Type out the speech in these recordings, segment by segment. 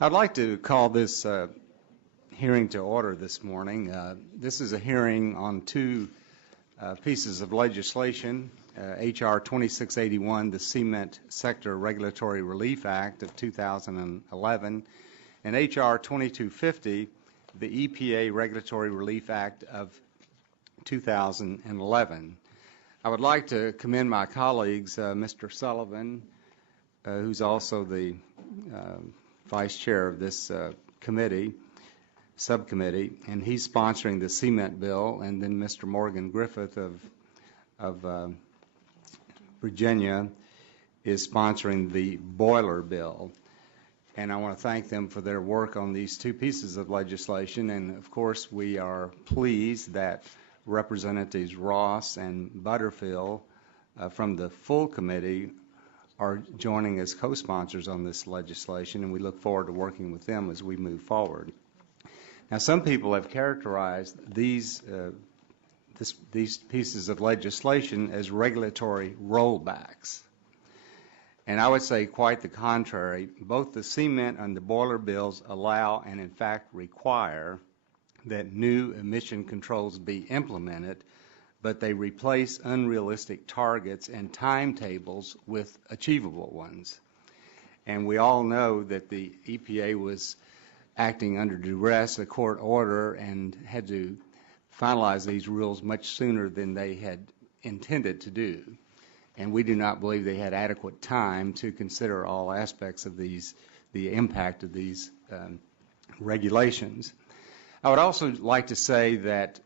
I'd like to call this hearing to order this morning. This is a hearing on two pieces of legislation, H.R. 2681, the Cement Sector Regulatory Relief Act of 2011, and H.R. 2250, the EPA Regulatory Relief Act of 2011. I would like to commend my colleagues, Mr. Sullivan, who's also the vice chair of this subcommittee, and he's sponsoring the cement bill, and then Mr. Morgan Griffith of Virginia is sponsoring the boiler bill. And I want to thank them for their work on these two pieces of legislation. And of course, we are pleased that Representatives Ross and Butterfield from the full committee are joining as co-sponsors on this legislation, and we look forward to working with them as we move forward. Now, some people have characterized these pieces of legislation as regulatory rollbacks. And I would say quite the contrary. Both the cement and the boiler bills allow and, in fact, require that new emission controls be implemented, but they replace unrealistic targets and timetables with achievable ones. And we all know that the EPA was acting under duress, a court order, and had to finalize these rules much sooner than they had intended to do. And we do not believe they had adequate time to consider all aspects of the impact of these regulations. I would also like to say that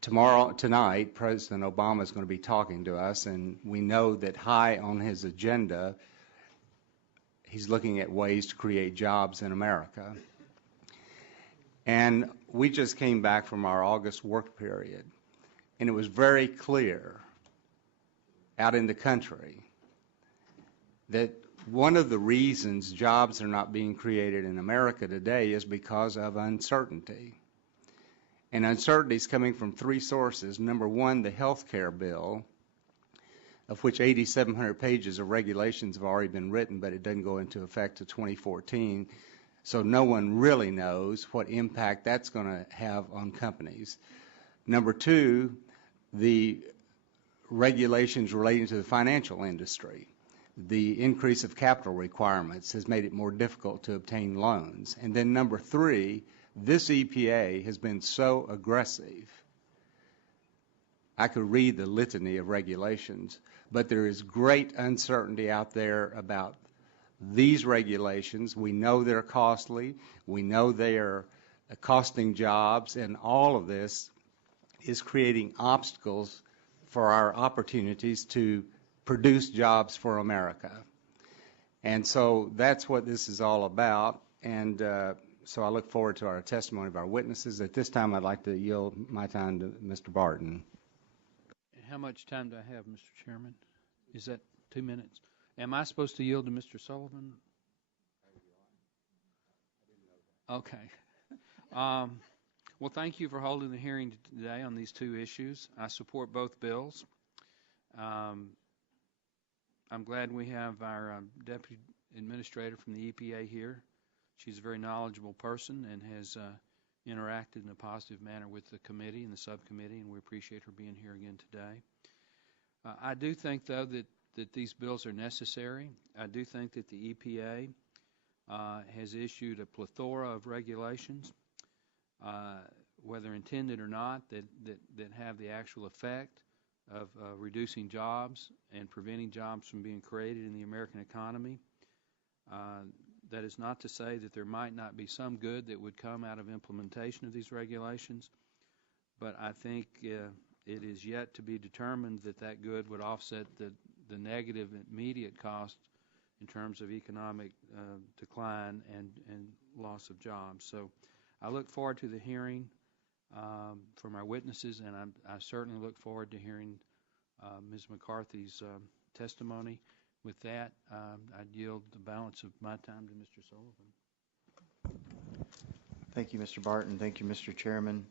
tonight, President Obama is going to be talking to us, and we know that high on his agenda, he's looking at ways to create jobs in America. And we just came back from our August work period, and it was very clear out in the country that one of the reasons jobs are not being created in America today is because of uncertainty. And uncertainty is coming from three sources. Number one, the health care bill, of which 8,700 pages of regulations have already been written, but it doesn't go into effect until 2014. So no one really knows what impact that's going to have on companies. Number two, the regulations relating to the financial industry. The increase of capital requirements has made it more difficult to obtain loans. And then number three, this EPA has been so aggressive. I could read the litany of regulations, but there is great uncertainty out there about these regulations. We know they're costly. We know they are costing jobs, and all of this is creating obstacles for our opportunities to produce jobs for America. And so that's what this is all about. And so I look forward to our testimony of our witnesses. At this time, I'd like to yield my time to Mr. Barton. How much time do I have, Mr. Chairman? Is that 2 minutes? Am I supposed to yield to Mr. Sullivan? Okay. Well, thank you for holding the hearing today on these two issues. I support both bills. I'm glad we have our Deputy Administrator from the EPA here. She's a very knowledgeable person and has interacted in a positive manner with the committee and the subcommittee, and we appreciate her being here again today. I do think, though, that these bills are necessary. I do think that the EPA has issued a plethora of regulations, whether intended or not, that have the actual effect of reducing jobs and preventing jobs from being created in the American economy. That is not to say that there might not be some good that would come out of implementation of these regulations, but I think it is yet to be determined that that good would offset the negative immediate cost in terms of economic decline and loss of jobs. So I look forward to the hearing from our witnesses, and I certainly look forward to hearing Ms. McCarthy's testimony. With that, I'd yield the balance of my time to Mr. Sullivan. Thank you, Mr. Barton. Thank you, Mr. Chairman.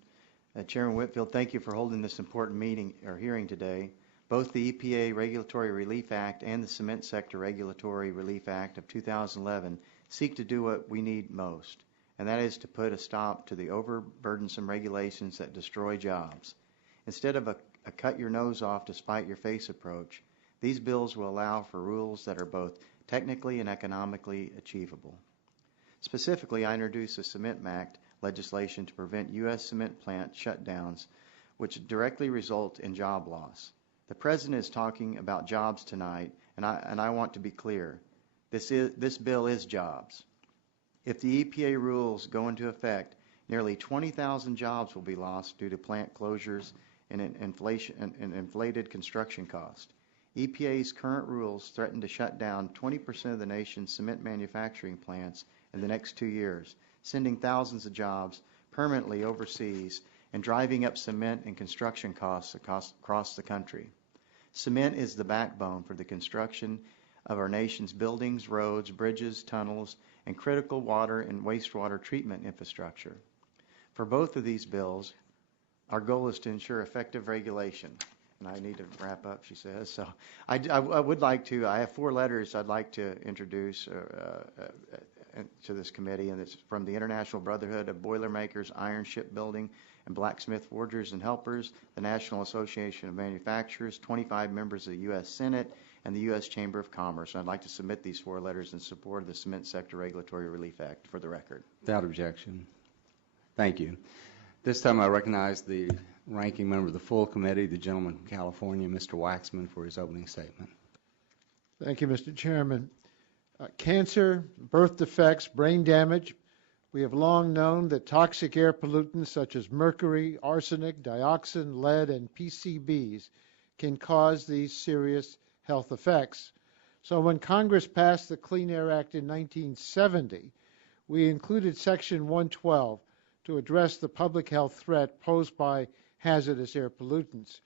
Chairman Whitfield, thank you for holding this important meeting or hearing today. Both the EPA Regulatory Relief Act and the Cement Sector Regulatory Relief Act of 2011 seek to do what we need most, and that is to put a stop to the overburdensome regulations that destroy jobs. Instead of a cut your nose off to spite your face approach, these bills will allow for rules that are both technically and economically achievable. Specifically, I introduced the Cement Act legislation to prevent U.S. cement plant shutdowns, which directly result in job loss. The President is talking about jobs tonight, and I want to be clear. This bill is jobs. If the EPA rules go into effect, nearly 20,000 jobs will be lost due to plant closures and inflated construction costs. EPA's current rules threaten to shut down 20% of the nation's cement manufacturing plants in the next 2 years, sending thousands of jobs permanently overseas and driving up cement and construction costs across the country. Cement is the backbone for the construction of our nation's buildings, roads, bridges, tunnels, and critical water and wastewater treatment infrastructure. For both of these bills, our goal is to ensure effective regulation. And I need to wrap up, she says. So I have 4 letters I'd like to introduce to this committee, and it's from the International Brotherhood of Boilermakers, Iron Shipbuilding, and Blacksmith Forgers and Helpers, the National Association of Manufacturers, 25 members of the U.S. Senate, and the U.S. Chamber of Commerce. And I'd like to submit these 4 letters in support of the Cement Sector Regulatory Relief Act for the record. Without objection. Thank you. This time I recognize the ranking member of the full committee, the gentleman from California, Mr. Waxman, for his opening statement. Thank you, Mr. Chairman. Cancer, birth defects, brain damage. We have long known that toxic air pollutants such as mercury, arsenic, dioxin, lead, and PCBs can cause these serious health effects. So when Congress passed the Clean Air Act in 1970, we included Section 112 to address the public health threat posed by hazardous air pollutants.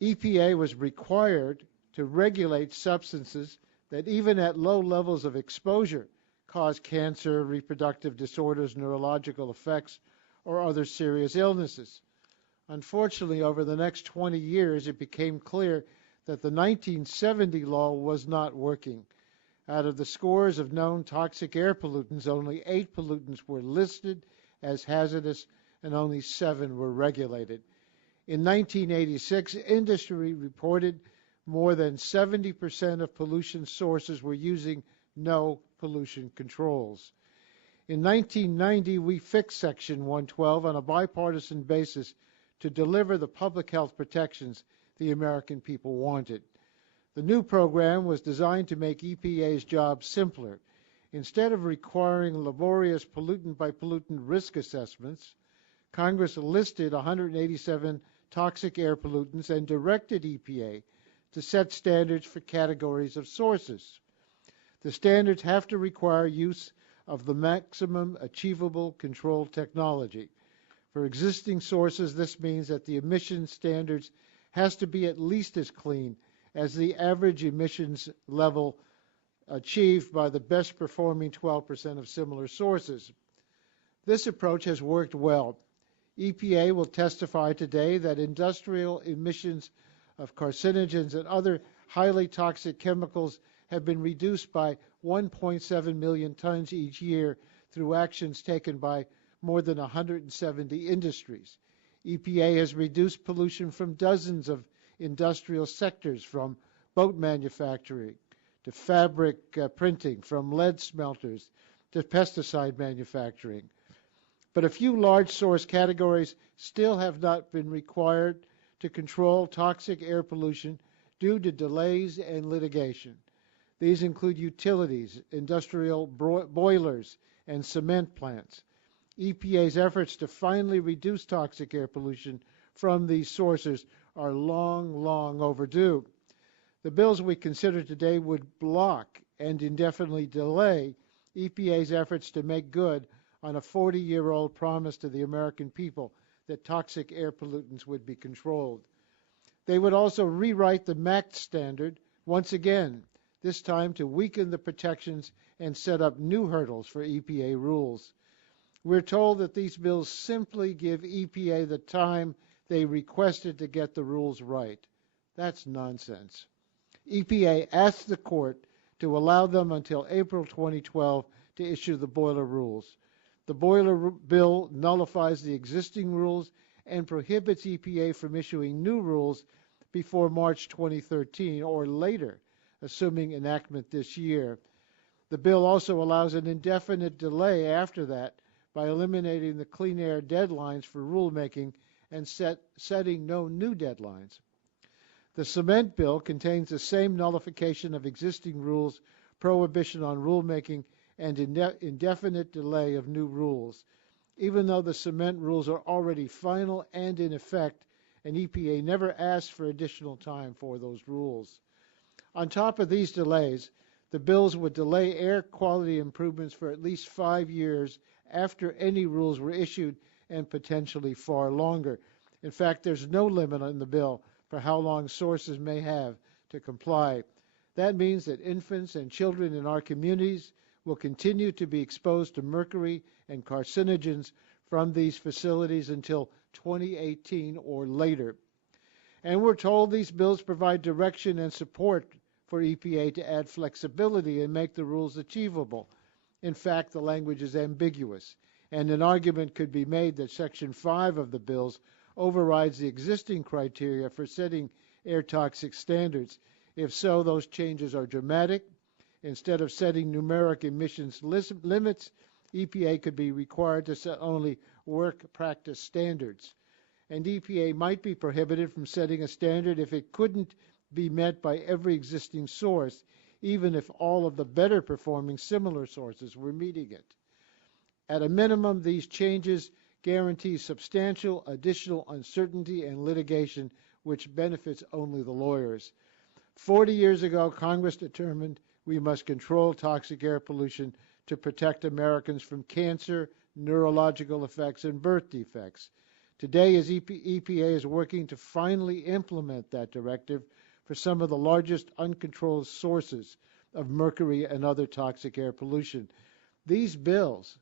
EPA was required to regulate substances that even at low levels of exposure cause cancer, reproductive disorders, neurological effects, or other serious illnesses. Unfortunately, over the next 20 years, it became clear that the 1970 law was not working. Out of the scores of known toxic air pollutants, only 8 pollutants were listed as hazardous and only 7 were regulated. In 1986, industry reported more than 70% of pollution sources were using no pollution controls. In 1990, we fixed Section 112 on a bipartisan basis to deliver the public health protections the American people wanted. The new program was designed to make EPA's job simpler. Instead of requiring laborious pollutant-by-pollutant risk assessments, Congress listed 187 toxic air pollutants and directed EPA to set standards for categories of sources. The standards have to require use of the maximum achievable control technology. For existing sources, this means that the emission standards has to be at least as clean as the average emissions level achieved by the best performing 12% of similar sources. This approach has worked well. EPA will testify today that industrial emissions of carcinogens and other highly toxic chemicals have been reduced by 1.7 million tons each year through actions taken by more than 170 industries. EPA has reduced pollution from dozens of industrial sectors, from boat manufacturing to fabric printing, from lead smelters to pesticide manufacturing. But a few large source categories still have not been required to control toxic air pollution due to delays and litigation. These include utilities, industrial boilers, and cement plants. EPA's efforts to finally reduce toxic air pollution from these sources are long overdue. The bills we consider today would block and indefinitely delay EPA's efforts to make good on a 40-year-old promise to the American people that toxic air pollutants would be controlled. They would also rewrite the MACT standard once again, this time to weaken the protections and set up new hurdles for EPA rules. We're told that these bills simply give EPA the time they requested to get the rules right. That's nonsense. EPA asked the court to allow them until April 2012 to issue the boiler rules. The boiler bill nullifies the existing rules and prohibits EPA from issuing new rules before March 2013 or later, assuming enactment this year. The bill also allows an indefinite delay after that by eliminating the clean air deadlines for rulemaking and setting no new deadlines. The cement bill contains the same nullification of existing rules, prohibition on rulemaking, and indefinite delay of new rules. Even though the cement rules are already final and in effect, and EPA never asked for additional time for those rules. On top of these delays, the bills would delay air quality improvements for at least 5 years after any rules were issued and potentially far longer. In fact, there's no limit in the bill for how long sources may have to comply. That means that infants and children in our communities will continue to be exposed to mercury and carcinogens from these facilities until 2018 or later. And we're told these bills provide direction and support for EPA to add flexibility and make the rules achievable. In fact, the language is ambiguous, and an argument could be made that Section 5 of the bills overrides the existing criteria for setting air toxic standards. If so, those changes are dramatic. Instead of setting numeric emissions limits, EPA could be required to set only work practice standards. And EPA might be prohibited from setting a standard if it couldn't be met by every existing source, even if all of the better performing similar sources were meeting it. At a minimum, these changes guarantee substantial additional uncertainty and litigation, which benefits only the lawyers. 40 years ago, Congress determined we must control toxic air pollution to protect Americans from cancer, neurological effects, and birth defects. Today, as EPA is working to finally implement that directive for some of the largest uncontrolled sources of mercury and other toxic air pollution. These bills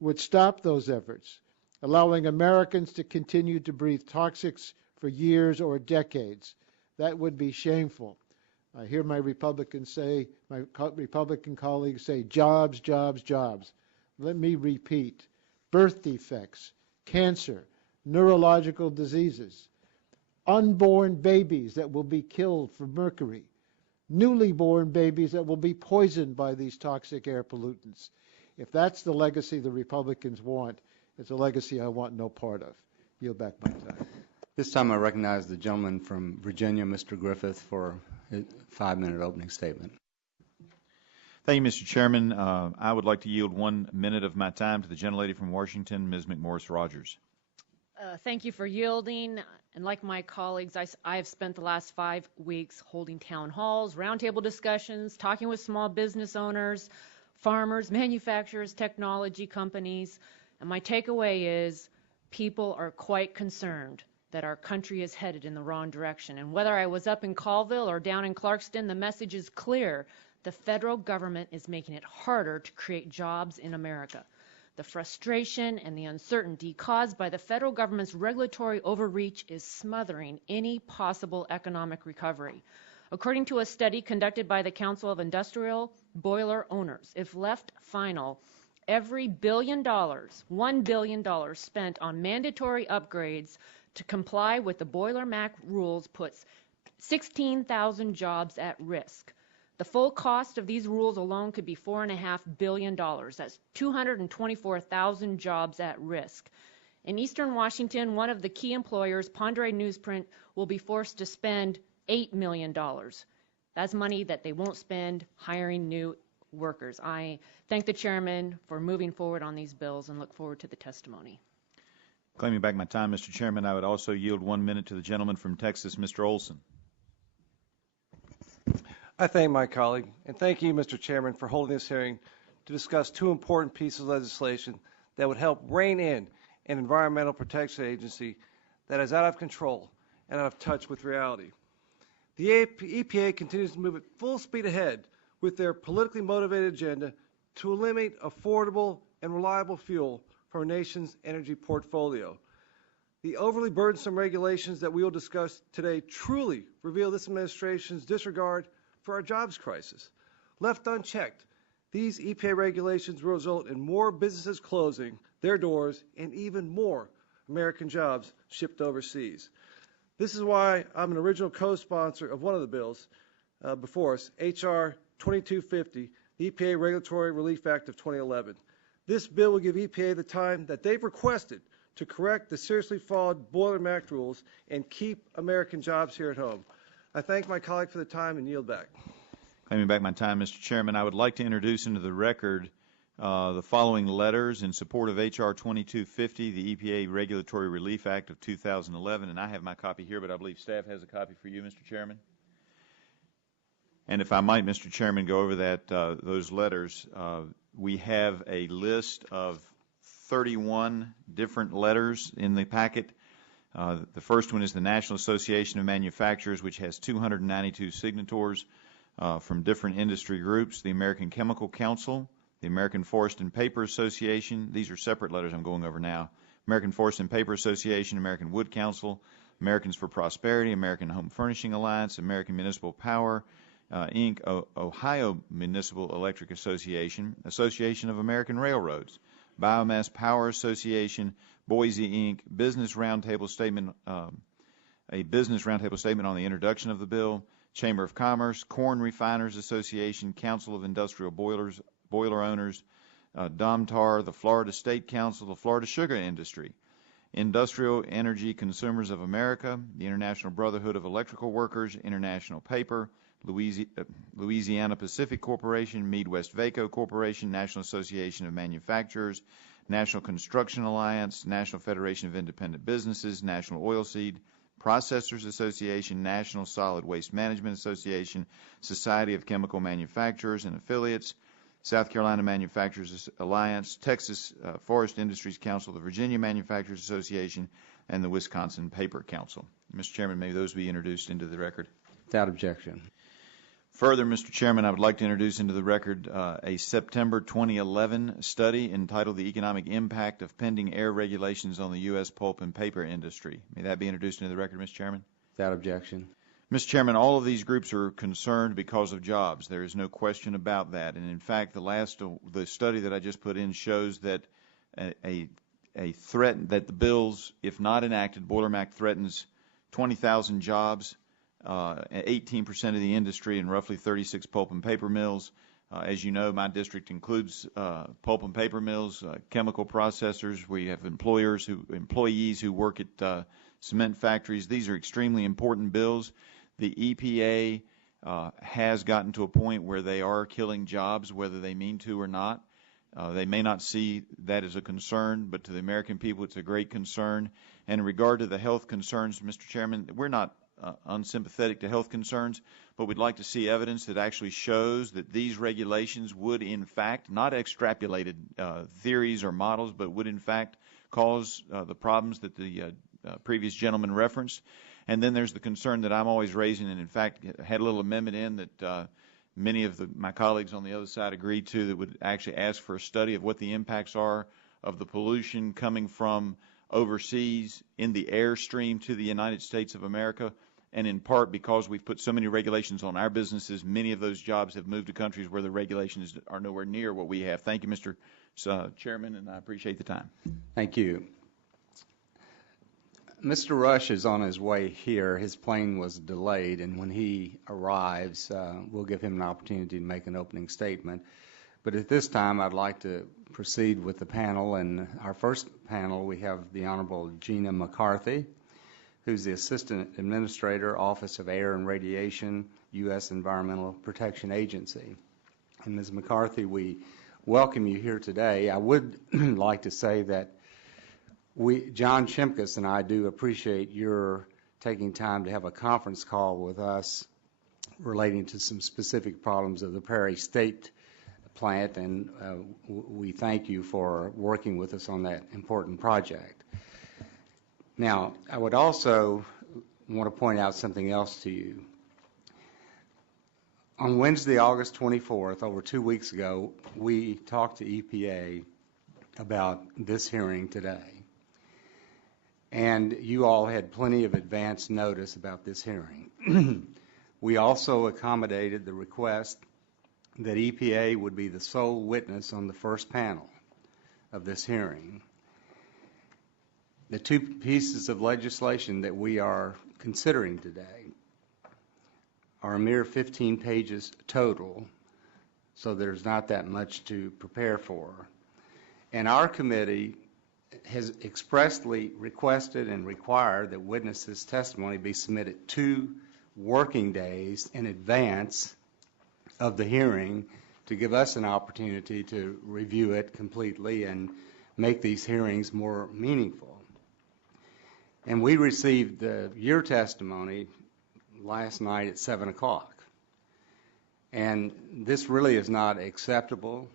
would stop those efforts, allowing Americans to continue to breathe toxics for years or decades. That would be shameful. I hear my Republican colleagues say, jobs, jobs, jobs. Let me repeat, birth defects, cancer, neurological diseases, unborn babies that will be killed from mercury, newly born babies that will be poisoned by these toxic air pollutants. If that's the legacy the Republicans want, it's a legacy I want no part of. Yield back my time. This time I recognize the gentleman from Virginia, Mr. Griffith, for a 5-minute opening statement. Thank you, Mr. Chairman. I would like to yield 1 minute of my time to the gentlelady from Washington, Ms. McMorris-Rogers. Thank you for yielding. And like my colleagues, I have spent the last 5 weeks holding town halls, roundtable discussions, talking with small business owners, farmers, manufacturers, technology companies. And my takeaway is people are quite concerned that our country is headed in the wrong direction. And whether I was up in Colville or down in Clarkston, the message is clear. The federal government is making it harder to create jobs in America. The frustration and the uncertainty caused by the federal government's regulatory overreach is smothering any possible economic recovery. According to a study conducted by the Council of Industrial Boiler Owners, if left final, every $1 billion spent on mandatory upgrades to comply with the Boiler MAC rules puts 16,000 jobs at risk. The full cost of these rules alone could be $4.5 billion. That's 224,000 jobs at risk. In Eastern Washington, one of the key employers, Ponderay Newsprint, will be forced to spend $8 million. That's money that they won't spend hiring new workers. I thank the chairman for moving forward on these bills and look forward to the testimony. Claiming back my time, Mr. Chairman, I would also yield 1 minute to the gentleman from Texas, Mr. Olson. I thank my colleague, and thank you, Mr. Chairman, for holding this hearing to discuss 2 important pieces of legislation that would help rein in an environmental protection agency that is out of control and out of touch with reality. The EPA continues to move at full speed ahead with their politically motivated agenda to eliminate affordable and reliable fuel from our nation's energy portfolio. The overly burdensome regulations that we will discuss today truly reveal this administration's disregard for our jobs crisis. Left unchecked, these EPA regulations will result in more businesses closing their doors and even more American jobs shipped overseas. This is why I'm an original co-sponsor of one of the bills before us, H.R. 2250, the EPA Regulatory Relief Act of 2011. This bill will give EPA the time that they've requested to correct the seriously flawed Boiler and MACT rules and keep American jobs here at home. I thank my colleague for the time and yield back. Claiming back my time, Mr. Chairman, I would like to introduce into the record the following letters in support of H.R. 2250, the EPA Regulatory Relief Act of 2011, and I have my copy here, but I believe staff has a copy for you, Mr. Chairman. And if I might, Mr. Chairman, go over those letters. We have a list of 31 different letters in the packet. The first one is the National Association of Manufacturers, which has 292 signatories from different industry groups, the American Chemical Council, the American Forest and Paper Association. These are separate letters I'm going over now. American Forest and Paper Association, American Wood Council, Americans for Prosperity, American Home Furnishing Alliance, American Municipal Power, Inc., Ohio Municipal Electric Association, Association of American Railroads, Biomass Power Association, Boise, Inc., Business Roundtable Statement, a Business Roundtable Statement on the introduction of the bill, Chamber of Commerce, Corn Refiners Association, Council of Industrial Boiler Owners, DOMTAR, the Florida State Council, the Florida Sugar Industry, Industrial Energy Consumers of America, the International Brotherhood of Electrical Workers, International Paper, Louisiana Pacific Corporation, Midwest Vaco Corporation, National Association of Manufacturers, National Construction Alliance, National Federation of Independent Businesses, National Oilseed Processors Association, National Solid Waste Management Association, Society of Chemical Manufacturers and Affiliates, South Carolina Manufacturers Alliance, Texas Forest Industries Council, the Virginia Manufacturers Association, and the Wisconsin Paper Council. Mr. Chairman, may those be introduced into the record? Without objection. Further, Mr. Chairman, I would like to introduce into the record a September 2011 study entitled The Economic Impact of Pending Air Regulations on the U.S. Pulp and Paper Industry. May that be introduced into the record, Mr. Chairman? Without objection. Mr. Chairman, all of these groups are concerned because of jobs. There is no question about that. And in fact, the study that I just put in shows that a threat that the bills, if not enacted, Boiler MAC threatens 20,000 jobs, 18% of the industry, and roughly 36 pulp and paper mills. As you know, my district includes pulp and paper mills, chemical processors. We have employees who work at cement factories. These are extremely important bills. The EPA has gotten to a point where they are killing jobs, whether they mean to or not. They may not see that as a concern, but to the American people, it's a great concern. And in regard to the health concerns, Mr. Chairman, we're not unsympathetic to health concerns, but we'd like to see evidence that actually shows that these regulations would, in fact, not extrapolated theories or models, but would, in fact, cause the problems that the previous gentleman referenced. And then there's the concern that I'm always raising, and in fact had a little amendment in that many of my colleagues on the other side agreed to, that would actually ask for a study of what the impacts are of the pollution coming from overseas in the airstream to the United States of America. And in part because we've put so many regulations on our businesses, many of those jobs have moved to countries where the regulations are nowhere near what we have. Thank you, Mr. Chairman, and I appreciate the time. Thank you. Mr. Rush is on his way here. His plane was delayed, and when he arrives, we'll give him an opportunity to make an opening statement. But at this time, I'd like to proceed with the panel. And our first panel, we have the Honorable Gina McCarthy, who's the Assistant Administrator, Office of Air and Radiation, U.S. Environmental Protection Agency. And Ms. McCarthy, we welcome you here today. I would like to say that John Shimkus and I do appreciate your taking time to have a conference call with us relating to some specific problems of the Prairie State plant, and we thank you for working with us on that important project. Now, I would also want to point out something else to you. On Wednesday, August 24th, over 2 weeks ago, we talked to EPA about this hearing today. And you all had plenty of advance notice about this hearing. We also accommodated the request that EPA would be the sole witness on the first panel of this hearing. The two pieces of legislation that we are considering today are a mere 15 pages total, so there's not that much to prepare for. And our committee has expressly requested and required that witnesses' testimony be submitted 2 working days in advance of the hearing to give us an opportunity to review it completely and make these hearings more meaningful. And we received your testimony last night at 7 o'clock. And this really is not acceptable.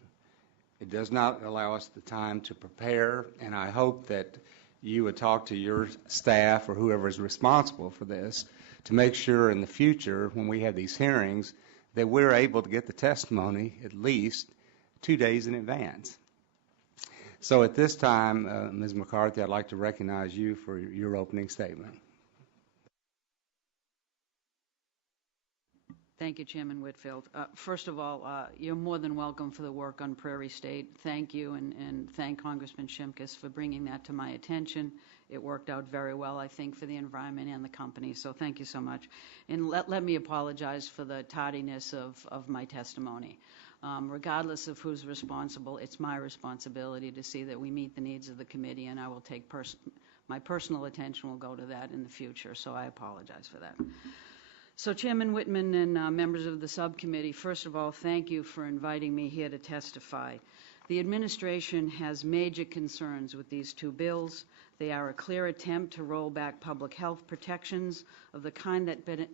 It does not allow us the time to prepare, and I hope that you would talk to your staff or whoever is responsible for this to make sure in the future when we have these hearings that we're able to get the testimony at least 2 days in advance. So at this time, Ms. McCarthy, I'd like to recognize you for your opening statement. Thank you, Chairman Whitfield. First of all, you're more than welcome for the work on Prairie State. Thank you, and thank Congressman Shimkus for bringing that to my attention. It worked out very well, I think, for the environment and the company, so thank you so much. And let me apologize for the tardiness of my testimony. Regardless of who's responsible, it's my responsibility to see that we meet the needs of the committee, and I will take my personal attention will go to that in the future, so I apologize for that. So Chairman Whitman and members of the subcommittee, first of all, thank you for inviting me here to testify. The administration has major concerns with these 2 bills. They are a clear attempt to roll back public health protections of the kind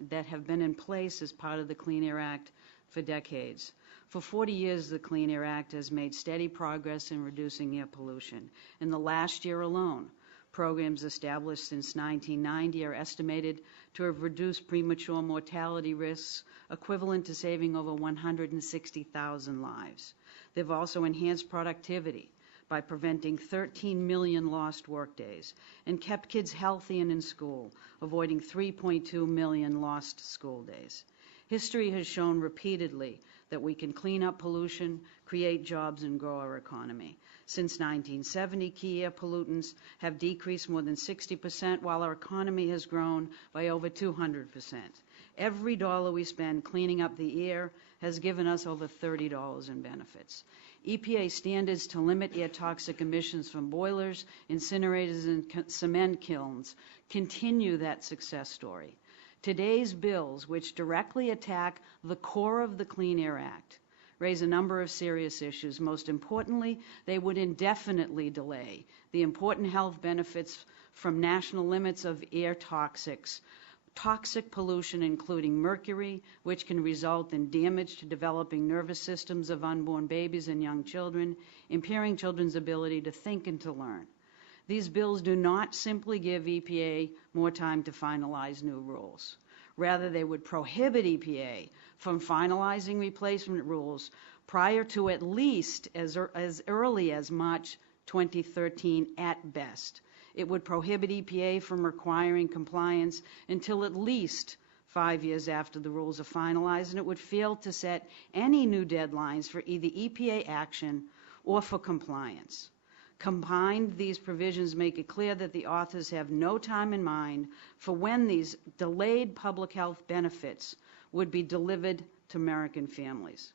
that have been in place as part of the Clean Air Act for decades. For 40 years, the Clean Air Act has made steady progress in reducing air pollution. In the last year alone, programs established since 1990 are estimated to have reduced premature mortality risks equivalent to saving over 160,000 lives. They've also enhanced productivity by preventing 13 million lost workdays and kept kids healthy and in school, avoiding 3.2 million lost school days. History has shown repeatedly that we can clean up pollution, create jobs, and grow our economy. Since 1970, key air pollutants have decreased more than 60%, while our economy has grown by over 200%. Every dollar we spend cleaning up the air has given us over $30 in benefits. EPA standards to limit air toxic emissions from boilers, incinerators, and cement kilns continue that success story. Today's bills, which directly attack the core of the Clean Air Act, raise a number of serious issues. Most importantly, they would indefinitely delay the important health benefits from national limits of air toxic pollution, including mercury, which can result in damage to developing nervous systems of unborn babies and young children, impairing children's ability to think and to learn. These bills do not simply give EPA more time to finalize new rules. Rather, they would prohibit EPA from finalizing replacement rules prior to at least as early as March 2013 at best. It would prohibit EPA from requiring compliance until at least 5 years after the rules are finalized, and it would fail to set any new deadlines for either EPA action or for compliance. Combined, these provisions make it clear that the authors have no time in mind for when these delayed public health benefits would be delivered to American families.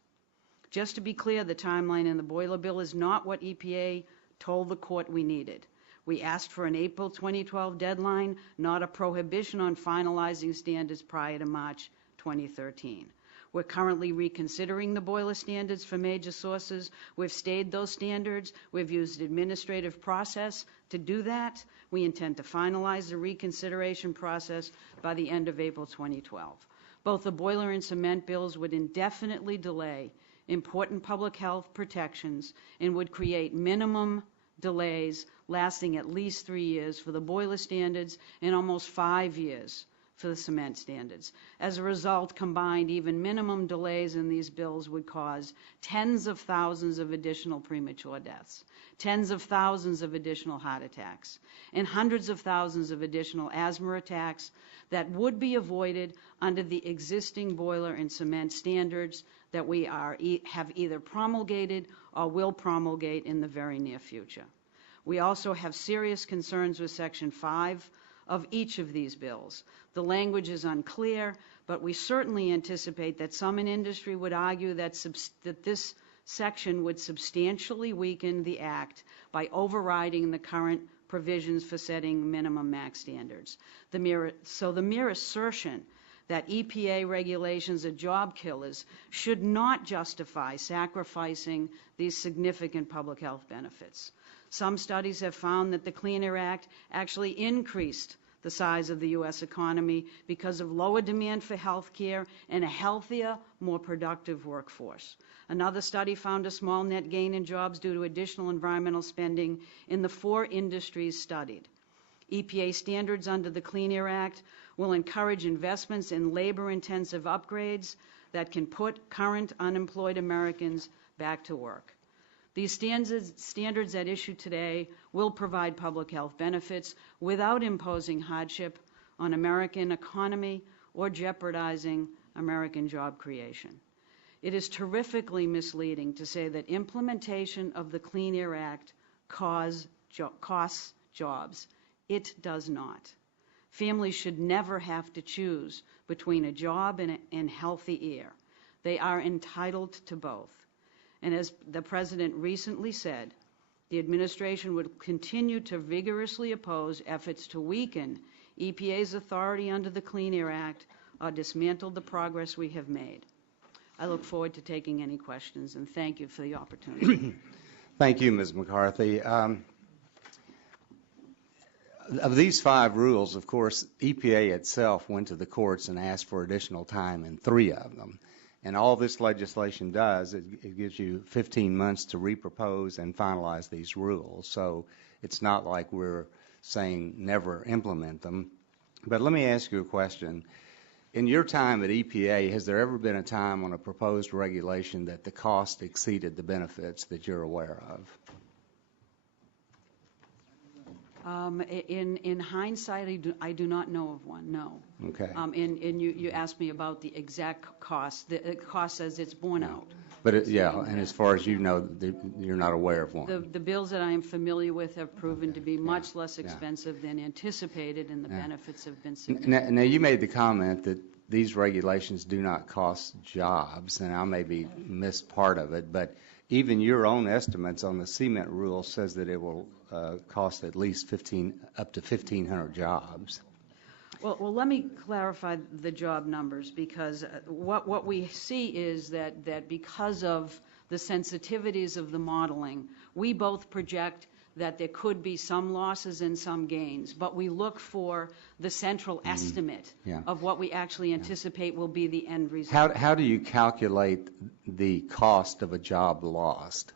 Just to be clear, the timeline in the boiler bill is not what EPA told the court we needed. We asked for an April 2012 deadline, not a prohibition on finalizing standards prior to March 2013. We're currently reconsidering the boiler standards for major sources. We've stayed those standards. We've used administrative process to do that. We intend to finalize the reconsideration process by the end of April 2012. Both the boiler and cement bills would indefinitely delay important public health protections and would create minimum delays lasting at least 3 years for the boiler standards and almost 5 years for the cement standards. As a result, combined, even minimum delays in these bills would cause tens of thousands of additional premature deaths, tens of thousands of additional heart attacks, and hundreds of thousands of additional asthma attacks that would be avoided under the existing boiler and cement standards that we have either promulgated or will promulgate in the very near future. We also have serious concerns with Section 5 of each of these bills. The language is unclear, but we certainly anticipate that some in industry would argue that this section would substantially weaken the Act by overriding the current provisions for setting minimum max standards. The mere assertion that EPA regulations are job killers should not justify sacrificing these significant public health benefits. Some studies have found that the Clean Air Act actually increased the size of the U.S. economy because of lower demand for health care and a healthier, more productive workforce. Another study found a small net gain in jobs due to additional environmental spending in the 4 industries studied. EPA standards under the Clean Air Act will encourage investments in labor-intensive upgrades that can put current unemployed Americans back to work. These standards at issue today will provide public health benefits without imposing hardship on American economy or jeopardizing American job creation. It is terrifically misleading to say that implementation of the Clean Air Act costs jobs. It does not. Families should never have to choose between a job and healthy air. They are entitled to both. And as the President recently said, the administration would continue to vigorously oppose efforts to weaken EPA's authority under the Clean Air Act or dismantle the progress we have made. I look forward to taking any questions, and thank you for the opportunity. Thank you, Ms. McCarthy. Of these 5 rules, of course, EPA itself went to the courts and asked for additional time in 3 of them. And all this legislation does, it gives you 15 months to repropose and finalize these rules. So it's not like we're saying never implement them. But let me ask you a question. In your time at EPA, has there ever been a time on a proposed regulation that the cost exceeded the benefits that you're aware of? In hindsight, I do not know of one, no. Okay. And you asked me about the exact cost, the cost as it's borne out. But and as far as you know, you're not aware of one. The bills that I am familiar with have proven to be much less expensive than anticipated, and the benefits have been significant. Now, you made the comment that these regulations do not cost jobs, and I maybe missed part of it, but even your own estimates on the cement rule says that it will cost at least up to 1,500 jobs. Well, let me clarify the job numbers, because what we see is that because of the sensitivities of the modeling, we both project that there could be some losses and some gains, but we look for the central estimate of what we actually anticipate will be the end result. How do you calculate the cost of a job lost?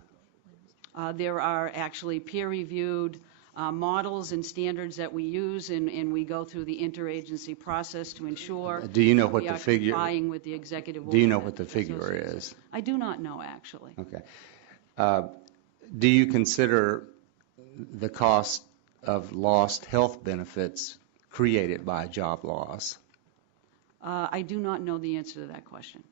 There are actually peer-reviewed models and standards that we use, and we go through the interagency process to ensure do you know what we the are figure, complying with the executive order. Do you know what the figure is? I do not know, actually. Okay. Do you consider the cost of lost health benefits created by a job loss? I do not know the answer to that question.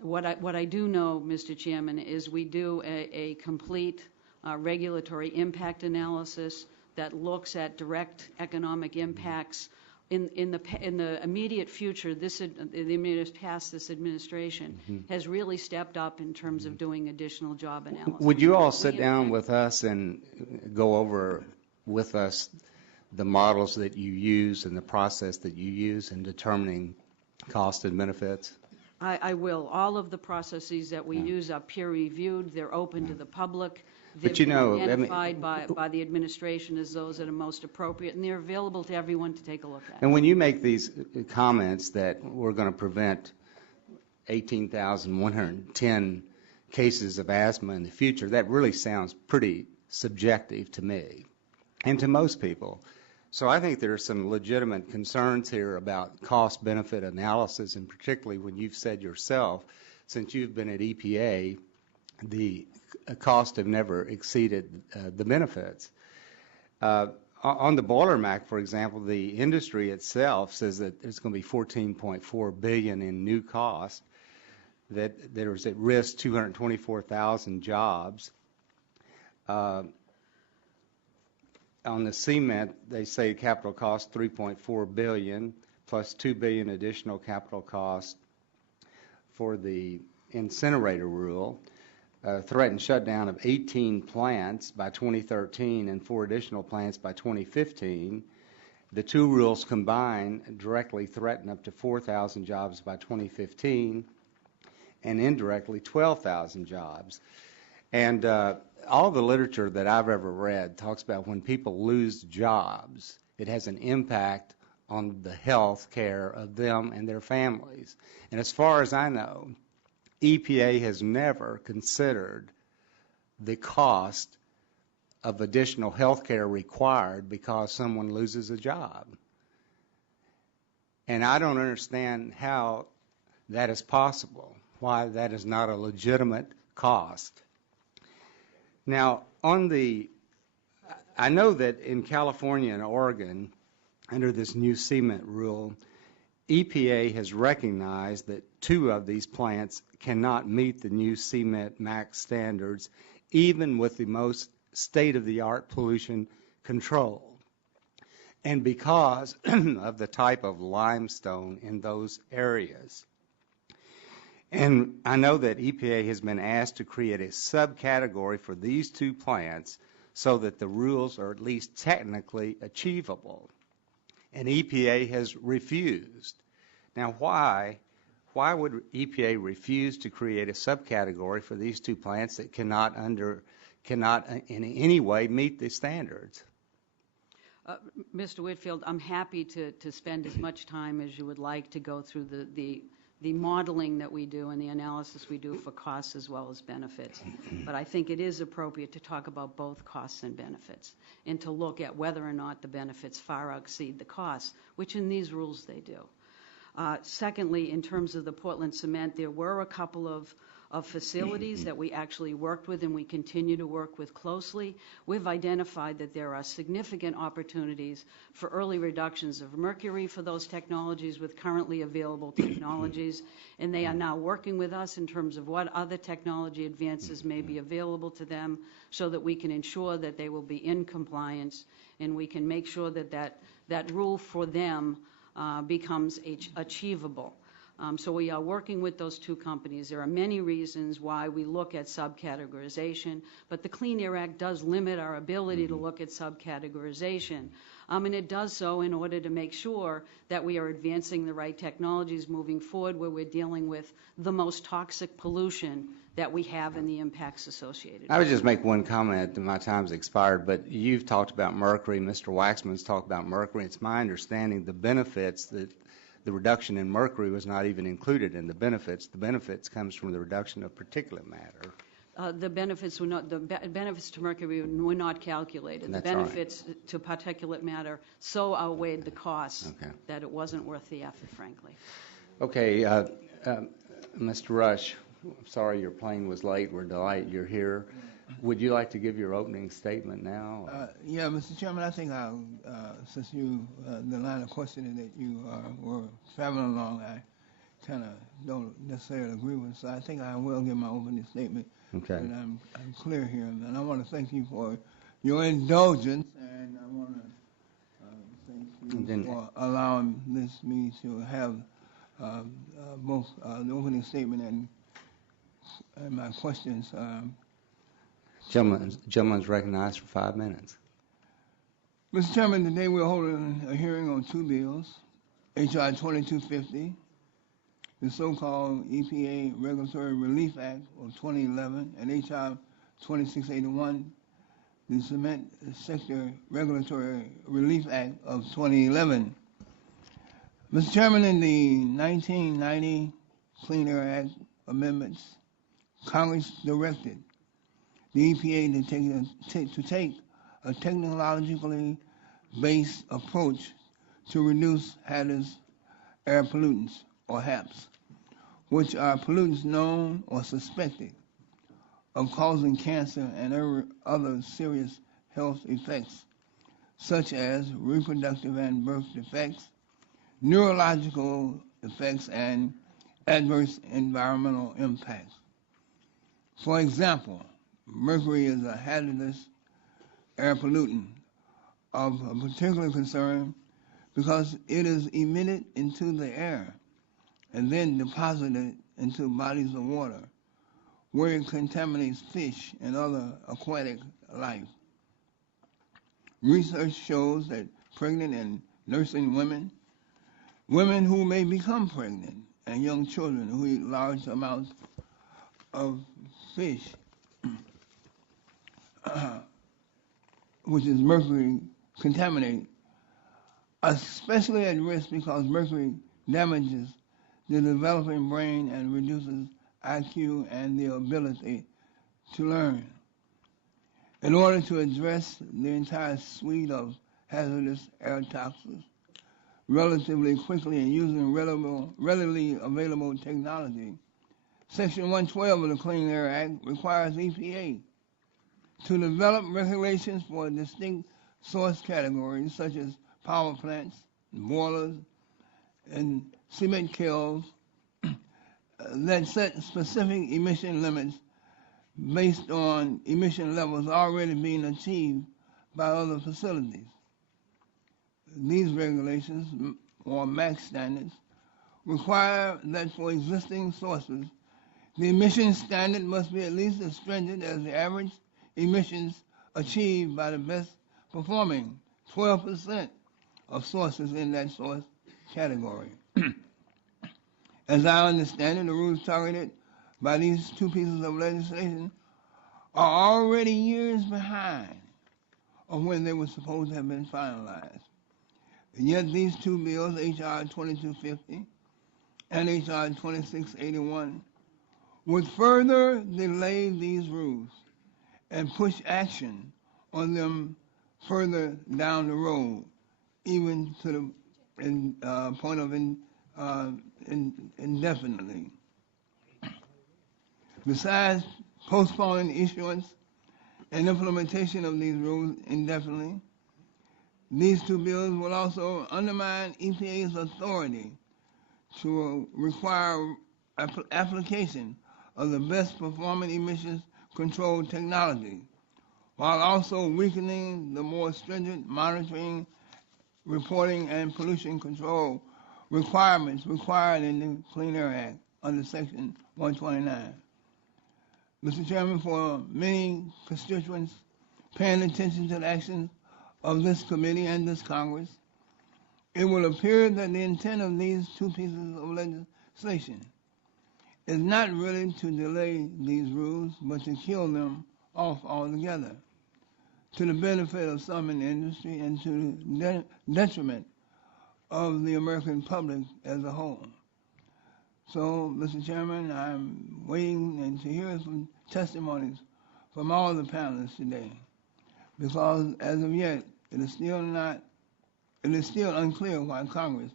What I do know, Mr. Chairman, is we do a complete regulatory impact analysis that looks at direct economic impacts. In the immediate future, the immediate past, this administration has really stepped up in terms of doing additional job analysis. Would you all sit down with us and go over with us the models that you use and the process that you use in determining cost and benefits? I will. All of the processes that we use are peer-reviewed. They're open to the public. They've been identified by the administration as those that are most appropriate, and they're available to everyone to take a look at. And when you make these comments that we're going to prevent 18,110 cases of asthma in the future, that really sounds pretty subjective to me and to most people. So I think there are some legitimate concerns here about cost-benefit analysis, and particularly when you've said yourself, since you've been at EPA, the costs have never exceeded the benefits. On the Boiler MAC, for example, the industry itself says that there's going to be $14.4 billion in new costs. that there's at risk 224,000 jobs. On the cement, they say capital cost $3.4 billion plus $2 billion additional capital cost for the incinerator rule. Threatened shutdown of 18 plants by 2013 and 4 additional plants by 2015. The two rules combined directly threaten up to 4,000 jobs by 2015 and indirectly 12,000 jobs. And all the literature that I've ever read talks about when people lose jobs, it has an impact on the health care of them and their families. And as far as I know, EPA has never considered the cost of additional health care required because someone loses a job. And I don't understand how that is possible, why that is not a legitimate cost. Now, I know that in California and Oregon, under this new cement rule, EPA has recognized that 2 of these plants cannot meet the new cement max standards, even with the most state-of-the-art pollution control. And because of the type of limestone in those areas. And I know that EPA has been asked to create a subcategory for these 2 plants so that the rules are at least technically achievable. And EPA has refused. Now, why would EPA refuse to create a subcategory for these 2 plants that cannot in any way meet the standards? Mr. Whitfield, I'm happy to spend as much time as you would like to go through the modeling that we do and the analysis we do for costs as well as benefits. But I think it is appropriate to talk about both costs and benefits and to look at whether or not the benefits far exceed the costs, which in these rules they do. Secondly, in terms of the Portland cement, there were a couple of facilities that we actually worked with and we continue to work with closely. We've identified that there are significant opportunities for early reductions of mercury for those technologies with currently available technologies, and they are now working with us in terms of what other technology advances may be available to them so that we can ensure that they will be in compliance and we can make sure that that rule for them becomes achievable. So we are working with those 2 companies. There are many reasons why we look at subcategorization, but the Clean Air Act does limit our ability to look at subcategorization. And it does so in order to make sure that we are advancing the right technologies moving forward where we're dealing with the most toxic pollution that we have and the impacts associated. I would just make one comment, and my time's expired, but you've talked about mercury, Mr. Waxman's talked about mercury. It's my understanding the benefits that the reduction in mercury was not even included in the benefits. The benefits comes from the reduction of particulate matter. The benefits were not, the benefits to mercury were not calculated. That's the benefits to particulate matter so outweighed the costs that it wasn't worth the effort, frankly. Okay, Mr. Rush, sorry your plane was late. We're delighted you're here. Would you like to give your opening statement now? Yeah, Mr. Chairman, I think since the line of questioning that you were traveling along, I kind of don't necessarily agree with. So I think I will give my opening statement. Okay. And I'm clear here. And I want to thank you for your indulgence, and I want to thank you for allowing me to have both the opening statement and my questions. Gentleman's recognized for 5 minutes. Mr. Chairman, today we're holding a hearing on 2 bills, H.R. 2250, the so-called EPA Regulatory Relief Act of 2011, and H.R. 2681, the Cement Sector Regulatory Relief Act of 2011. Mr. Chairman, in the 1990 Clean Air Act amendments, Congress directed the EPA to take a technologically based approach to reduce hazardous air pollutants, or HAPs, which are pollutants known or suspected of causing cancer and other serious health effects, such as reproductive and birth defects, neurological effects, and adverse environmental impacts. For example, mercury is a hazardous air pollutant of a particular concern because it is emitted into the air and then deposited into bodies of water where it contaminates fish and other aquatic life. Research shows that pregnant and nursing women, women who may become pregnant, and young children who eat large amounts of fish, which is mercury contaminated, are especially at risk because mercury damages the developing brain and reduces IQ and the ability to learn. In order to address the entire suite of hazardous air toxins relatively quickly and using readily available technology, Section 112 of the Clean Air Act requires EPA to develop regulations for distinct source categories such as power plants, boilers, and cement kilns that set specific emission limits based on emission levels already being achieved by other facilities. These regulations, or MAX standards, require that for existing sources, the emission standard must be at least as stringent as the average emissions achieved by the best performing 12% of sources in that source category. As I understand it, the rules targeted by these two pieces of legislation are already years behind of when they were supposed to have been finalized. And yet these two bills, H.R. 2250 and H.R. 2681, would further delay these rules and push action on them further down the road, even to the point of indefinitely. Besides postponing issuance and implementation of these rules indefinitely, these two bills will also undermine EPA's authority to require application of the best performing emissions control technology, while also weakening the more stringent monitoring, reporting, and pollution control requirements required in the Clean Air Act under Section 129. Mr. Chairman, for many constituents paying attention to the actions of this committee and this Congress, it will appear that the intent of these two pieces of legislation is not really to delay these rules, but to kill them off altogether, to the benefit of some in the industry and to the detriment of the American public as a whole. So, Mr. Chairman, I'm waiting and to hear some testimonies from all the panelists today, because as of yet, it is still unclear why Congress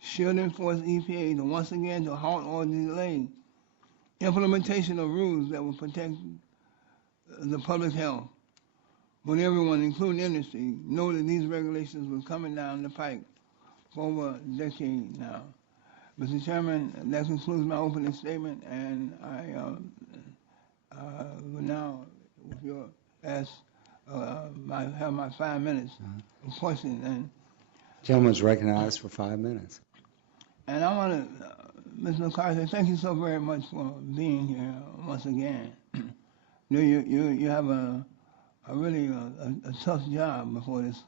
should enforce EPA to once again to halt or delay implementation of rules that will protect the public health, when everyone, including industry, know that these regulations were coming down the pike for over a decade now. Mr. Chairman, that concludes my opening statement, and I will now, if you'll ask, have my 5 minutes of questions. And Gentleman's recognized for 5 minutes. And I want to, Ms. McCarthy, thank you so very much for being here once again. You have a really a tough job before this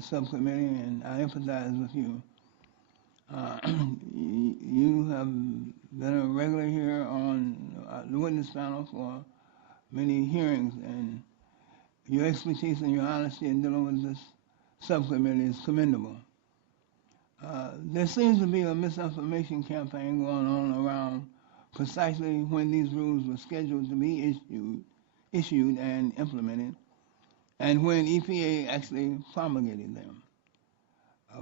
subcommittee, and I empathize with you. You have been a regular here on the witness panel for many hearings, and your expertise and your honesty in dealing with this subcommittee is commendable. There seems to be a misinformation campaign going on around precisely when these rules were scheduled to be issued and implemented, and when EPA actually promulgated them.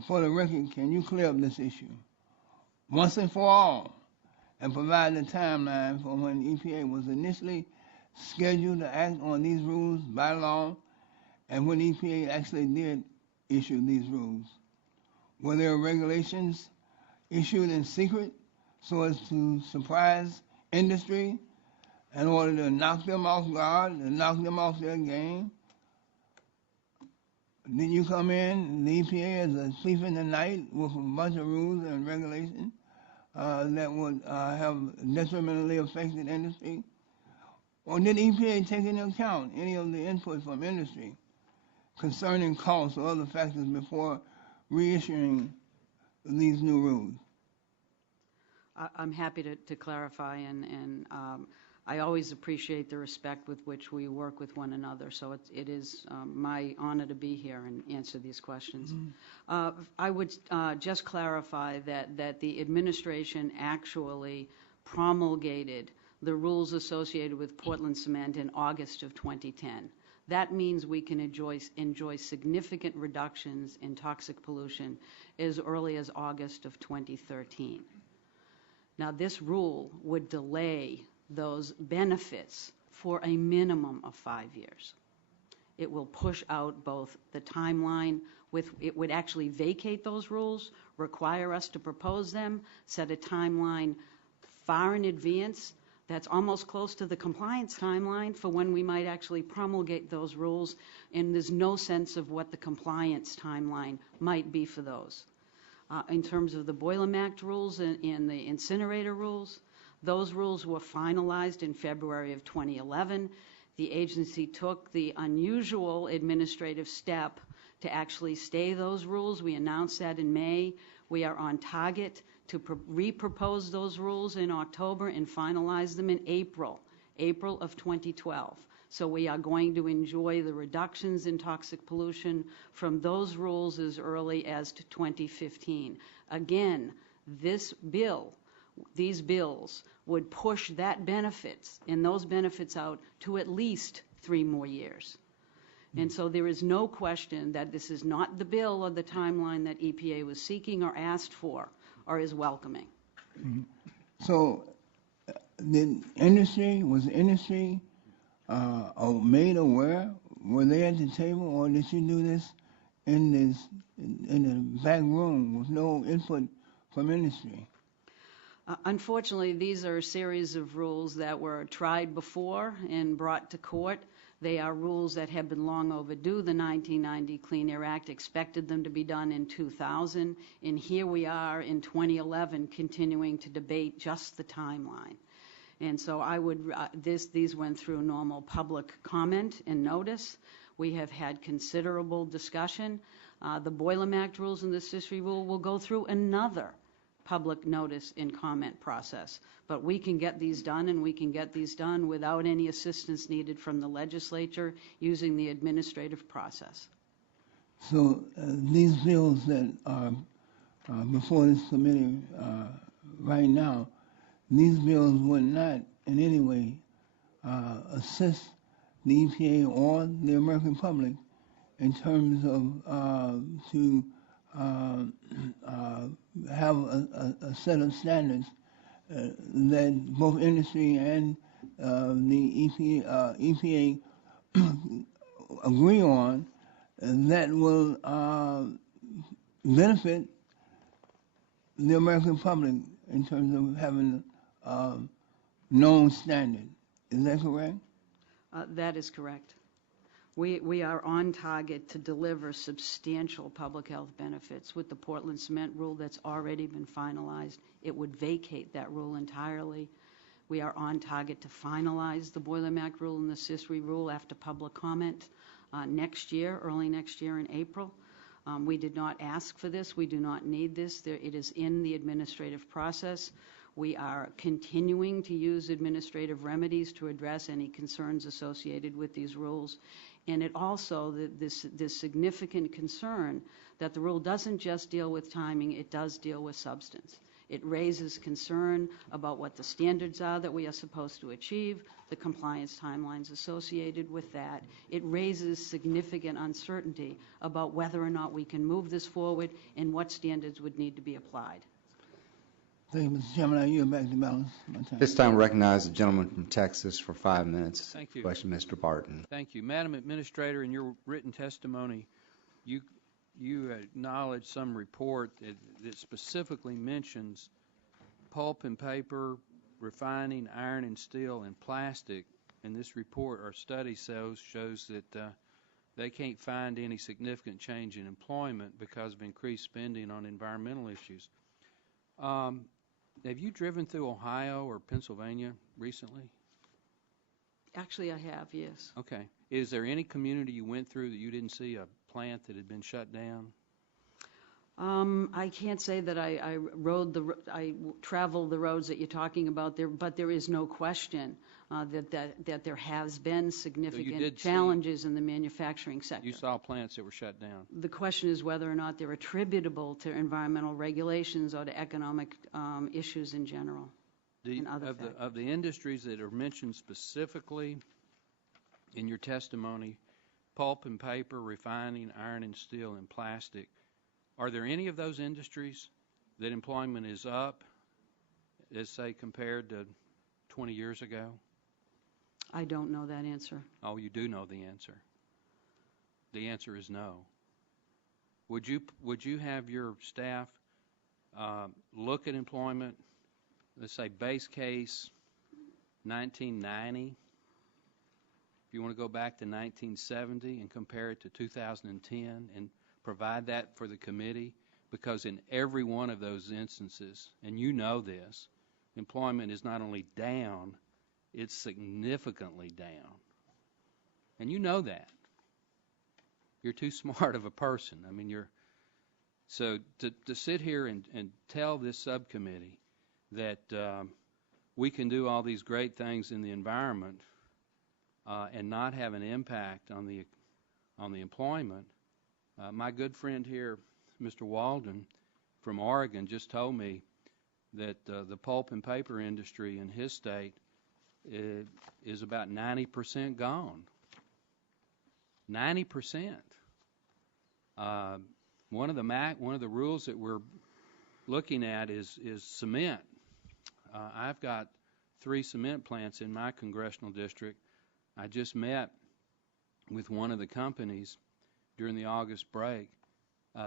For the record, can you clear up this issue once and for all and provide the timeline for when EPA was initially scheduled to act on these rules by law and when EPA actually did issue these rules? Were there regulations issued in secret so as to surprise industry in order to knock them off guard and knock them off their game? Then you come in, the EPA is a thief in the night with a bunch of rules and regulations that would have detrimentally affected industry? Or did EPA take into account any of the input from industry concerning costs or other factors before reissuing these new rules? I'm happy to clarify, and I always appreciate the respect with which we work with one another. So it is my honor to be here and answer these questions. I would just clarify that the administration actually promulgated the rules associated with Portland cement in August of 2010. That means we can enjoy significant reductions in toxic pollution as early as August of 2013. Now, this rule would delay those benefits for a minimum of 5 years. It will push out both the timeline it would actually vacate those rules, require us to propose them, set a timeline far in advance that's almost close to the compliance timeline for when we might actually promulgate those rules, and there's no sense of what the compliance timeline might be for those. In terms of the Boiler Act rules and the incinerator rules, those rules were finalized in February of 2011. The agency took the unusual administrative step to actually stay those rules. We announced that in May. We are on target to re-propose those rules in October and finalize them in April of 2012. So we are going to enjoy the reductions in toxic pollution from those rules as early as to 2015. Again, these bills would push that benefits and those benefits out to at least 3 more years. And so there is no question that this is not the bill or the timeline that EPA was seeking or asked for or is welcoming. So was the industry made aware? Were they at the table, or did you do this in the back room with no input from industry? Unfortunately, these are a series of rules that were tried before and brought to court. They are rules that have been long overdue. The 1990 Clean Air Act expected them to be done in 2000, and here we are in 2011 continuing to debate just the timeline. And so these went through normal public comment and notice. We have had considerable discussion. The Boiler Act rules and the SISRI rule will go through another public notice and comment process. But we can get these done, and we can get these done without any assistance needed from the legislature using the administrative process. So these bills that are before this committee right now, these bills would not in any way assist the EPA or the American public in terms of to have a set of standards that both industry and the EPA agree on, that will benefit the American public in terms of having a known standard. Is that correct? That is correct. We are on target to deliver substantial public health benefits with the Portland cement rule that's already been finalized. It would vacate that rule entirely. We are on target to finalize the Boiler Act rule and the SISRI rule after public comment next year, early next year in April. We did not ask for this. We do not need this. It is in the administrative process. We are continuing to use administrative remedies to address any concerns associated with these rules. And it also, this significant concern that the rule doesn't just deal with timing, it does deal with substance. It raises concern about what the standards are that we are supposed to achieve, the compliance timelines associated with that. It raises significant uncertainty about whether or not we can move this forward and what standards would need to be applied. Thank you, Mr. Chairman. I yield back the balance of my time. This time, recognize the gentleman from Texas for 5 minutes. Thank you. Question, Mr. Barton. Thank you. Madam Administrator, in your written testimony, you acknowledge some report that specifically mentions pulp and paper, refining, iron and steel, and plastic, in this report or study shows that they can't find any significant change in employment because of increased spending on environmental issues. Have you driven through Ohio or Pennsylvania recently? Actually, I have, yes. Okay. Is there any community you went through that you didn't see a plant that had been shut down? I can't say that I traveled the roads that you're talking about there, but there is no question that there has been significant challenges in the manufacturing sector. You saw plants that were shut down. The question is whether or not they're attributable to environmental regulations or to economic issues in general. Of the industries that are mentioned specifically in your testimony, pulp and paper, refining, iron and steel, and plastic, are there any of those industries that employment is up, as say compared to 20 years ago? I don't know that answer. Oh, you do know the answer. The answer is no. Would you have your staff look at employment, let's say base case 1990, if you want to go back to 1970 and compare it to 2010 and provide that for the committee? Because in every one of those instances, and you know this, employment is not only down, it's significantly down. And you know that. You're too smart of a person. I mean, so to sit here and tell this subcommittee that we can do all these great things in the environment and not have an impact on the employment. My good friend here, Mr. Walden from Oregon, just told me that the pulp and paper industry in his state is about 90% gone. 90%. One of the rules that we're looking at is cement. I've got 3 cement plants in my congressional district. I just met with one of the companies during the August break.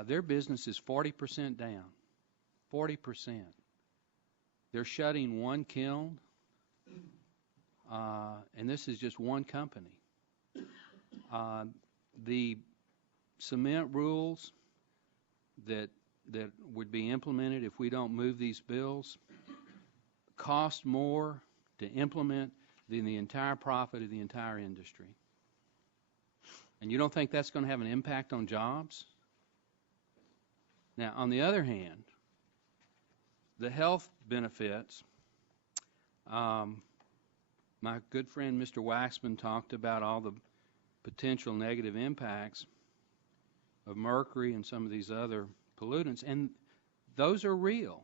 Their business is 40% down. 40%. They're shutting one kiln, and this is just one company. The cement rules that would be implemented if we don't move these bills cost more to implement than the entire profit of the entire industry. And you don't think that's going to have an impact on jobs? Now, on the other hand, the health benefits, my good friend Mr. Waxman talked about all the potential negative impacts of mercury and some of these other pollutants, and those are real.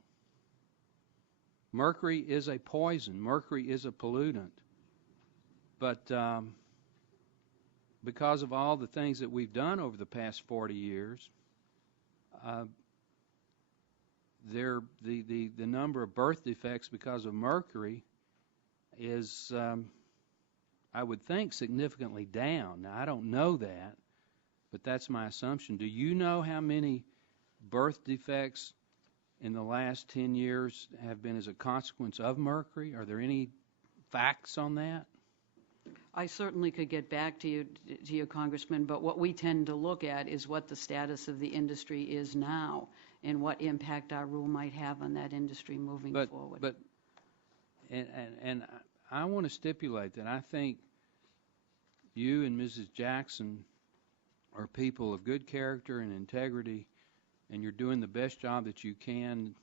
Mercury is a poison. Mercury is a pollutant. But because of all the things that we've done over the past 40 years, the number of birth defects because of mercury is, I would think, significantly down. Now, I don't know that, but that's my assumption. Do you know how many birth defects in the last 10 years have been as a consequence of mercury? Are there any facts on that? I certainly could get back to you, Congressman, but what we tend to look at is what the status of the industry is now and what impact our rule might have on that industry moving forward. But I want to stipulate that I think you and Mrs. Jackson are people of good character and integrity, and you're doing the best job that you can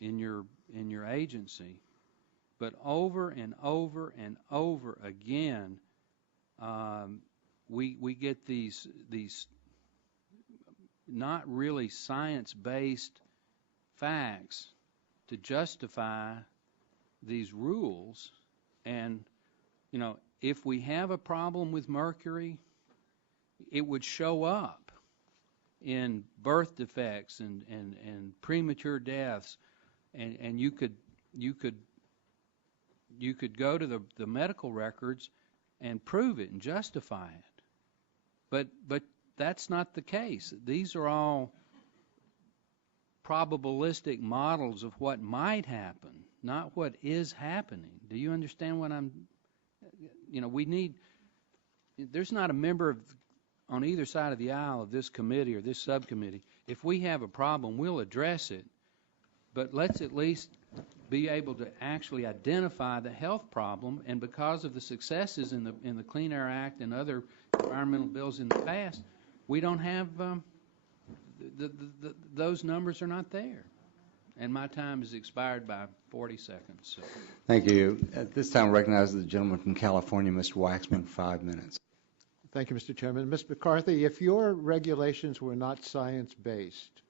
in your agency. But over and over and over again, we get these not really science-based facts to justify these rules. And, you know, if we have a problem with mercury, it would show up in birth defects and premature deaths, and you could go to the medical records and prove it and justify it. But that's not the case. These are all probabilistic models of what might happen, not what is happening. Do you understand what I'm, there's not a member on either side of the aisle of this committee or this subcommittee. If we have a problem, we'll address it, but let's at least be able to actually identify the health problem, and because of the successes in the Clean Air Act and other environmental bills in the past, we don't have those numbers are not there. And my time has expired by 40 seconds. So. Thank you. At this time, I recognize the gentleman from California, Mr. Waxman, 5 minutes. Thank you, Mr. Chairman. Ms. McCarthy, if your regulations were not science-based,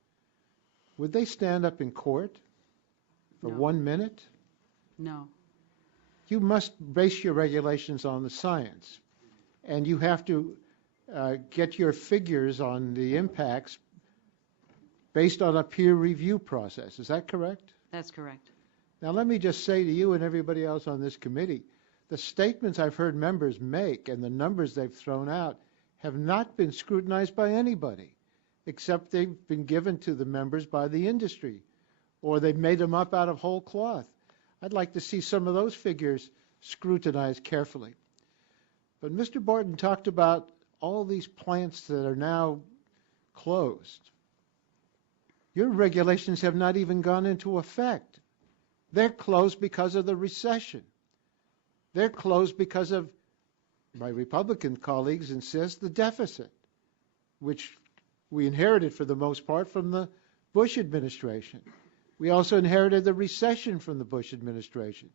would they stand up in court for No. 1 minute? No. You must base your regulations on the science, and you have to get your figures on the impacts based on a peer review process. Is that correct? That's correct. Now, let me just say to you and everybody else on this committee, the statements I've heard members make and the numbers they've thrown out have not been scrutinized by anybody, except they've been given to the members by the industry, or they've made them up out of whole cloth. I'd like to see some of those figures scrutinized carefully. But Mr. Barton talked about all these plants that are now closed. Your regulations have not even gone into effect. They're closed because of the recession. They're closed because of, my Republican colleagues insist, the deficit, which we inherited for the most part from the Bush administration. We also inherited the recession from the Bush administration.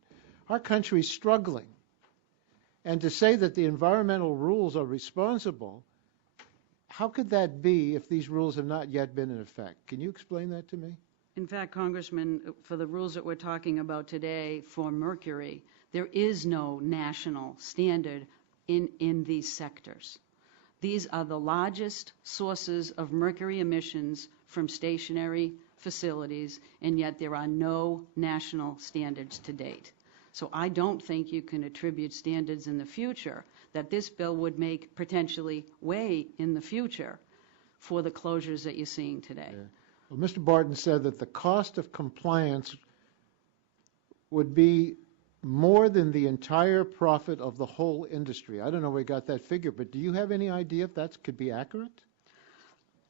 Our country's struggling. And to say that the environmental rules are responsible, how could that be if these rules have not yet been in effect? Can you explain that to me? In fact, Congressman, for the rules that we're talking about today for mercury, there is no national standard in these sectors. These are the largest sources of mercury emissions from stationary facilities, and yet there are no national standards to date. So I don't think you can attribute standards in the future that this bill would make potentially way in the future for the closures that you're seeing today. Yeah. Well, Mr. Barton said that the cost of compliance would be more than the entire profit of the whole industry. I don't know where he got that figure, but do you have any idea if that could be accurate?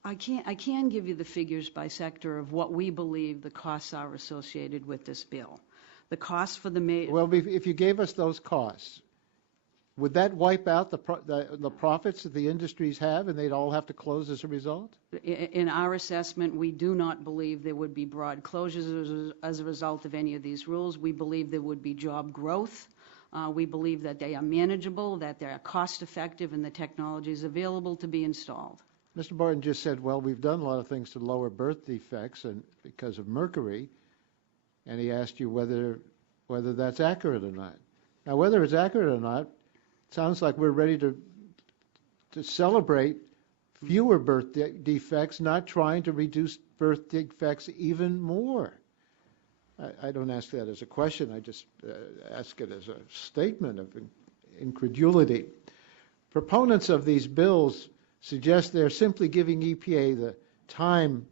I can give you the figures by sector of what we believe the costs are associated with this bill. The costs for the well, if you gave us those costs, would that wipe out the profits that the industries have, and they'd all have to close as a result? In our assessment, we do not believe there would be broad closures as a result of any of these rules. We believe there would be job growth. We believe that they are manageable, that they are cost-effective, and the technology is available to be installed. Mr. Barton just said, well, we've done a lot of things to lower birth defects and because of mercury, and he asked you whether that's accurate or not. Now, whether it's accurate or not, it sounds like we're ready to celebrate fewer birth defects, not trying to reduce birth defects even more. I don't ask that as a question. I just ask it as a statement of incredulity. Proponents of these bills suggest they're simply giving EPA the time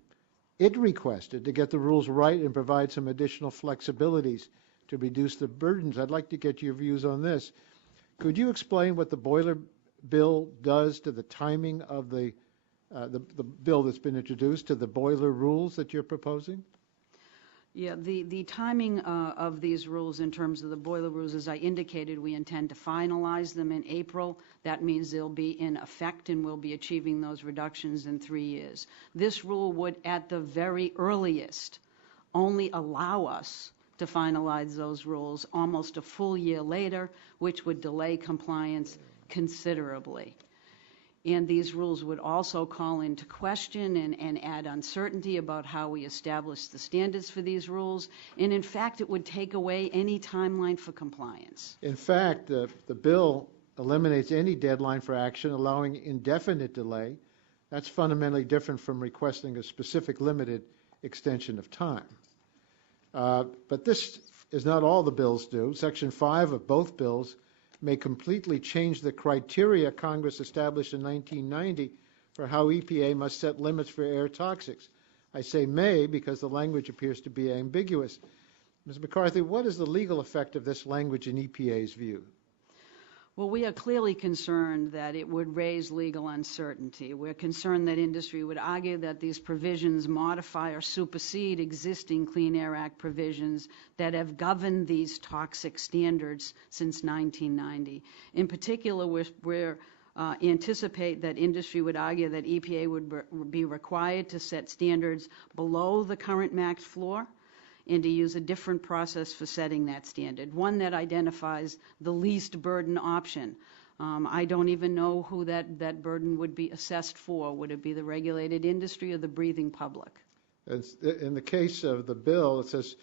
it requested to get the rules right and provide some additional flexibilities to reduce the burdens. I'd like to get your views on this. Could you explain what the boiler bill does to the timing of the bill that's been introduced, to the boiler rules that you're proposing? Yeah, the timing of these rules in terms of the boiler rules, as I indicated, we intend to finalize them in April. That means they'll be in effect and we'll be achieving those reductions in 3 years. This rule would, at the very earliest, only allow us to finalize those rules almost a full year later, which would delay compliance considerably. And these rules would also call into question and add uncertainty about how we establish the standards for these rules. And in fact, it would take away any timeline for compliance. In fact, the bill eliminates any deadline for action, allowing indefinite delay. That's fundamentally different from requesting a specific limited extension of time. But this is not all the bills do. Section 5 of both bills may completely change the criteria Congress established in 1990 for how EPA must set limits for air toxics. I say may because the language appears to be ambiguous. Ms. McCarthy, what is the legal effect of this language in EPA's view? Well, we are clearly concerned that it would raise legal uncertainty. We're concerned that industry would argue that these provisions modify or supersede existing Clean Air Act provisions that have governed these toxic standards since 1990. In particular, we're anticipate that industry would argue that EPA would be required to set standards below the current max floor and to use a different process for setting that standard, one that identifies the least burden option. I don't even know who that burden would be assessed for. Would it be the regulated industry or the breathing public? In the case of the bill, it says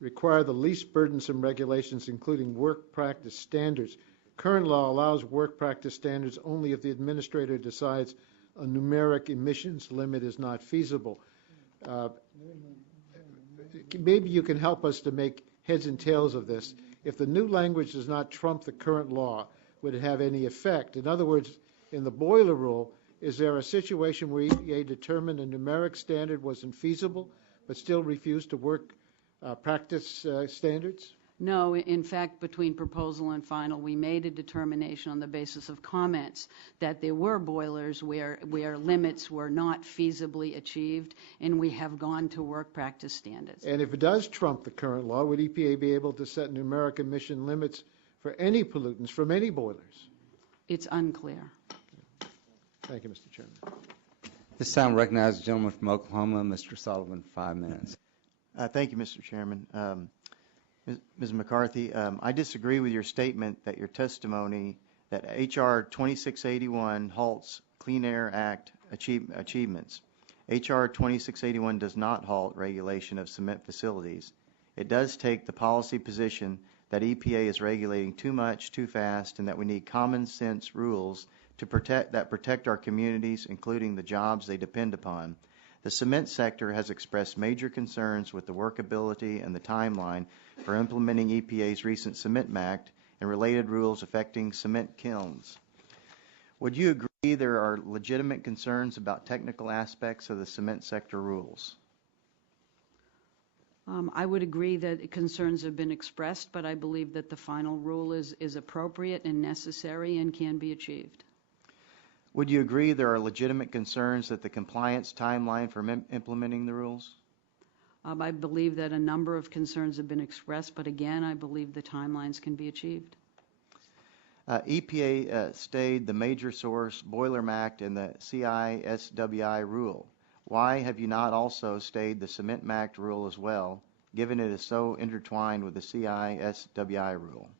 require the least burdensome regulations, including work practice standards. Current law allows work practice standards only if the administrator decides a numeric emissions limit is not feasible. Maybe you can help us to make heads and tails of this. If the new language does not trump the current law, would it have any effect? In other words, in the boiler rule, is there a situation where EPA determined a numeric standard wasn't feasible but still refused to work practice standards? No, in fact, between proposal and final, we made a determination on the basis of comments that there were boilers where limits were not feasibly achieved, and we have gone to work practice standards. And if it does trump the current law, would EPA be able to set numeric emission limits for any pollutants from any boilers? It's unclear. Thank you, Mr. Chairman. This time, recognize the gentleman from Oklahoma, Mr. Sullivan, 5 minutes. Thank you, Mr. Chairman. Ms. McCarthy, I disagree with your statement that your testimony that H.R. 2681 halts Clean Air Act achievements. H.R. 2681 does not halt regulation of cement facilities. It does take the policy position that EPA is regulating too much, too fast, and that we need common sense rules to protect our communities, including the jobs they depend upon. The cement sector has expressed major concerns with the workability and the timeline for implementing EPA's recent Cement Act and related rules affecting cement kilns. Would you agree there are legitimate concerns about technical aspects of the cement sector rules? I would agree that concerns have been expressed, but I believe that the final rule is appropriate and necessary and can be achieved. Would you agree there are legitimate concerns that the compliance timeline for implementing the rules? I believe that a number of concerns have been expressed, but again, I believe the timelines can be achieved. EPA stayed the major source Boiler Act and the CISWI rule. Why have you not also stayed the Cement Act rule as well, given it is so intertwined with the CISWI rule?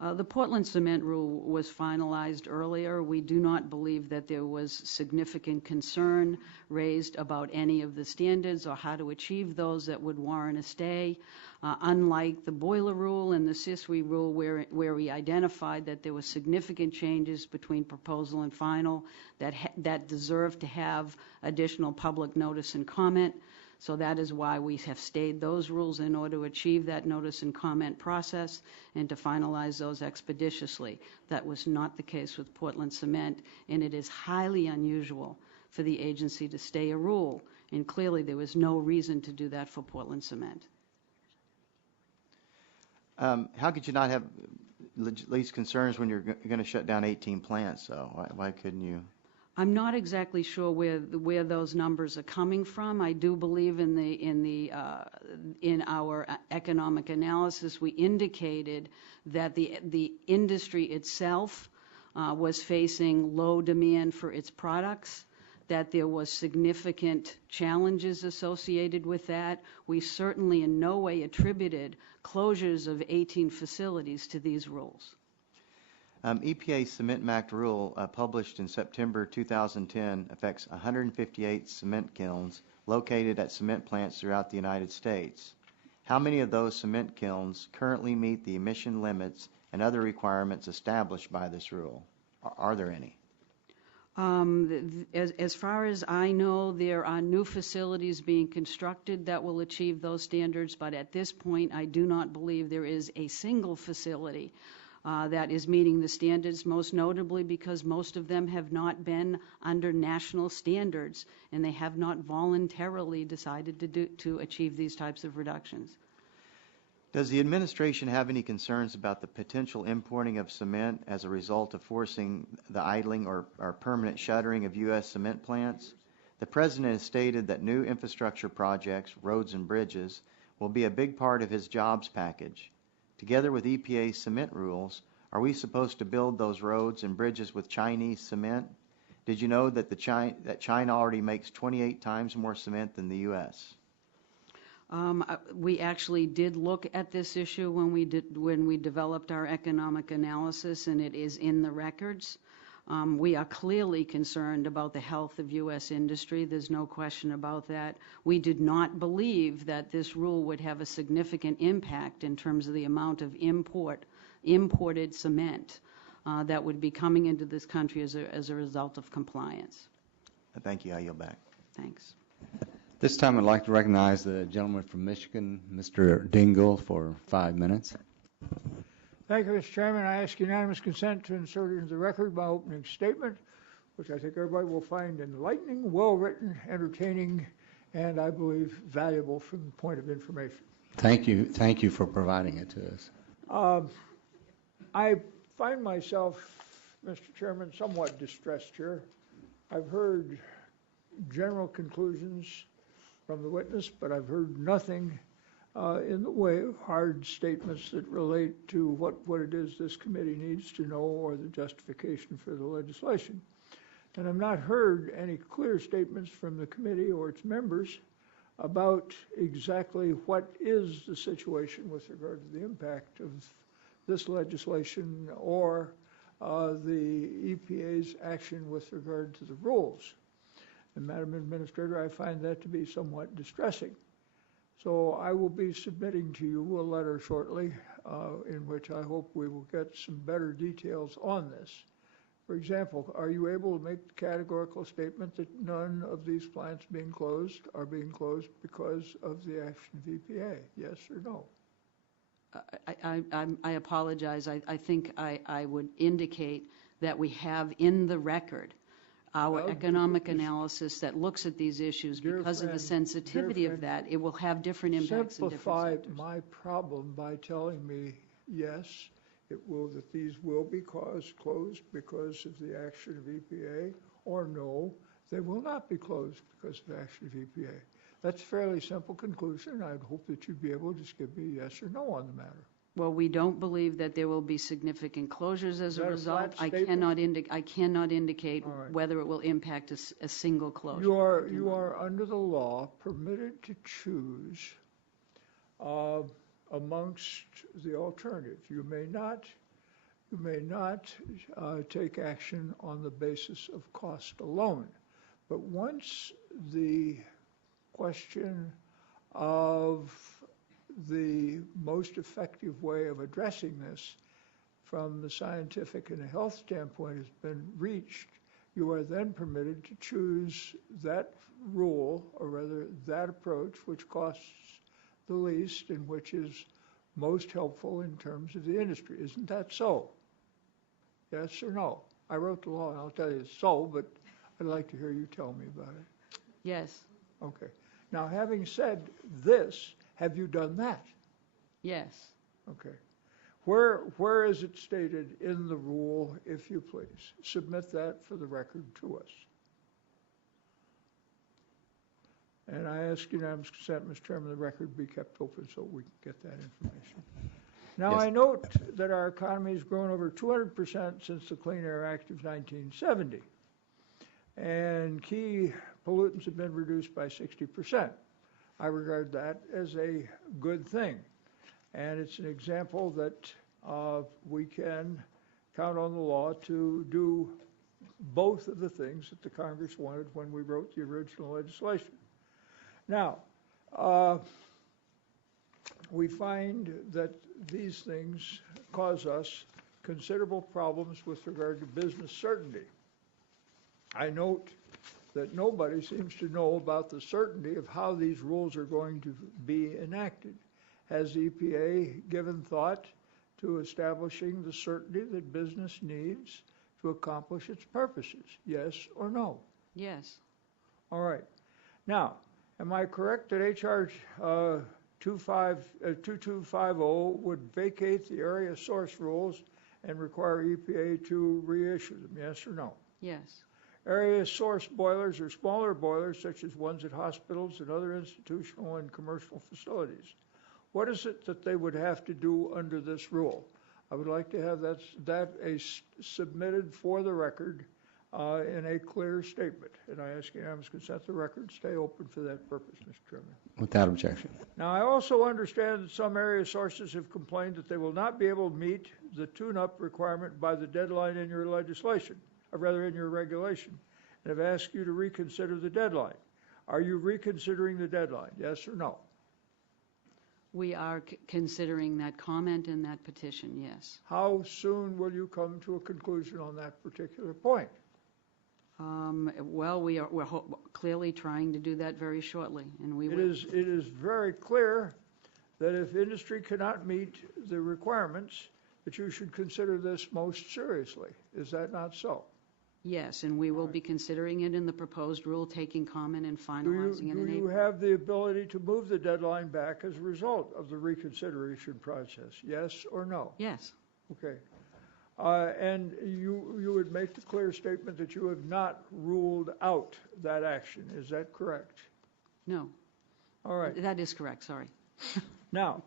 The Portland Cement Rule was finalized earlier. We do not believe that there was significant concern raised about any of the standards or how to achieve those that would warrant a stay. Unlike the Boiler Rule and the CISWI Rule, where we identified that there were significant changes between proposal and final that deserved to have additional public notice and comment. So that is why we have stayed those rules in order to achieve that notice and comment process and to finalize those expeditiously. That was not the case with Portland Cement, and it is highly unusual for the agency to stay a rule, and clearly there was no reason to do that for Portland Cement. How could you not have least concerns when you're going to shut down 18 plants, though? Why couldn't you? I'm not exactly sure where those numbers are coming from. I do believe in our economic analysis we indicated that the industry itself was facing low demand for its products, that there was significant challenges associated with that. We certainly in no way attributed closures of 18 facilities to these rules. EPA's Cement Act rule published in September 2010 affects 158 cement kilns located at cement plants throughout the United States. How many of those cement kilns currently meet the emission limits and other requirements established by this rule? Are there any? As far as I know, there are new facilities being constructed that will achieve those standards, but at this point I do not believe there is a single facility that is meeting the standards, most notably because most of them have not been under national standards, and they have not voluntarily decided to achieve these types of reductions. Does the administration have any concerns about the potential importing of cement as a result of forcing the idling or permanent shuttering of U.S. cement plants? The President has stated that new infrastructure projects, roads and bridges, will be a big part of his jobs package. Together with EPA's cement rules, are we supposed to build those roads and bridges with Chinese cement? Did you know that China already makes 28 times more cement than the U.S.? We actually did look at this issue when we developed our economic analysis, and it is in the records. We are clearly concerned about the health of U.S. industry. There's no question about that. We did not believe that this rule would have a significant impact in terms of the amount of imported cement that would be coming into this country as a result of compliance. Thank you. I yield back. Thanks. This time I'd like to recognize the gentleman from Michigan, Mr. Dingle, for 5 minutes. Thank you, Mr. Chairman. I ask unanimous consent to insert into the record my opening statement, which I think everybody will find enlightening, well-written, entertaining, and I believe valuable from the point of information. Thank you. Thank you for providing it to us. I find myself, Mr. Chairman, somewhat distressed here. I've heard general conclusions from the witness, but I've heard nothing in the way of hard statements that relate to what it is this committee needs to know or the justification for the legislation. And I've not heard any clear statements from the committee or its members about exactly what is the situation with regard to the impact of this legislation or the EPA's action with regard to the rules. And Madam Administrator, I find that to be somewhat distressing. So I will be submitting to you a letter shortly in which I hope we will get some better details on this. For example, are you able to make the categorical statement that none of these plants being closed are being closed because of the action of EPA? Yes or no? I apologize. I think I would indicate that we have in the record our economic analysis that looks at these issues because of the sensitivity of that. It will have different impacts in different sectors. Simplify my problem by telling me, yes, that these will be closed because of the action of EPA, or no, they will not be closed because of the action of EPA. That's a fairly simple conclusion. I'd hope that you'd be able to just give me a yes or no on the matter. Well, we don't believe that there will be significant closures as a result. I cannot indicate whether it will impact a single closure. You are under the law permitted to choose amongst the alternatives. You may not take action on the basis of cost alone. But once the question of the most effective way of addressing this from the scientific and health standpoint has been reached, you are then permitted to choose that rule, or rather that approach, which costs the least and which is most helpful in terms of the industry. Isn't that so? Yes or no? I wrote the law and I'll tell you it's so, but I'd like to hear you tell me about it. Yes. Okay. Now, having said this, have you done that? Yes. Okay. Where is it stated in the rule, if you please? Submit that for the record to us. And I ask unanimous consent, Mr. Chairman, the record be kept open so we can get that information. Now, yes. I note that our economy has grown over 200% since the Clean Air Act of 1970. And key pollutants have been reduced by 60%. I regard that as a good thing. And it's an example that we can count on the law to do both of the things that the Congress wanted when we wrote the original legislation. Now, we find that these things cause us considerable problems with regard to business certainty. I note that nobody seems to know about the certainty of how these rules are going to be enacted. Has the EPA given thought to establishing the certainty that business needs to accomplish its purposes? Yes or no? Yes. All right. Now, am I correct that H.R. 2250 would vacate the area source rules and require EPA to reissue them? Yes or no? Yes. Area source boilers are smaller boilers, such as ones at hospitals and other institutional and commercial facilities. What is it that they would have to do under this rule? I would like to have that submitted for the record in a clear statement. And I ask unanimous consent the record stay open for that purpose, Mr. Chairman. Without objection. Now, I also understand that some area sources have complained that they will not be able to meet the tune-up requirement by the deadline in your legislation, or rather in your regulation, and have asked you to reconsider the deadline. Are you reconsidering the deadline, yes or no? We are considering that comment in that petition, yes. How soon will you come to a conclusion on that particular point? Well, we're clearly trying to do that very shortly, and we will. It is very clear that if industry cannot meet the requirements, that you should consider this most seriously. Is that not so? Yes, and we will be considering it in the proposed rule, taking comment and finalizing it in April. Do you have the ability to move the deadline back as a result of the reconsideration process? Yes or no? Yes. Okay. And you would make the clear statement that you have not ruled out that action. Is that correct? No. All right. That is correct, sorry. Now,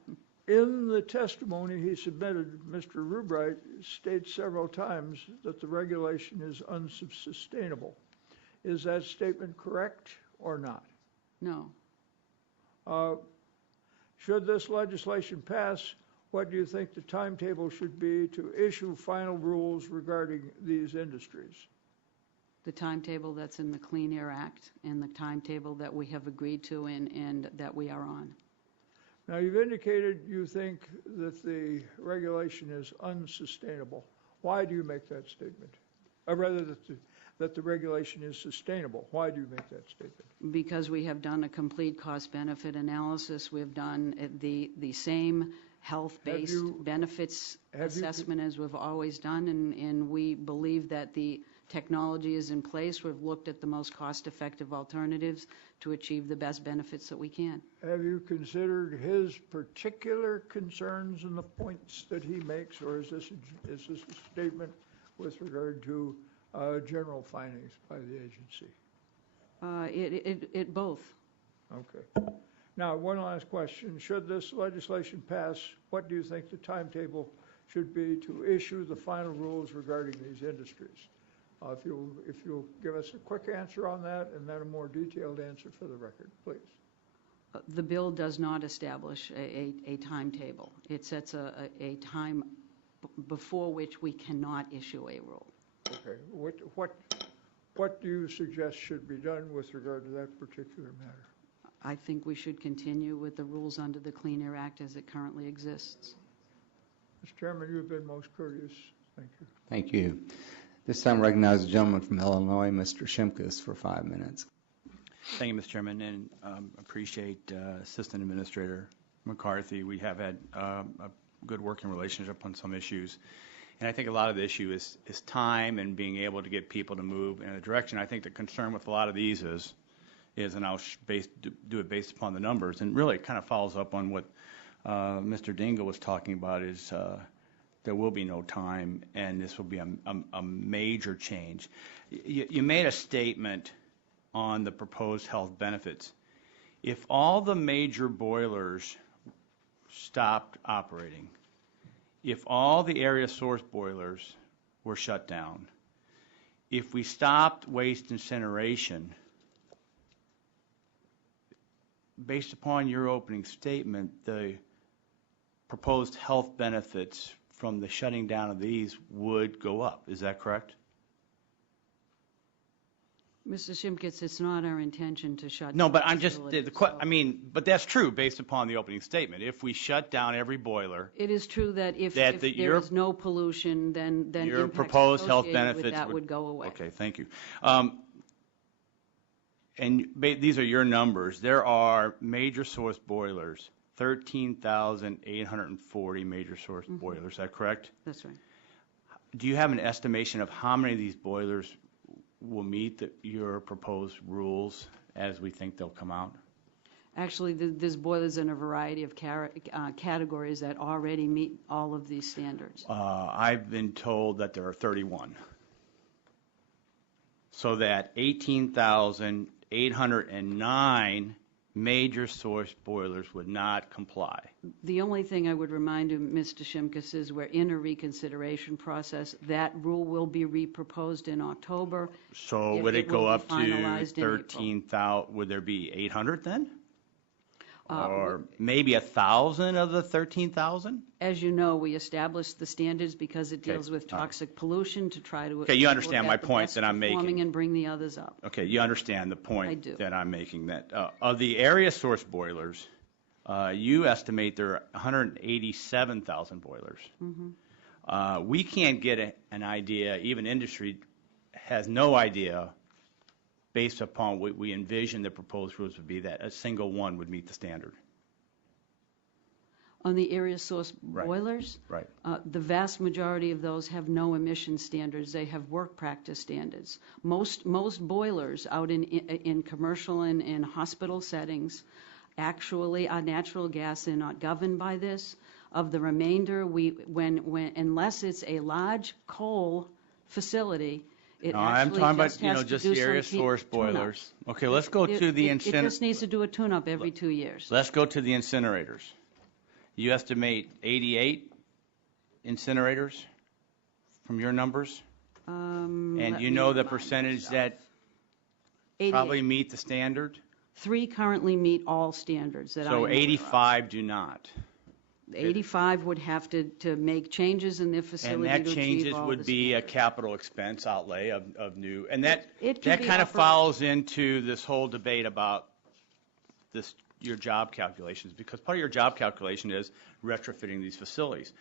in the testimony he submitted, Mr. Rubright states several times that the regulation is unsustainable. Is that statement correct or not? No. Should this legislation pass, what do you think the timetable should be to issue final rules regarding these industries? The timetable that's in the Clean Air Act and the timetable that we have agreed to and that we are on. Now, you've indicated you think that the regulation is unsustainable. Why do you make that statement? Or rather, that the regulation is sustainable. Why do you make that statement? Because we have done a complete cost-benefit analysis. We've done the same health-based benefits assessment as we've always done, and we believe that the technology is in place. We've looked at the most cost-effective alternatives to achieve the best benefits that we can. Have you considered his particular concerns and the points that he makes, or is this a statement with regard to general findings by the agency? It both. Okay. Now, one last question. Should this legislation pass, what do you think the timetable should be to issue the final rules regarding these industries? If you'll give us a quick answer on that and then a more detailed answer for the record, please. The bill does not establish a timetable. It sets a time before which we cannot issue a rule. Okay. What do you suggest should be done with regard to that particular matter? I think we should continue with the rules under the Clean Air Act as it currently exists. Mr. Chairman, you've been most courteous. Thank you. Thank you. This time I recognize the gentleman from Illinois, Mr. Shimkus, for 5 minutes. Thank you, Mr. Chairman, and appreciate Assistant Administrator McCarthy. We have had a good working relationship on some issues. And I think a lot of the issue is time and being able to get people to move in a direction. I think the concern with a lot of these is and I'll do it based upon the numbers, and really it kind of follows up on what Mr. Dingle was talking about, is there will be no time, and this will be a major change. You made a statement on the proposed health benefits. If all the major boilers stopped operating, if all the area source boilers were shut down, if we stopped waste incineration, based upon your opening statement, the proposed health benefits from the shutting down of these would go up. Is that correct? Mr. Shimkus, it's not our intention to shut down. No, but I'm just, but that's true based upon the opening statement. If we shut down every boiler. It is true that if there is no pollution, then your impacts proposed health associated benefits with that would go away. Okay, thank you. And these are your numbers. There are major source boilers, 13,840 major source boilers. Is that correct? That's right. Do you have an estimation of how many of these boilers will meet your proposed rules as we think they'll come out? Actually, there's boilers in a variety of categories that already meet all of these standards. I've been told that there are 31. So that 18,809 major source boilers would not comply. The only thing I would remind you, Mr. Shimkus, is we're in a reconsideration process. That rule will be reproposed in October. So would it go will up be to finalized in April. 13,000? Would there be 800 then? Or maybe 1,000 of the 13,000? As you know, we established the standards because it deals with toxic pollution to try to. Okay, you understand look my at the point best that I'm making. performing and bring the others up. Okay, you understand the point I do. that I'm making. That of the area source boilers, you estimate there are 187,000 boilers. We can't get an idea. Even industry has no idea, based upon what we envision the proposed rules would be, that a single one would meet the standard. On the area source boilers, Right. The vast majority of those have no emission standards. They have work practice standards. Most boilers out in commercial and in hospital settings actually are natural gas. They're not governed by this. Of the remainder, unless it's a large coal facility, it I'm actually talking just about, has just to do the area some source tune-ups. boilers. Okay, let's go to the It just incinerator. needs to do a tune-up every 2 years. Let's go to the incinerators. You estimate 88 incinerators from your numbers? And you know the percentage that 88. probably meet the standard? 3 currently meet all standards that I know So of. 85 do not. 85 would have to make changes in their And facility that to changes achieve all would the be a standards. capital expense outlay of new, and that It can be kind of upper- follows into this whole debate about your job calculations, because part of your job calculation is retrofitting these facilities.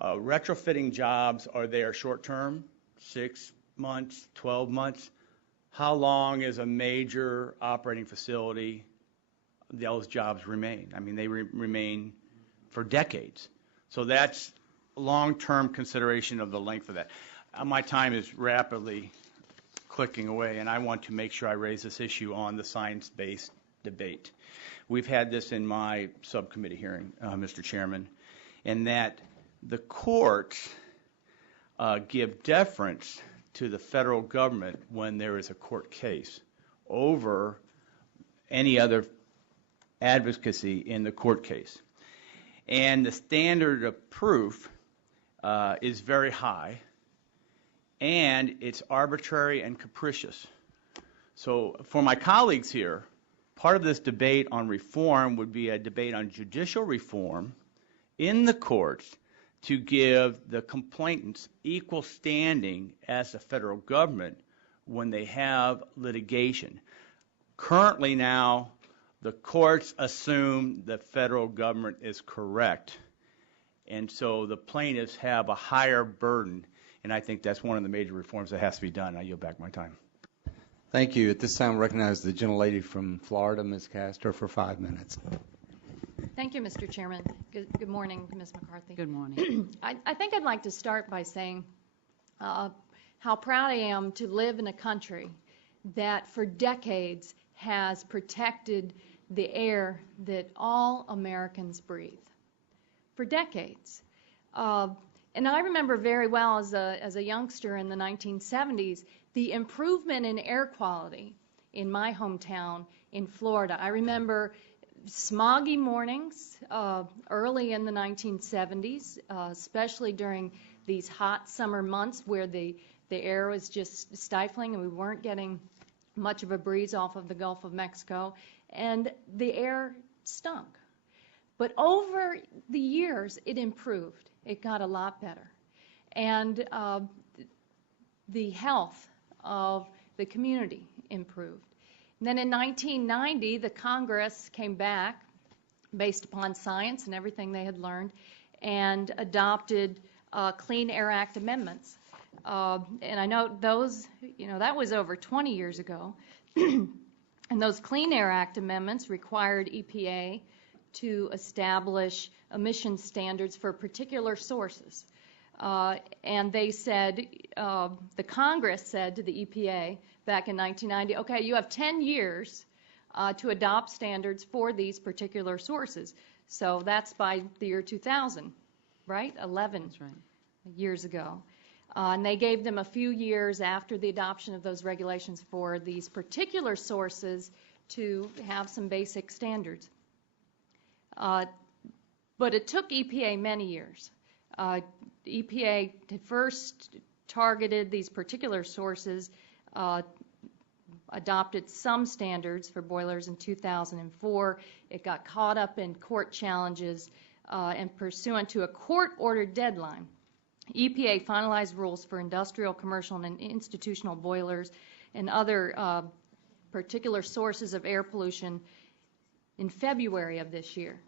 Retrofitting jobs, are they short-term, 6 months, 12 months? How long is a major operating facility, those jobs remain? I mean, they remain for decades. So that's long-term consideration of the length of that. My time is rapidly clicking away, and I want to make sure I raise this issue on the science-based debate. We've had this in my subcommittee hearing, Mr. Chairman, and that the courts give deference to the federal government when there is a court case over any other advocacy in the court case. And the standard of proof is very high, and it's arbitrary and capricious. So for my colleagues here, part of this debate on reform would be a debate on judicial reform in the courts to give the complainants equal standing as the federal government when they have litigation. Currently now, the courts assume the federal government is correct, and so the plaintiffs have a higher burden, and I think that's one of the major reforms that has to be done. I yield back my time. Thank you. At this time, I recognize the gentlelady from Florida, Ms. Castor, for 5 minutes. Thank you, Mr. Chairman. Good morning, Ms. McCarthy. Good morning. I think I'd like to start by saying how proud I am to live in a country that for decades has protected the air that all Americans breathe. For decades. And I remember very well as a youngster in the 1970s, the improvement in air quality in my hometown in Florida. I remember smoggy mornings early in the 1970s, especially during these hot summer months where the air was just stifling and we weren't getting much of a breeze off of the Gulf of Mexico, and the air stunk. But over the years, it improved. It got a lot better. And the health of the community improved. And then in 1990, the Congress came back based upon science and everything they had learned and adopted Clean Air Act amendments. And I know those, that was over 20 years ago. And those Clean Air Act amendments required EPA to establish emission standards for particular sources. And they said, the Congress said to the EPA back in 1990, okay, you have 10 years to adopt standards for these particular sources. So that's by the year 2000, right? 11 That's right. years ago. And they gave them a few years after the adoption of those regulations for these particular sources to have some basic standards. But it took EPA many years. EPA had first targeted these particular sources, adopted some standards for boilers in 2004. It got caught up in court challenges, and pursuant to a court-ordered deadline, EPA finalized rules for industrial, commercial, and institutional boilers and other particular sources of air pollution in February of this year.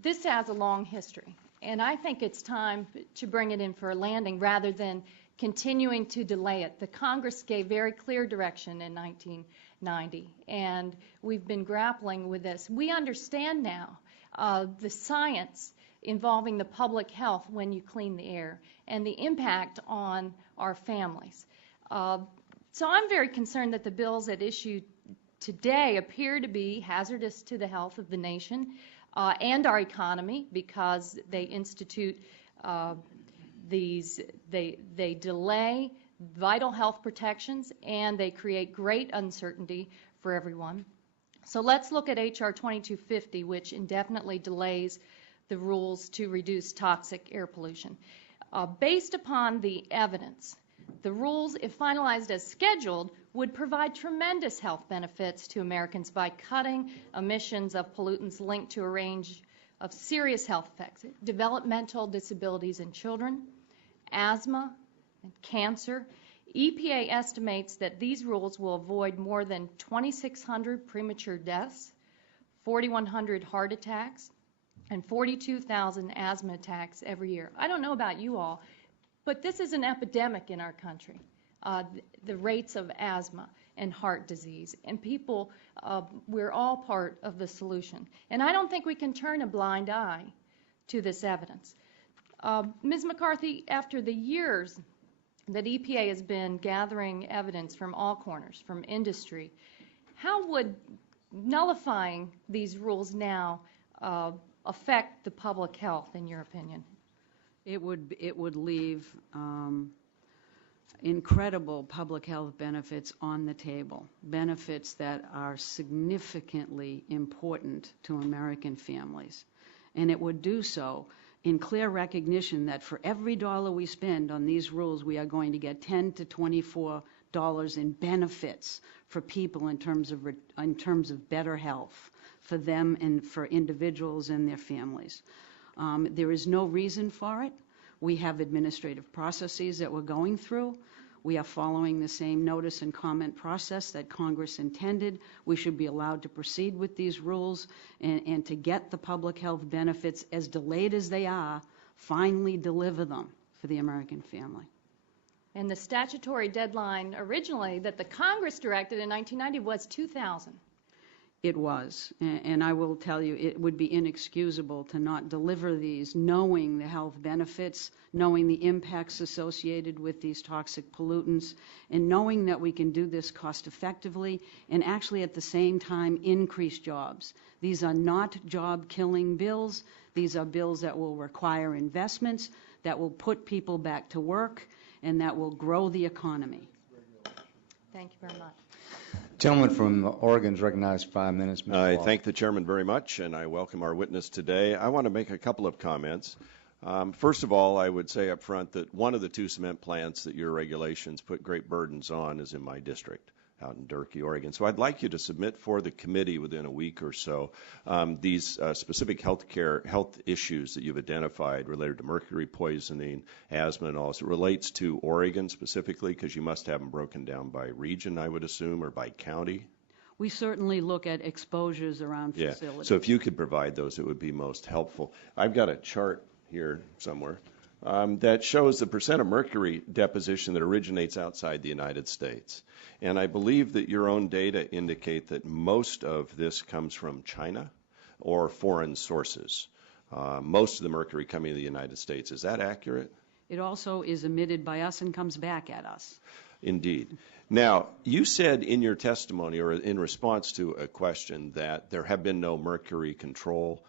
This has a long history, and I think it's time to bring it in for a landing rather than continuing to delay it. The Congress gave very clear direction in 1990, and we've been grappling with this. We understand now the science involving the public health when you clean the air and the impact on our families. So I'm very concerned that the bills at issue today appear to be hazardous to the health of the nation and our economy because they institute they delay vital health protections and they create great uncertainty for everyone. So let's look at H.R. 2250, which indefinitely delays the rules to reduce toxic air pollution. Based upon the evidence, the rules, if finalized as scheduled, would provide tremendous health benefits to Americans by cutting emissions of pollutants linked to a range of serious health effects, developmental disabilities in children, asthma, and cancer. EPA estimates that these rules will avoid more than 2,600 premature deaths, 4,100 heart attacks, and 42,000 asthma attacks every year. I don't know about you all, but this is an epidemic in our country, the rates of asthma and heart disease. And people, we're all part of the solution. And I don't think we can turn a blind eye to this evidence. Ms. McCarthy, after the years that EPA has been gathering evidence from all corners, from industry, how would nullifying these rules now affect the public health, in your opinion? It would leave incredible public health benefits on the table, benefits that are significantly important to American families. And it would do so in clear recognition that for every dollar we spend on these rules, we are going to get $10 to $24 in benefits for people in terms of better health for them and for individuals and their families. There is no reason for it. We have administrative processes that we're going through. We are following the same notice and comment process that Congress intended. We should be allowed to proceed with these rules and to get the public health benefits, as delayed as they are, finally deliver them for the American family. And the statutory deadline originally that the Congress directed in 1990 was 2000. It was, and I will tell you, it would be inexcusable to not deliver these knowing the health benefits, knowing the impacts associated with these toxic pollutants, and knowing that we can do this cost effectively and actually at the same time increase jobs. These are not job-killing bills. These are bills that will require investments, that will put people back to work, and that will grow the economy. Thank you very much. Gentleman from Oregon is recognized 5 minutes. Mr. I Wall. thank the chairman very much, and I welcome our witness today. I want to make a couple of comments. First of all, I would say up front that one of the two cement plants that your regulations put great burdens on is in my district out in Durkee, Oregon. So I'd like you to submit for the committee within a week or so these specific health issues that you've identified related to mercury poisoning, asthma, and all. So it relates to Oregon specifically, because you must have them broken down by region, I would assume, or by county. We certainly look at exposures around facilities. So if you could provide those, it would be most helpful. I've got a chart here somewhere that shows the percent of mercury deposition that originates outside the United States. And I believe that your own data indicate that most of this comes from China or foreign sources. Most of the mercury coming to the United States. Is that accurate? It also is emitted by us and comes back at us. Indeed. Now, you said in your testimony or in response to a question that there have been no mercury control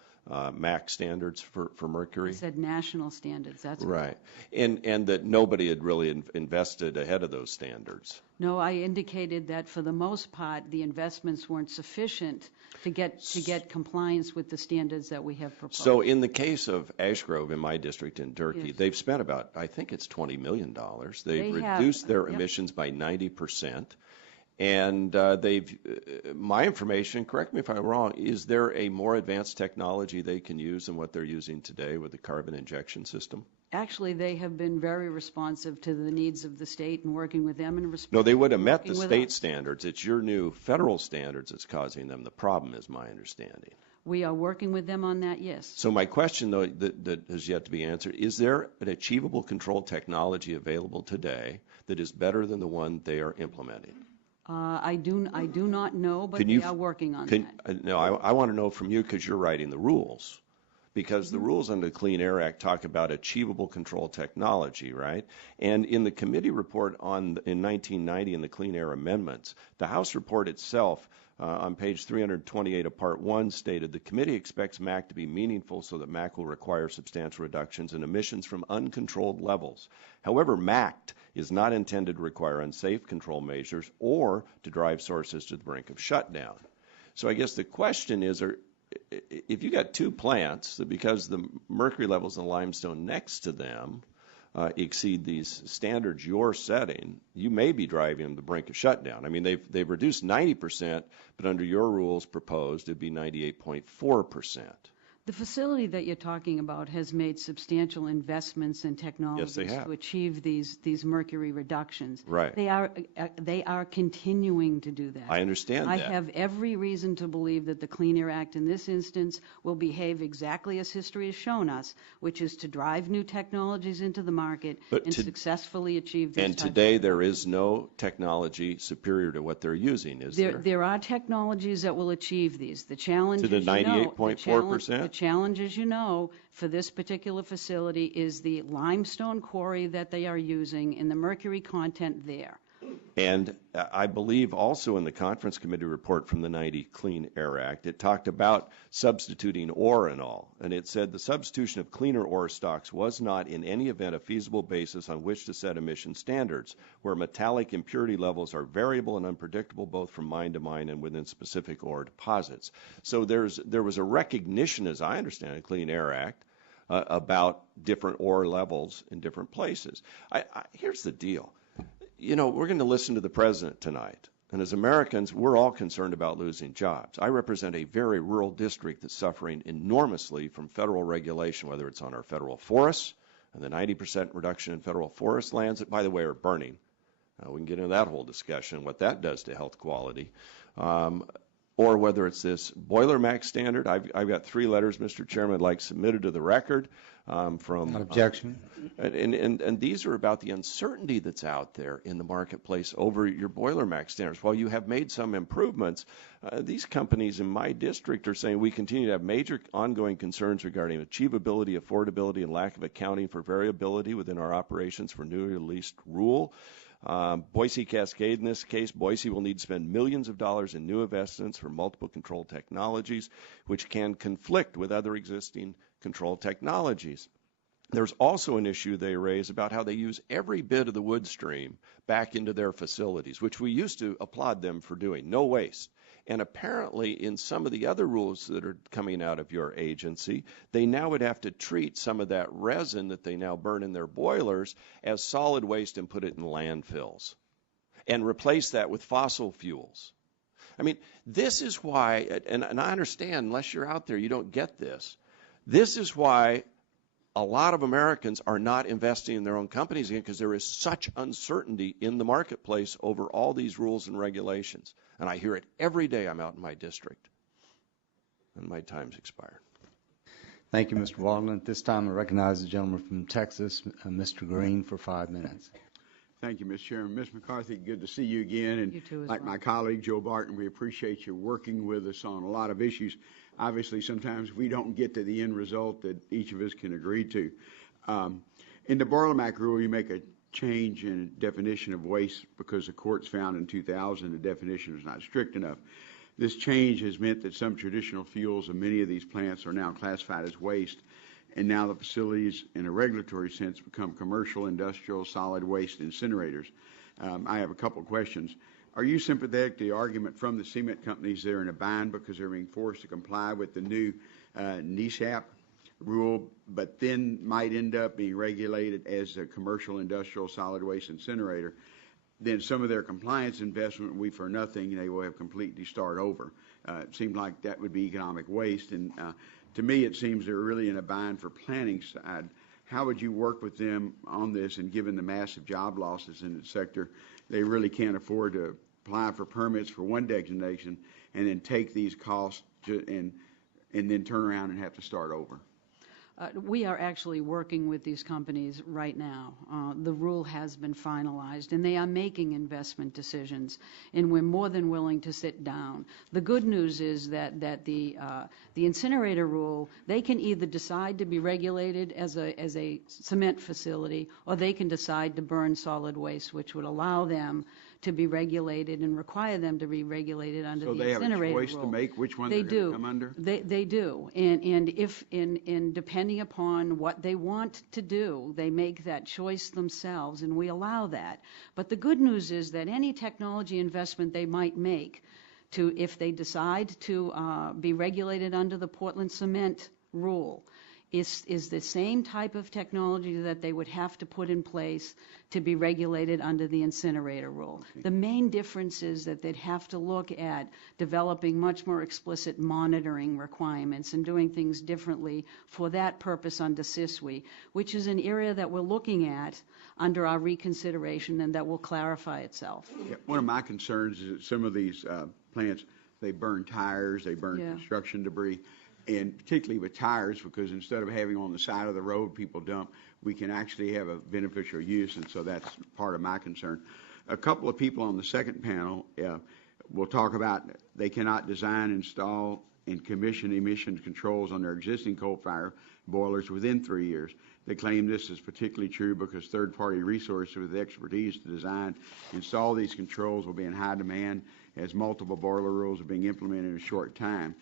MAC standards for mercury. I said national standards. That's right. And that nobody had really invested ahead of those standards. No, I indicated that for the most part, the investments weren't sufficient to get compliance with the standards that we have proposed. So in the case of Ash Grove in my district in Turkey, yes. they've spent about, I think it's $20 million. They've They reduced their yep. emissions by 90%. And my information, correct me if I'm wrong, is there a more advanced technology they can use than what they're using today with the carbon injection system? Actually, they have been very responsive to the needs of the state and working with them. No, they would have met the state standards. It's your new federal standards that's causing them the problem, is my understanding. We are working with them on that, yes. So my question, though, that has yet to be answered, is there an achievable control technology available today that is better than the one they are implementing? I do not know, but they are working on that. No, I want to know from you because you're writing the rules. Because the rules under the Clean Air Act talk about achievable control technology, right? And in the committee report in 1990 in the Clean Air Amendments, the House report itself on page 328 of Part 1 stated the committee expects MAC to be meaningful so that MAC will require substantial reductions in emissions from uncontrolled levels. However, MACT is not intended to require unsafe control measures or to drive sources to the brink of shutdown. So I guess the question is, if you got two plants that because the mercury levels in limestone next to them exceed these standards you're setting, you may be driving the brink of shutdown. I mean, they've reduced 90%, but under your rules proposed, it'd be 98.4%. The facility that you're talking about has made substantial investments in technologies to achieve these mercury reductions. Right. They are continuing to do that. I understand that. I have every reason to believe that the Clean Air Act in this instance will behave exactly as history has shown us, which is to drive new technologies into the market and successfully achieve this. And today there is no technology superior to what they're using, is there? There are technologies that will achieve these. The challenge, to the 98.4%? The challenge, as you know, for this particular facility is the limestone quarry that they are using and the mercury content there. And I believe also in the conference committee report from the 90 Clean Air Act, it talked about substituting ore and all. And it said the substitution of cleaner ore stocks was not in any event a feasible basis on which to set emission standards, where metallic impurity levels are variable and unpredictable both from mine to mine and within specific ore deposits. So there was a recognition, as I understand it, Clean Air Act, about different ore levels in different places. Here's the deal. You know, we're going to listen to the president tonight. And as Americans, we're all concerned about losing jobs. I represent a very rural district that's suffering enormously from federal regulation, whether it's on our federal forests and the 90% reduction in federal forest lands that, by the way, are burning. We can get into that whole discussion, what that does to health quality. Or whether it's this boiler max standard. I've got 3 letters, Mr. Chairman, I'd like submitted to the record from... Not objection. And these are about the uncertainty that's out there in the marketplace over your boiler max standards. While you have made some improvements, these companies in my district are saying we continue to have major ongoing concerns regarding achievability, affordability, and lack of accounting for variability within our operations for newly released rule. Boise Cascade, in this case, Boise will need to spend millions of dollars in new investments for multiple control technologies, which can conflict with other existing control technologies. There's also an issue they raise about how they use every bit of the wood stream back into their facilities, which we used to applaud them for doing, no waste. And apparently in some of the other rules that are coming out of your agency, they now would have to treat some of that resin that they now burn in their boilers as solid waste and put it in landfills and replace that with fossil fuels. I mean, this is why, and I understand unless you're out there, you don't get this. This is why a lot of Americans are not investing in their own companies again, because there is such uncertainty in the marketplace over all these rules and regulations. And I hear it every day I'm out in my district. And my time's expired. Thank you, Mr. Waldman. At this time, I recognize the gentleman from Texas, Mr. Green, for 5 minutes. Thank you, Mr. Chairman. Ms. McCarthy, good to see you again. And You too as like well. my colleague, Joe Barton, we appreciate you working with us on a lot of issues. Obviously, sometimes we don't get to the end result that each of us can agree to. In the Barlamac rule, you make a change in definition of waste because the courts found in 2000 the definition is not strict enough. This change has meant that some traditional fuels and many of these plants are now classified as waste, and now the facilities, in a regulatory sense, become commercial, industrial, solid waste incinerators. I have a couple of questions. Are you sympathetic to the argument from the cement companies they're in a bind because they're being forced to comply with the new NESHAP rule, but then might end up being regulated as a commercial, industrial, solid waste incinerator? Then some of their compliance investment will be for nothing, and they will have completely start over. It seems like that would be economic waste, and to me it seems they're really in a bind for planning side. How would you work with them on this, and given the massive job losses in the sector, they really can't afford to apply for permits for one designation and then take these costs and then turn around and have to start over? We are actually working with these companies right now. The rule has been finalized, and they are making investment decisions, and we're more than willing to sit down. The good news is that the incinerator rule, they can either decide to be regulated as a cement facility, or they can decide to burn solid waste, which would allow them to be regulated and require them to be regulated under the incinerator rule. So they have a choice to make which one they're going to come under? They do. And if depending upon what they want to do, they make that choice themselves, and we allow that. But the good news is that any technology investment they might make if they decide to be regulated under the Portland cement rule, is the same type of technology that they would have to put in place to be regulated under the incinerator rule. Okay. The main difference is that they'd have to look at developing much more explicit monitoring requirements and doing things differently for that purpose under SISWI, which is an area that we're looking at under our reconsideration and that will clarify itself. Yeah, one of my concerns is that some of these plants, they burn tires, they burn construction debris. And particularly with tires, because instead of having on the side of the road people dump, we can actually have a beneficial use, and so that's part of my concern. A couple of people on the second panel will talk about they cannot design, install, and commission emission controls on their existing coal-fired boilers within 3 years. They claim this is particularly true because third-party resources with expertise to design, install these controls will be in high demand as multiple boiler rules are being implemented in a short time.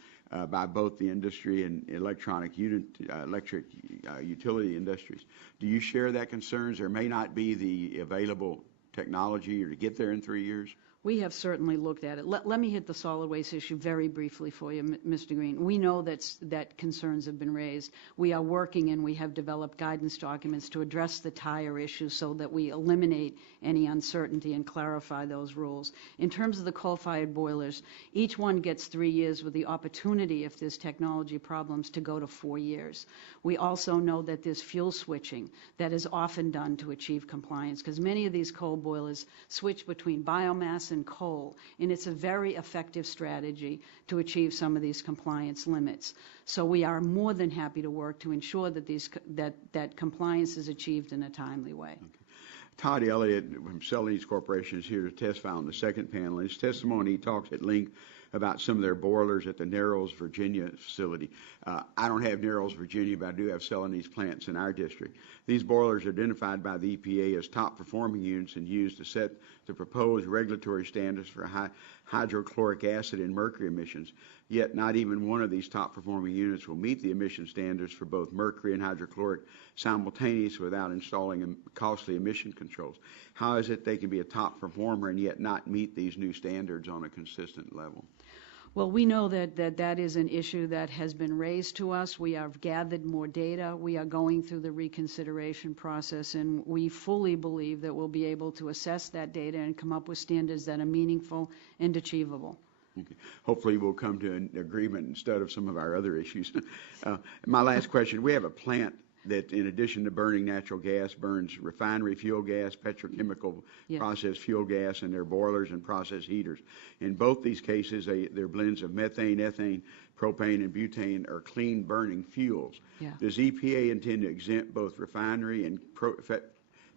By both the industry and electric utility industries. Do you share that concerns? There may not be the available technology or to get there in 3 years? We have certainly looked at it. Let me hit the solid waste issue very briefly for you, Mr. Green. We know that concerns have been raised. We are working and we have developed guidance documents to address the tire issue so that we eliminate any uncertainty and clarify those rules. In terms of the coal-fired boilers, each one gets 3 years with the opportunity, if there's technology problems, to go to 4 years. We also know that there's fuel switching that is often done to achieve compliance because many of these coal boilers switch between biomass and coal, and it's a very effective strategy to achieve some of these compliance limits. So we are more than happy to work to ensure that that compliance is achieved in a timely way. Okay. Todd Elliott from Celanese Corporation is here to testify on the second panel. In his testimony, he talks at length about some of their boilers at the Narrows, Virginia facility. I don't have Narrows, Virginia, but I do have Celanese plants in our district. These boilers are identified by the EPA as top performing units and used to set the proposed regulatory standards for hydrochloric acid and mercury emissions. Yet not even one of these top performing units will meet the emission standards for both mercury and hydrochloric simultaneously without installing costly emission controls. How is it they can be a top performer and yet not meet these new standards on a consistent level? Well, we know that is an issue that has been raised to us. We have gathered more data. We are going through the reconsideration process, and we fully believe that we'll be able to assess that data and come up with standards that are meaningful and achievable. Okay. Hopefully we'll come to an agreement instead of some of our other issues. My last question, we have a plant that in addition to burning natural gas, burns refinery fuel gas, petrochemical Yes. processed fuel gas, and their boilers and process heaters. In both these cases, they're blends of methane, ethane, propane, and butane are clean burning fuels. Yeah. Does EPA intend to exempt both refinery and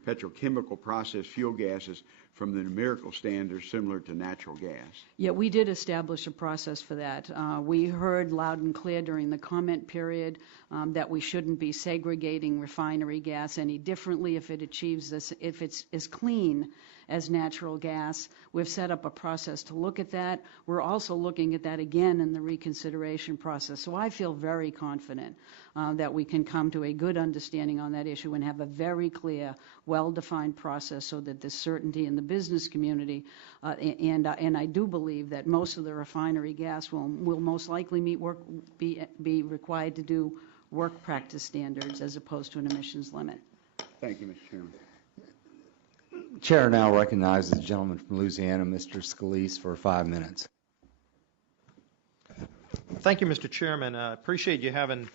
petrochemical processed fuel gases from the numerical standards similar to natural gas? Yeah, we did establish a process for that. We heard loud and clear during the comment period that we shouldn't be segregating refinery gas any differently if it achieves this, if it's as clean as natural gas. We've set up a process to look at that. We're also looking at that again in the reconsideration process. So I feel very confident that we can come to a good understanding on that issue and have a very clear, well-defined process so that there's certainty in the business community. And I do believe that most of the refinery gas will most likely be required to do work practice standards as opposed to an emissions limit. Thank you, Mr. Chairman. Chair now recognizes the gentleman from Louisiana, Mr. Scalise, for 5 minutes. Thank you, Mr. Chairman. I appreciate you having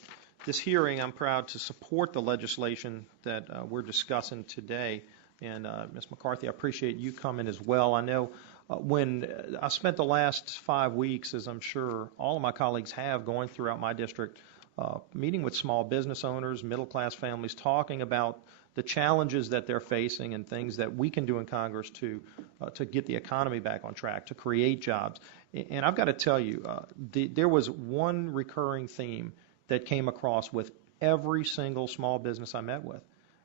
this hearing. I'm proud to support the legislation that we're discussing today. And Ms. McCarthy, I appreciate you coming as well. I know when I spent the last 5 weeks, as I'm sure all of my colleagues have, going throughout my district, meeting with small business owners, middle-class families, talking about the challenges that they're facing and things that we can do in Congress to get the economy back on track, to create jobs. And I've got to tell you, there was one recurring theme that came across with every single small business I met with.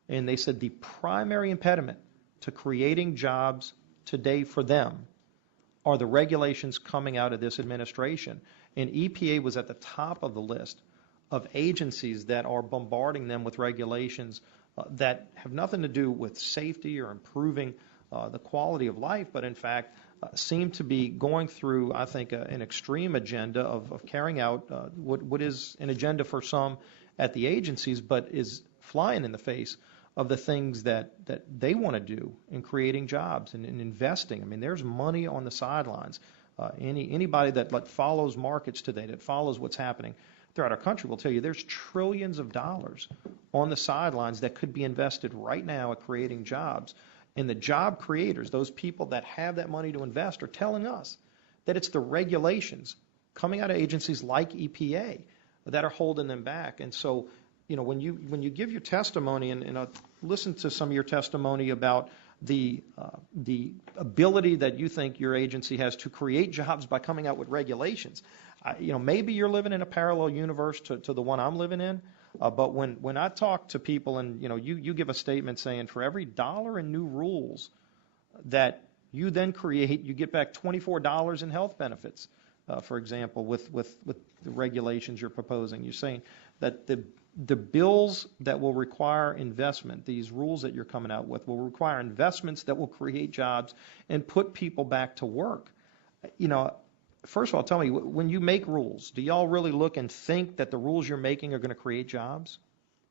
And they said the primary impediment to creating jobs today for them are the regulations coming out of this administration. And EPA was at the top of the list of agencies that are bombarding them with regulations that have nothing to do with safety or improving the quality of life, but in fact seem to be going through, I think, an extreme agenda of carrying out what is an agenda for some at the agencies, but is flying in the face of the things that they want to do in creating jobs and in investing. I mean, there's money on the sidelines. Anybody that follows markets today, that follows what's happening throughout our country will tell you there's trillions of dollars on the sidelines that could be invested right now at creating jobs. And the job creators, those people that have that money to invest, are telling us that it's the regulations coming out of agencies like EPA that are holding them back. And so, you know, when you give your testimony, and listen to some of your testimony about the ability that you think your agency has to create jobs by coming out with regulations. You know, maybe you're living in a parallel universe to the one I'm living in, but when I talk to people and, you know, you give a statement saying for every $1 in new rules that you then create, you get back $24 in health benefits, for example, with the regulations you're proposing. You're saying that the bills that will require investment, these rules that you're coming out with, will require investments that will create jobs and put people back to work. You know, first of all, tell me, when you make rules, do y'all really look and think that the rules you're making are going to create jobs?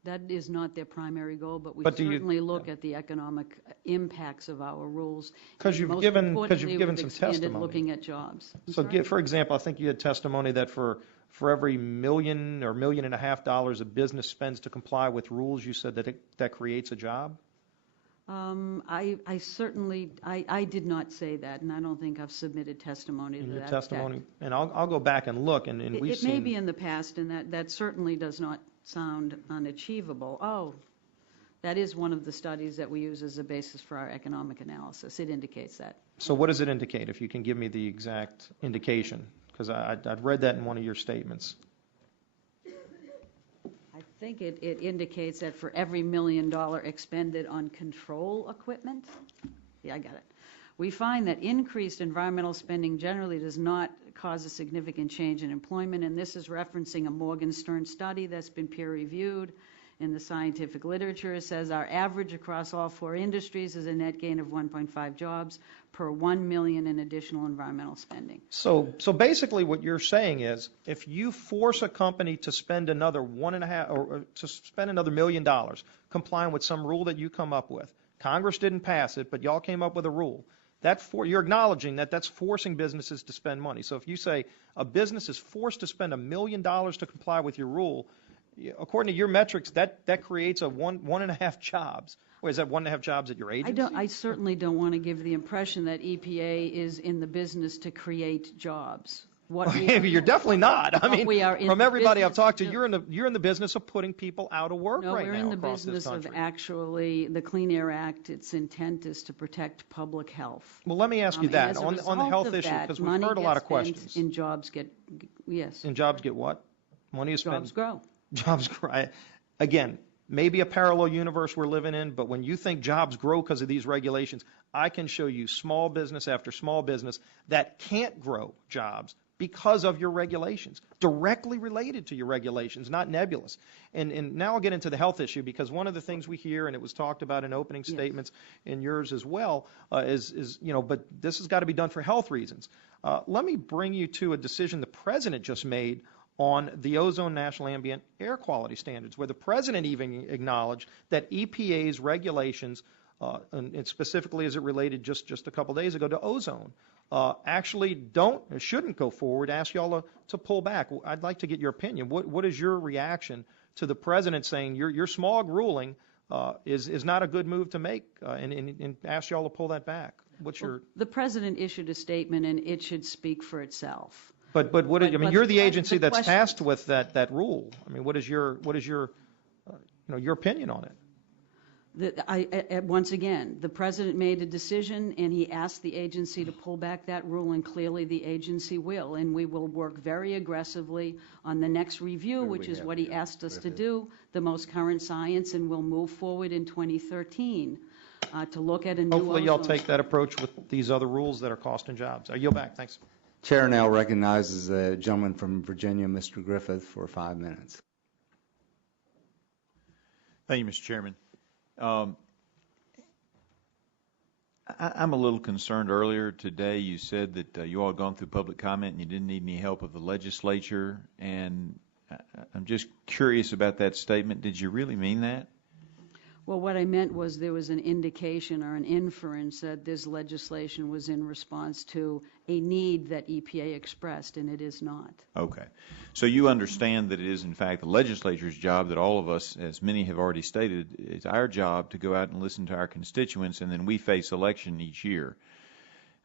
That is not their primary goal, but we certainly look at the economic impacts of our rules. Because you've given some testimony. Looking at jobs. So, for example, I think you had testimony that for every $1 million or $1.5 million a business spends to comply with rules, you said that creates a job? I certainly did not say that, and I don't think I've submitted testimony to that. In your testimony, and I'll go back and look, and we've seen. It may be in the past, and that certainly does not sound unachievable. Oh, that is one of the studies that we use as a basis for our economic analysis. It indicates that. So what does it indicate, if you can give me the exact indication? Because I'd read that in one of your statements. I think it indicates that for every $1 million expended on control equipment, yeah, I got it. We find that increased environmental spending generally does not cause a significant change in employment, and this is referencing a Morgan Stern study that's been peer-reviewed in the scientific literature. It says our average across all 4 industries is a net gain of 1.5 jobs per 1 million in additional environmental spending. So basically what you're saying is if you force a company to spend another $1 million complying with some rule that you come up with, Congress didn't pass it, but y'all came up with a rule. You're acknowledging that that's forcing businesses to spend money. So if you say a business is forced to spend $1 million to comply with your rule, according to your metrics, that creates one and a half jobs. Or is that 1.5 jobs at your agency? I certainly don't want to give the impression that EPA is in the business to create jobs. You're definitely not. I mean, from everybody I've talked to, you're in the business of putting people out of work right now. No, we're in the across this business of country. actually, the Clean Air Act, its intent is to protect public health. Well, let me ask you that, As a on the result health of issue, that, because we've money heard a lot gets of questions. spent And jobs get, yes. And jobs get what? Money is spent. Jobs grow. Jobs grow. Again, maybe a parallel universe we're living in, but when you think jobs grow because of these regulations, I can show you small business after small business that can't grow jobs because of your regulations, directly related to your regulations, not nebulous. And now I'll get into the health issue, because one of the things we hear, and it was talked about in opening statements in yours as well, is but this has got to be done for health reasons. Let me bring you to a decision the president just made on the ozone national ambient air quality standards, where the president even acknowledged that EPA's regulations, and specifically as it related just a couple days ago to ozone, actually shouldn't go forward. Ask y'all to pull back. I'd like to get your opinion. What is your reaction to the president saying your smog ruling is not a good move to make, and ask y'all to pull that back? The president issued a statement, and it should speak for itself. But you're the agency that's tasked with that rule. I mean, what is your your opinion on it? Once again, the president made a decision, and he asked the agency to pull back that rule, and clearly the agency will, and we will work very aggressively on the next review, which is what he asked us to do, the most current science, and we'll move forward in 2013 to look at a new Hopefully y'all ozone take that approach with these other rules that are costing jobs. I yield back. Thanks. Chair now recognizes the gentleman from Virginia, Mr. Griffith, for 5 minutes. Thank you, Mr. Chairman. I'm a little concerned. Earlier today you said that you all had gone through public comment and you didn't need any help of the legislature, and I'm just curious about that statement. Did you really mean that? Well, what I meant was there was an indication or an inference that this legislation was in response to a need that EPA expressed, and it is not. Okay. So you understand that it is, in fact, the legislature's job, that all of us, as many have already stated, it's our job to go out and listen to our constituents, and then we face election each year.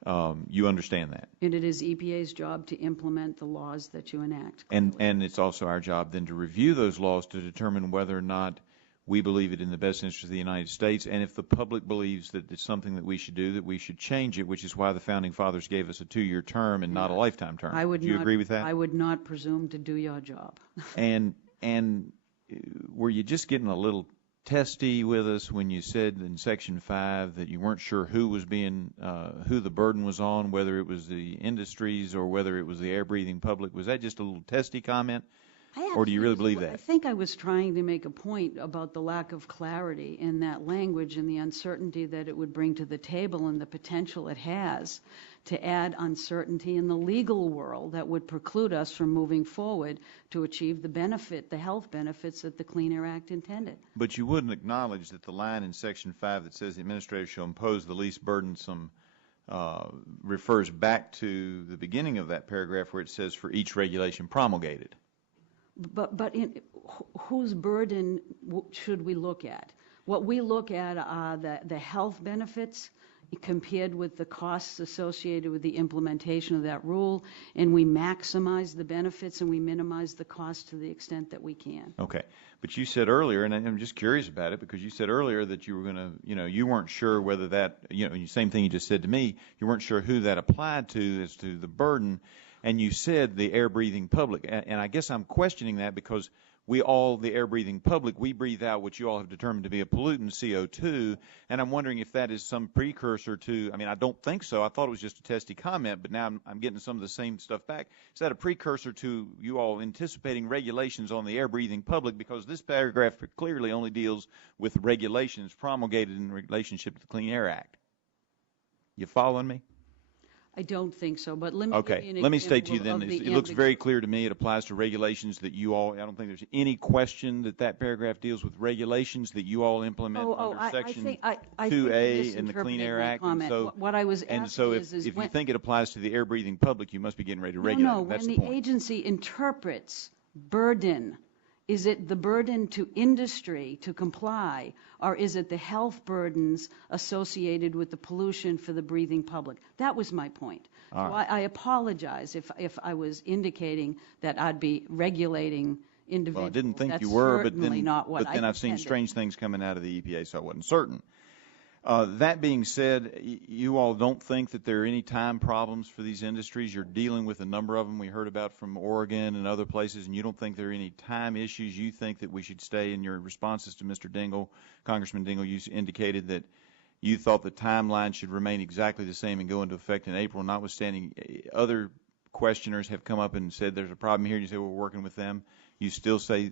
You understand that? And it is EPA's job to implement the laws that you enact. And it's also our job then to review those laws to determine whether or not we believe it in the best interest of the United States, and if the public believes that it's something that we should do, that we should change it, which is why the Founding Fathers gave us a 2-year term and not a lifetime term. Do you agree with that? I would not presume to do your job. And were you just getting a little testy with us when you said in Section 5 that you weren't sure who the burden was on, whether it was the industries or whether it was the air-breathing public? Was that just a little testy comment? Or do you really believe that? I think I was trying to make a point about the lack of clarity in that language and the uncertainty that it would bring to the table and the potential it has to add uncertainty in the legal world that would preclude us from moving forward to achieve the health benefits that the Clean Air Act intended. But you wouldn't acknowledge that the line in Section 5 that says the administrator shall impose the least burdensome refers back to the beginning of that paragraph where it says for each regulation promulgated. But whose burden should we look at? What we look at are the health benefits compared with the costs associated with the implementation of that rule, and we maximize the benefits and we minimize the costs to the extent that we can. Okay. But you said earlier, and I'm just curious about it, because you said earlier that you were going to, you weren't sure whether that, same thing you just said to me, you weren't sure who that applied to as to the burden. And you said the air-breathing public, and I guess I'm questioning that because the air-breathing public, we breathe out what you all have determined to be a pollutant, CO2, and I'm wondering if that is some precursor to, I don't think so. I thought it was just a testy comment, but now I'm getting some of the same stuff back. Is that a precursor to you all anticipating regulations on the air-breathing public? Because this paragraph clearly only deals with regulations promulgated in relationship to the Clean Air Act. You following me? I don't think so, but let me give you an example. Let me state to you then, it looks very clear to me it applies to regulations that you all, I don't think there's any question that paragraph deals with regulations that you all implement under Section 2A in the Clean Air Act. And so, what I was asking if you think it applies to the air-breathing public, you must be getting ready to regulate. No, when the agency interprets burden Is it the burden to industry to comply, or is it the health burdens associated with the pollution for the breathing public? That was my point. So I apologize if I was indicating that I'd be regulating individuals. Well, I didn't think That's you were, but certainly then, not what I've seen intended. strange things coming out of the EPA, so I wasn't certain. That being said, you all don't think that there are any time problems for these industries? You're dealing with a number of them we heard about from Oregon and other places, and you don't think there are any time issues? You think that we should stay in your responses to Mr. Dingell, Congressman Dingell, you indicated that you thought the timeline should remain exactly the same and go into effect in April, notwithstanding other questioners have come up and said there's a problem here, and you say, well, we're working with them. You still stay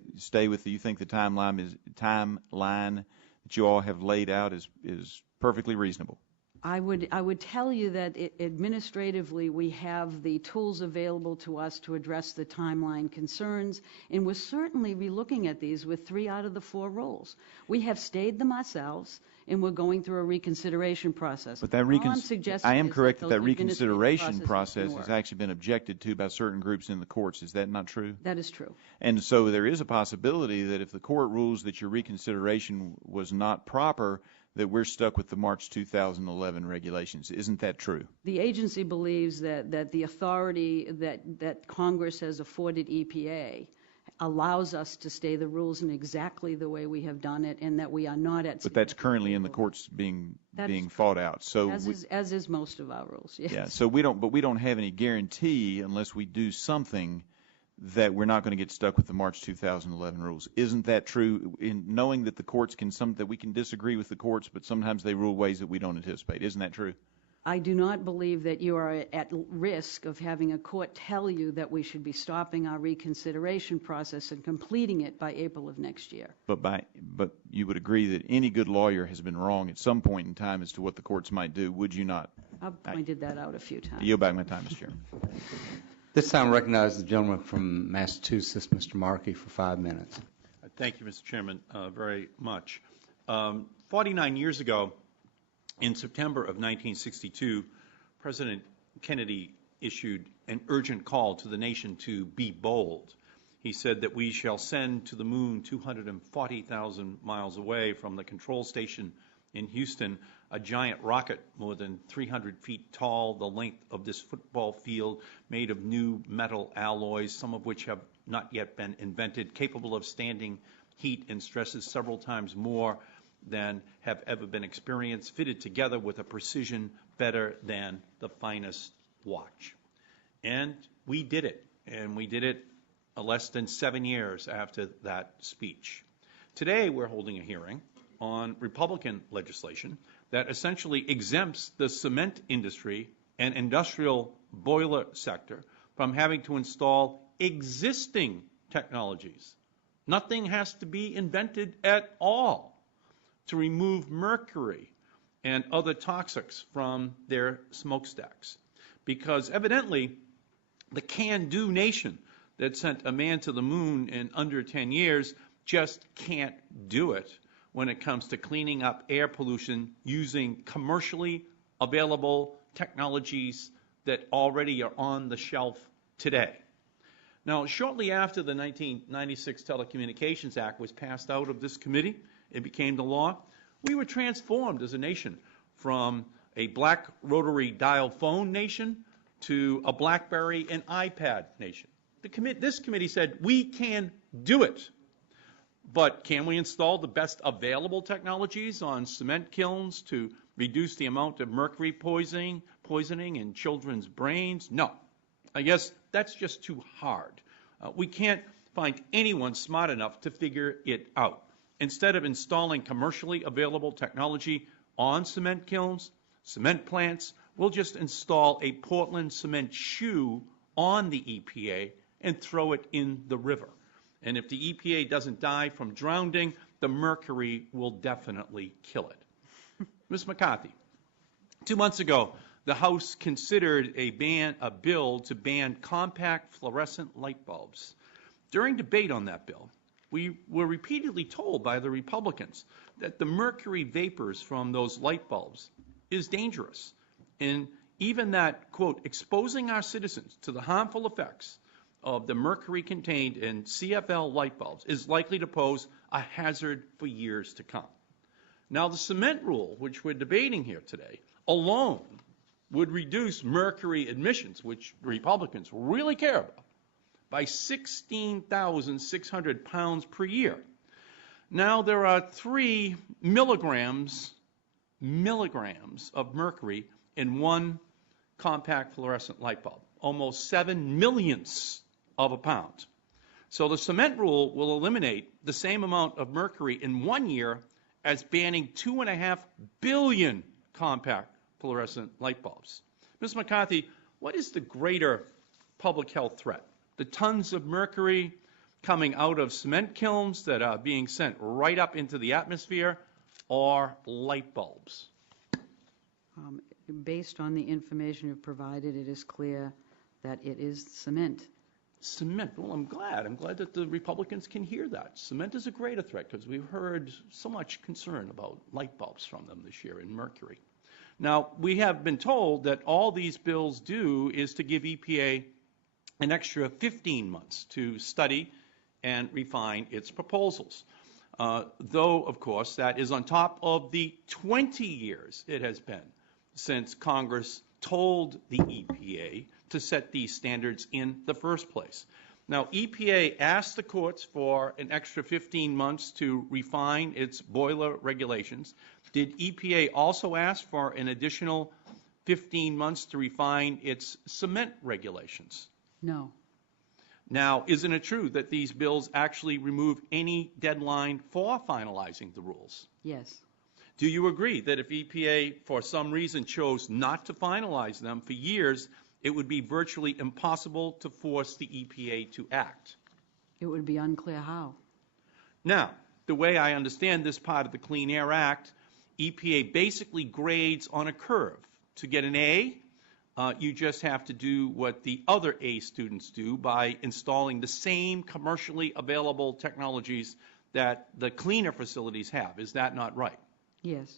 with you think the timeline that you all have laid out is perfectly reasonable? I would tell you that administratively we have the tools available to us to address the timeline concerns, and we're certainly relooking at these with 3 out of the 4 rules. We have stayed them ourselves, and we're going through a reconsideration process. But that I am correct that reconsideration process has actually been objected to by certain groups in the courts. Is that not true? That is true. And so there is a possibility that if the court rules that your reconsideration was not proper, that we're stuck with the March 2011 regulations. Isn't that true? The agency believes that the authority that Congress has afforded EPA allows us to stay the rules in exactly the way we have done it, and that we are not at. But that's currently in the courts being fought out. So as is most of our rules. Yes. Yeah. So we don't have any guarantee unless we do something that we're not going to get stuck with the March 2011 rules. Isn't that true? In knowing that the courts that we can disagree with the courts, but sometimes they rule ways that we don't anticipate. Isn't that true? I do not believe that you are at risk of having a court tell you that we should be stopping our reconsideration process and completing it by April of next year. But you would agree that any good lawyer has been wrong at some point in time as to what the courts might do, would you not? I've pointed that out a few times. I yield back my time, Mr. Chairman. This time I recognize the gentleman from Massachusetts, Mr. Markey, for 5 minutes. Thank you, Mr. Chairman, very much. 49 years ago, in September of 1962, President Kennedy issued an urgent call to the nation to be bold. He said that we shall send to the moon 240,000 miles away from the control station in Houston a giant rocket more than 300 feet tall, the length of this football field, made of new metal alloys, some of which have not yet been invented, capable of standing heat and stresses several times more than have ever been experienced, fitted together with a precision better than the finest watch. And we did it, and we did it less than 7 years after that speech. Today we're holding a hearing on Republican legislation that essentially exempts the cement industry and industrial boiler sector from having to install existing technologies. Nothing has to be invented at all to remove mercury and other toxics from their smokestacks. Because evidently, the can-do nation that sent a man to the moon in under 10 years just can't do it when it comes to cleaning up air pollution using commercially available technologies that already are on the shelf today. Now, shortly after the 1996 Telecommunications Act was passed out of this committee, it became the law, we were transformed as a nation from a black rotary dial phone nation to a BlackBerry and iPad nation. This committee said, we can do it. But can we install the best available technologies on cement kilns to reduce the amount of mercury poisoning in children's brains? No. I guess that's just too hard. We can't find anyone smart enough to figure it out. Instead of installing commercially available technology on cement kilns, cement plants, we'll just install a Portland cement shoe on the EPA and throw it in the river. And if the EPA doesn't die from drowning, the mercury will definitely kill it. Ms. McCarthy, 2 months ago, the House considered a bill to ban compact fluorescent light bulbs. During debate on that bill, we were repeatedly told by the Republicans that the mercury vapors from those light bulbs is dangerous, and even that, quote, exposing our citizens to the harmful effects of the mercury contained in CFL light bulbs is likely to pose a hazard for years to come. Now, the cement rule, which we're debating here today, alone would reduce mercury emissions, which Republicans really care about, by 16,600 pounds per year. Now, there are 3 milligrams of mercury in one compact fluorescent light bulb, almost 7 millionths of a pound. So the cement rule will eliminate the same amount of mercury in 1 year as banning 2.5 billion compact fluorescent light bulbs. Ms. McCarthy, what is the greater public health threat? The tons of mercury coming out of cement kilns that are being sent right up into the atmosphere, or light bulbs? Based on the information you've provided, it is clear that it is cement. Cement. Well, I'm glad. I'm glad that the Republicans can hear that. Cement is a greater threat because we've heard so much concern about light bulbs from them this year and mercury. Now, we have been told that all these bills do is to give EPA an extra 15 months to study and refine its proposals. Though, of course, that is on top of the 20 years it has been since Congress told the EPA to set these standards in the first place. Now, EPA asked the courts for an extra 15 months to refine its boiler regulations. Did EPA also ask for an additional 15 months to refine its cement regulations? No. Now, isn't it true that these bills actually remove any deadline for finalizing the rules? Yes. Do you agree that if EPA, for some reason, chose not to finalize them for years, it would be virtually impossible to force the EPA to act? It would be unclear how. Now, the way I understand this part of the Clean Air Act, EPA basically grades on a curve. To get an A, you just have to do what the other A students do by installing the same commercially available technologies that the cleaner facilities have. Is that not right? Yes.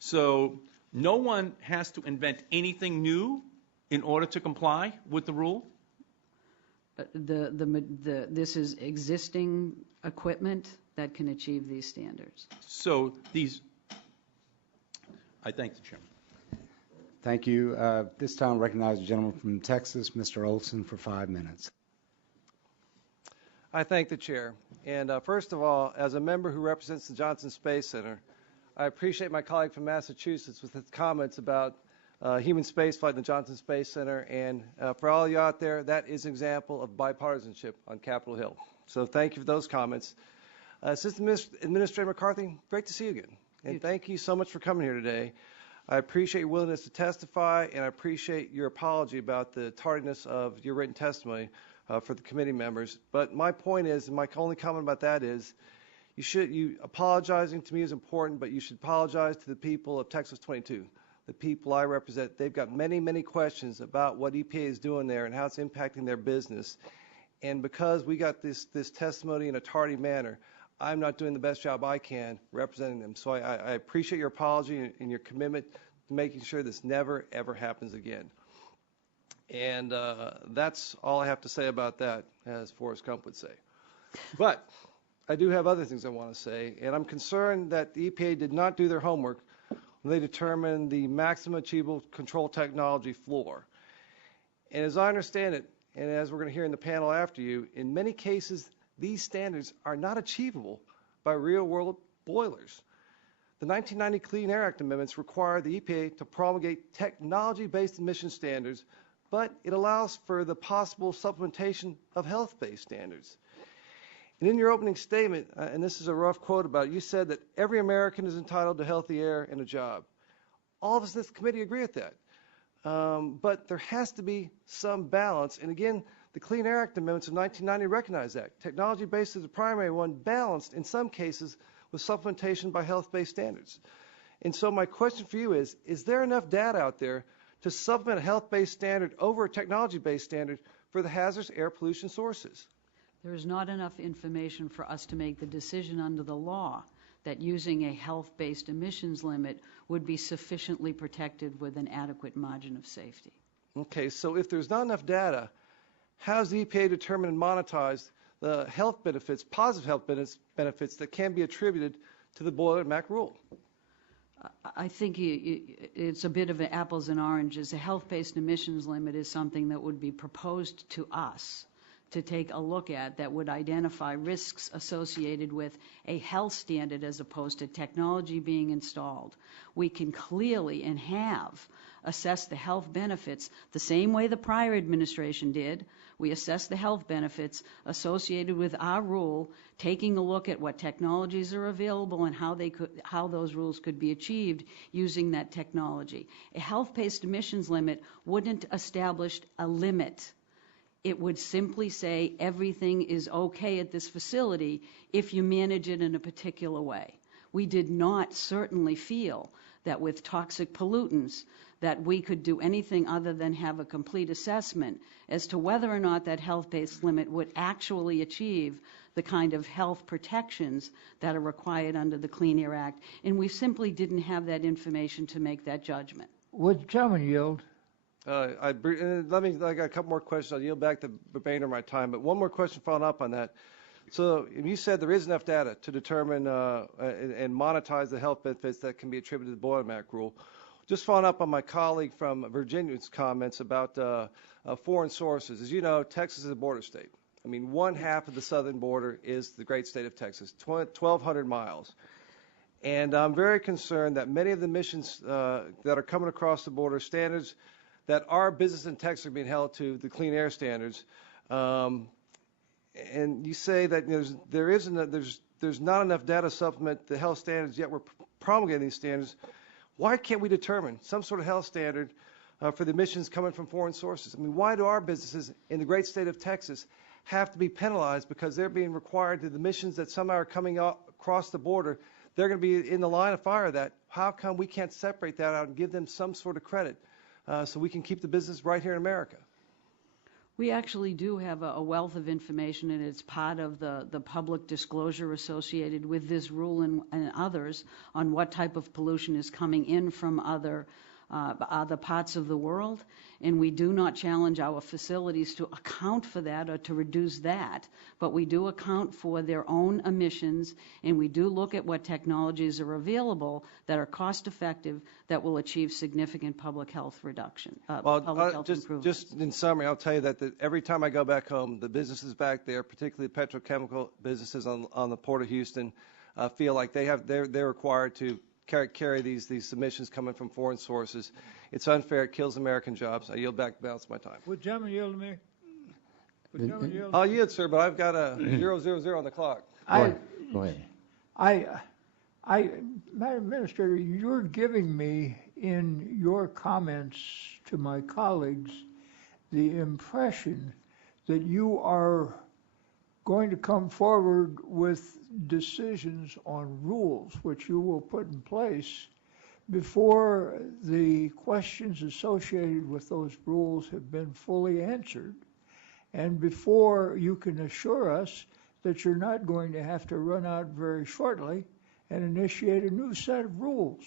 So no one has to invent anything new in order to comply with the rule? This is existing equipment that can achieve these standards. So these, I thank the chairman. Thank you. This time I recognize the gentleman from Texas, Mr. Olson, for 5 minutes. I thank the chair. And first of all, as a member who represents the Johnson Space Center, I appreciate my colleague from Massachusetts with his comments about human spaceflight in the Johnson Space Center. And for all of you out there, that is an example of bipartisanship on Capitol Hill. So thank you for those comments. Assistant Administrator McCarthy, great to see you again. And thank you so much for coming here today. I appreciate your willingness to testify, and I appreciate your apology about the tardiness of your written testimony for the committee members. But my point is, and my only comment about that is, apologizing to me is important, but you should apologize to the people of Texas 22, the people I represent. They've got many, many questions about what EPA is doing there and how it's impacting their business. And because we got this testimony in a tardy manner, I'm not doing the best job I can representing them. So I appreciate your apology and your commitment to making sure this never, ever happens again. And that's all I have to say about that, as Forrest Gump would say. But I do have other things I want to say, and I'm concerned that the EPA did not do their homework when they determined the maximum achievable control technology floor. And as I understand it, and as we're going to hear in the panel after you, in many cases, these standards are not achievable by real-world boilers. The 1990 Clean Air Act amendments require the EPA to promulgate technology-based emission standards, but it allows for the possible supplementation of health-based standards. And in your opening statement, and this is a rough quote about it, you said that every American is entitled to healthy air and a job. All of us in this committee agree with that. But there has to be some balance. And again, the Clean Air Act amendments of 1990 recognize that. Technology-based is the primary one, balanced in some cases with supplementation by health-based standards. And so my question for you is there enough data out there to supplement a health-based standard over a technology-based standard for the hazardous air pollution sources? There is not enough information for us to make the decision under the law that using a health-based emissions limit would be sufficiently protected with an adequate margin of safety. Okay, so if there's not enough data, how does the EPA determine and monetize the health benefits, positive health benefits that can be attributed to the Boiler MAC rule? I think it's a bit of an apples and oranges. A health-based emissions limit is something that would be proposed to us to take a look at, that would identify risks associated with a health standard as opposed to technology being installed. We can clearly and have assessed the health benefits the same way the prior administration did. We assessed the health benefits associated with our rule, taking a look at what technologies are available and how those rules could be achieved using that technology. A health-based emissions limit wouldn't establish a limit. It would simply say everything is okay at this facility if you manage it in a particular way. We did not certainly feel that with toxic pollutants that we could do anything other than have a complete assessment as to whether or not that health-based limit would actually achieve the kind of health protections that are required under the Clean Air Act. And we simply didn't have that information to make that judgment. Would the gentleman yield? I got a couple more questions. I'll yield back the remainder of my time. But one more question following up on that. So you said there is enough data to determine and monetize the health benefits that can be attributed to the Boiler MAC rule. Just following up on my colleague from Virginia's comments about foreign sources. As you know, Texas is a border state. I mean, one half of the southern border is the great state of Texas, 1,200 miles. And I'm very concerned that many of the emissions that are coming across the border, standards that our business in Texas are being held to, the clean air standards. And you say that there's not enough data to supplement the health standards, yet we're promulgating these standards. Why can't we determine some sort of health standard for the emissions coming from foreign sources? I mean, why do our businesses in the great state of Texas have to be penalized because they're being required to the emissions that somehow are coming across the border? They're going to be in the line of fire of that. How come we can't separate that out and give them some sort of credit so we can keep the business right here in America? We actually do have a wealth of information, and it's part of the public disclosure associated with this rule and others on what type of pollution is coming in from other parts of the world. And we do not challenge our facilities to account for that or to reduce that, but we do account for their own emissions, and we do look at what technologies are available that are cost effective that will achieve significant public health reduction. Just in summary, I'll tell you that every time I go back home, the businesses back there, particularly petrochemical businesses on the Port of Houston, feel like they're required to carry these emissions coming from foreign sources. It's unfair. It kills American jobs. I yield back the balance of my time. Would gentleman yield to me? I'll yield, sir, but I've got a 000 on the clock. Go ahead. Madam Administrator, you're giving me in your comments to my colleagues the impression that you are going to come forward with decisions on rules which you will put in place before the questions associated with those rules have been fully answered, and before you can assure us that you're not going to have to run out very shortly and initiate a new set of rules.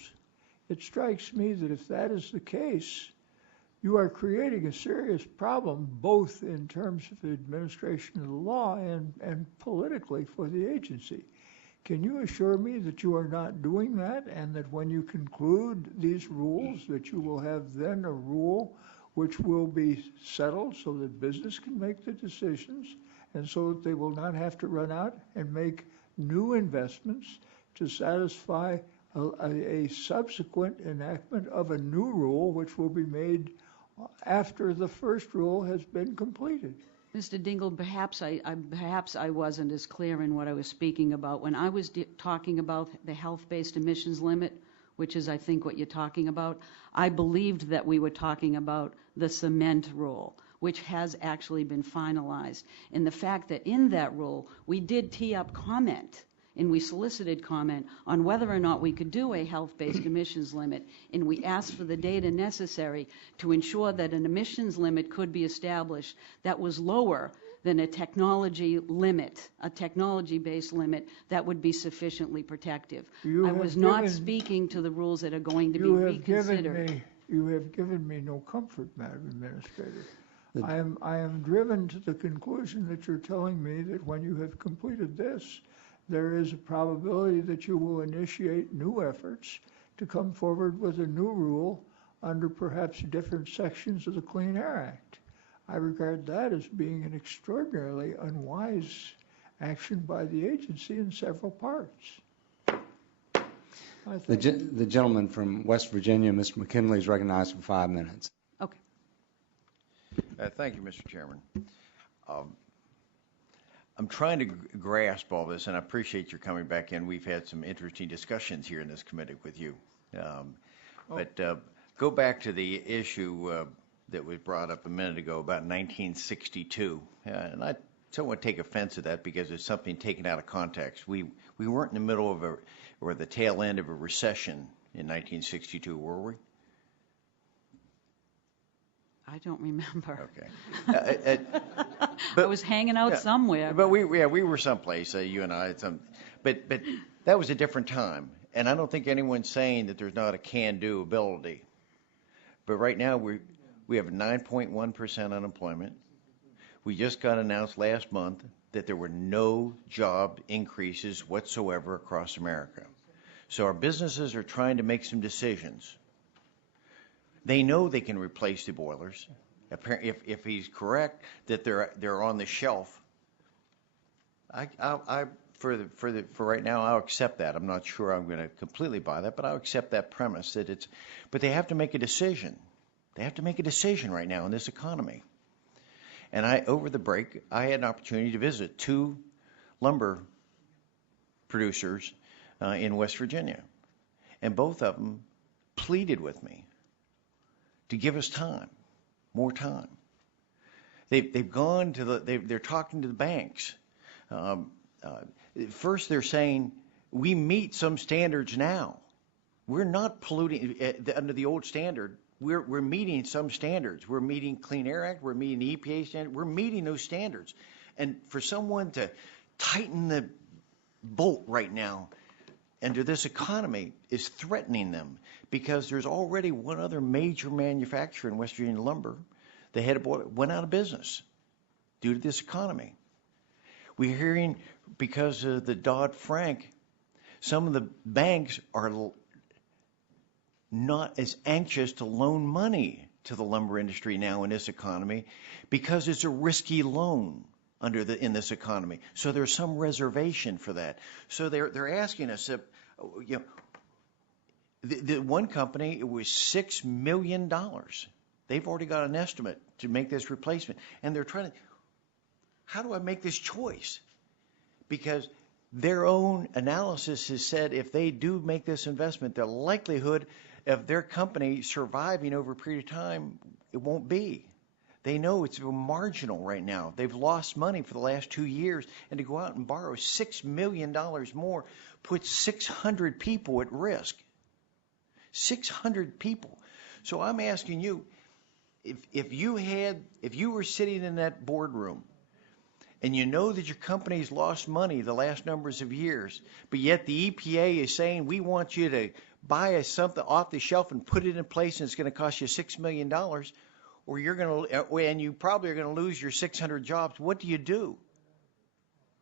It strikes me that if that is the case, you are creating a serious problem both in terms of the administration of the law and politically for the agency. Can you assure me that you are not doing that, and that when you conclude these rules that you will have then a rule which will be settled so that business can make the decisions and so that they will not have to run out and make new investments to satisfy a subsequent enactment of a new rule which will be made after the first rule has been completed? Mr. Dingell, perhaps I wasn't as clear in what I was speaking about. When I was talking about the health-based emissions limit, which is, I think, what you're talking about, I believed that we were talking about the cement rule, which has actually been finalized. And the fact that in that rule, we did tee up comment, and we solicited comment on whether or not we could do a health-based emissions limit, and we asked for the data necessary to ensure that an emissions limit could be established that was lower than a technology limit, a technology-based limit that would be sufficiently protective. I was not speaking to the rules that are going to be reconsidered. You have given me no comfort, Madam Administrator. I am driven to the conclusion that you're telling me that when you have completed this, there is a probability that you will initiate new efforts to come forward with a new rule under perhaps different sections of the Clean Air Act. I regard that as being an extraordinarily unwise action by the agency in several parts. The gentleman from West Virginia, Mr. McKinley, is recognized for 5 minutes. Okay. Thank you, Mr. Chairman. I'm trying to grasp all this, and I appreciate your coming back in. We've had some interesting discussions here in this committee with you. But go back to the issue that was brought up a minute ago about 1962. And I somewhat take offense to that because it's something taken out of context. We weren't in the middle of or the tail end of a recession in 1962, were we? I don't remember. Okay. I was hanging out somewhere. But we were someplace, you and I. But that was a different time. And I don't think anyone's saying that there's not a can-do ability. But right now we have 9.1% unemployment. We just got announced last month that there were no job increases whatsoever across America. So our businesses are trying to make some decisions. They know they can replace the boilers. If he's correct that they're on the shelf, for right now, I'll accept that. I'm not sure I'm going to completely buy that, but I'll accept that premise that it's. But they have to make a decision. They have to make a decision right now in this economy. And over the break, I had an opportunity to visit 2 lumber producers in West Virginia, and both of them pleaded with me to give us time, more time. They've gone to they're talking to the banks. First, they're saying we meet some standards now. We're not polluting under the old standard. We're meeting some standards. We're meeting Clean Air Act. We're meeting the EPA standard. We're meeting those standards. And for someone to tighten the bolt right now under this economy is threatening them, because there's already one other major manufacturer in West Virginia lumber. The head of boiler went out of business due to this economy. We're hearing because of the Dodd-Frank, some of the banks are not as anxious to loan money to the lumber industry now in this economy because it's a risky loan in this economy. So there's some reservation for that. So they're asking us, the one company, it was $6 million. They've already got an estimate to make this replacement, and they're trying to. How do I make this choice? Because their own analysis has said if they do make this investment, the likelihood of their company surviving over a period of time, it won't be. They know it's marginal right now. They've lost money for the last 2 years, and to go out and borrow $6 million more puts 600 people at risk. 600 people. So I'm asking you, if you were sitting in that boardroom and you know that your company's lost money the last numbers of years, but yet the EPA is saying we want you to buy something off the shelf and put it in place, and it's going to cost you $6 million, or and you probably are going to lose your 600 jobs, what do you do?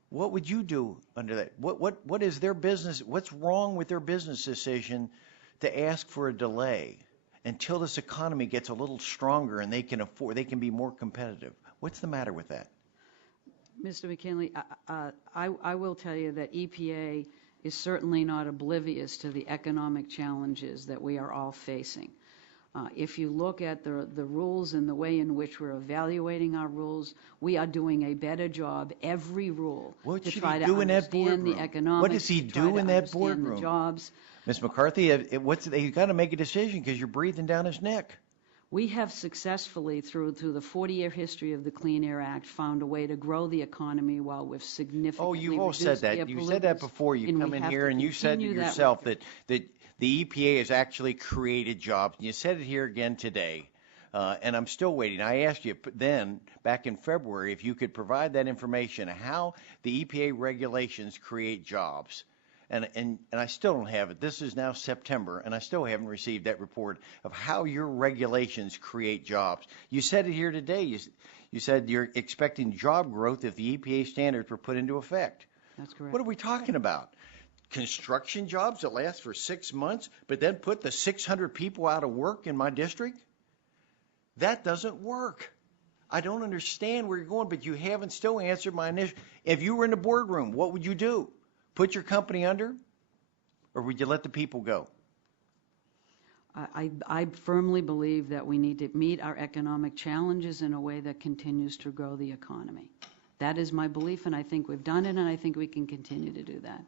What would you do under that? What is their business? What's wrong with their business decision to ask for a delay until this economy gets a little stronger and they can be more competitive? What's the matter with that? Mr. McKinley, I will tell you that EPA is certainly not oblivious to the economic challenges that we are all facing. If you look at the rules and the way in which we're evaluating our rules, we are doing a better job every rule to try to understand the economics. What does he do in that boardroom? The jobs. Ms. McCarthy, he's got to make a decision because you're breathing down his neck. We have successfully, through the 40-year history of the Clean Air Act, found a way to grow the economy while we've significantly reduced all said that. You said that before you come in here, and you said yourself that the EPA has actually created jobs. And you said it here again today, and I'm still waiting. I asked you then, back in February, if you could provide that information, how the EPA regulations create jobs. and I still don't have it. This is now September, and I still haven't received that report of how your regulations create jobs. You said it here today. You said you're expecting job growth if the EPA standards were put into effect. That's correct. What are we talking about? Construction jobs that last for 6 months, but then put the 600 people out of work in my district? That doesn't work. I don't understand where you're going, but you haven't still answered my initial. If you were in the boardroom, what would you do? Put your company under, or would you let the people go? I firmly believe that we need to meet our economic challenges in a way that continues to grow the economy. That is my belief, and I think we've done it, and I think we can continue to do that.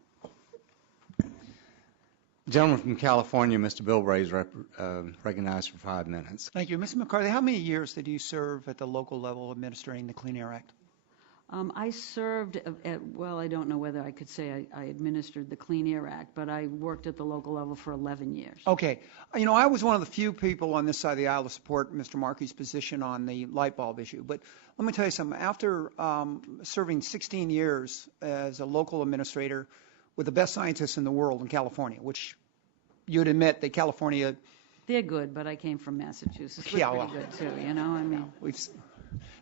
Gentleman from California, Mr. Bilbray, is recognized for 5 minutes. Thank you. Mr. McCarthy, how many years did you serve at the local level administering the Clean Air Act? I served well, I don't know whether I could say I administered the Clean Air Act, but I worked at the local level for 11 years. Okay. You know, I was one of the few people on this side of the aisle to support Mr. Markey's position on the light bulb issue. But let me tell you something. After serving 16 years as a local administrator with the best scientists in the world in California, which you'd admit that California... They're good, but I came from Massachusetts. We're Yeah, pretty well, good, too, you know? I mean...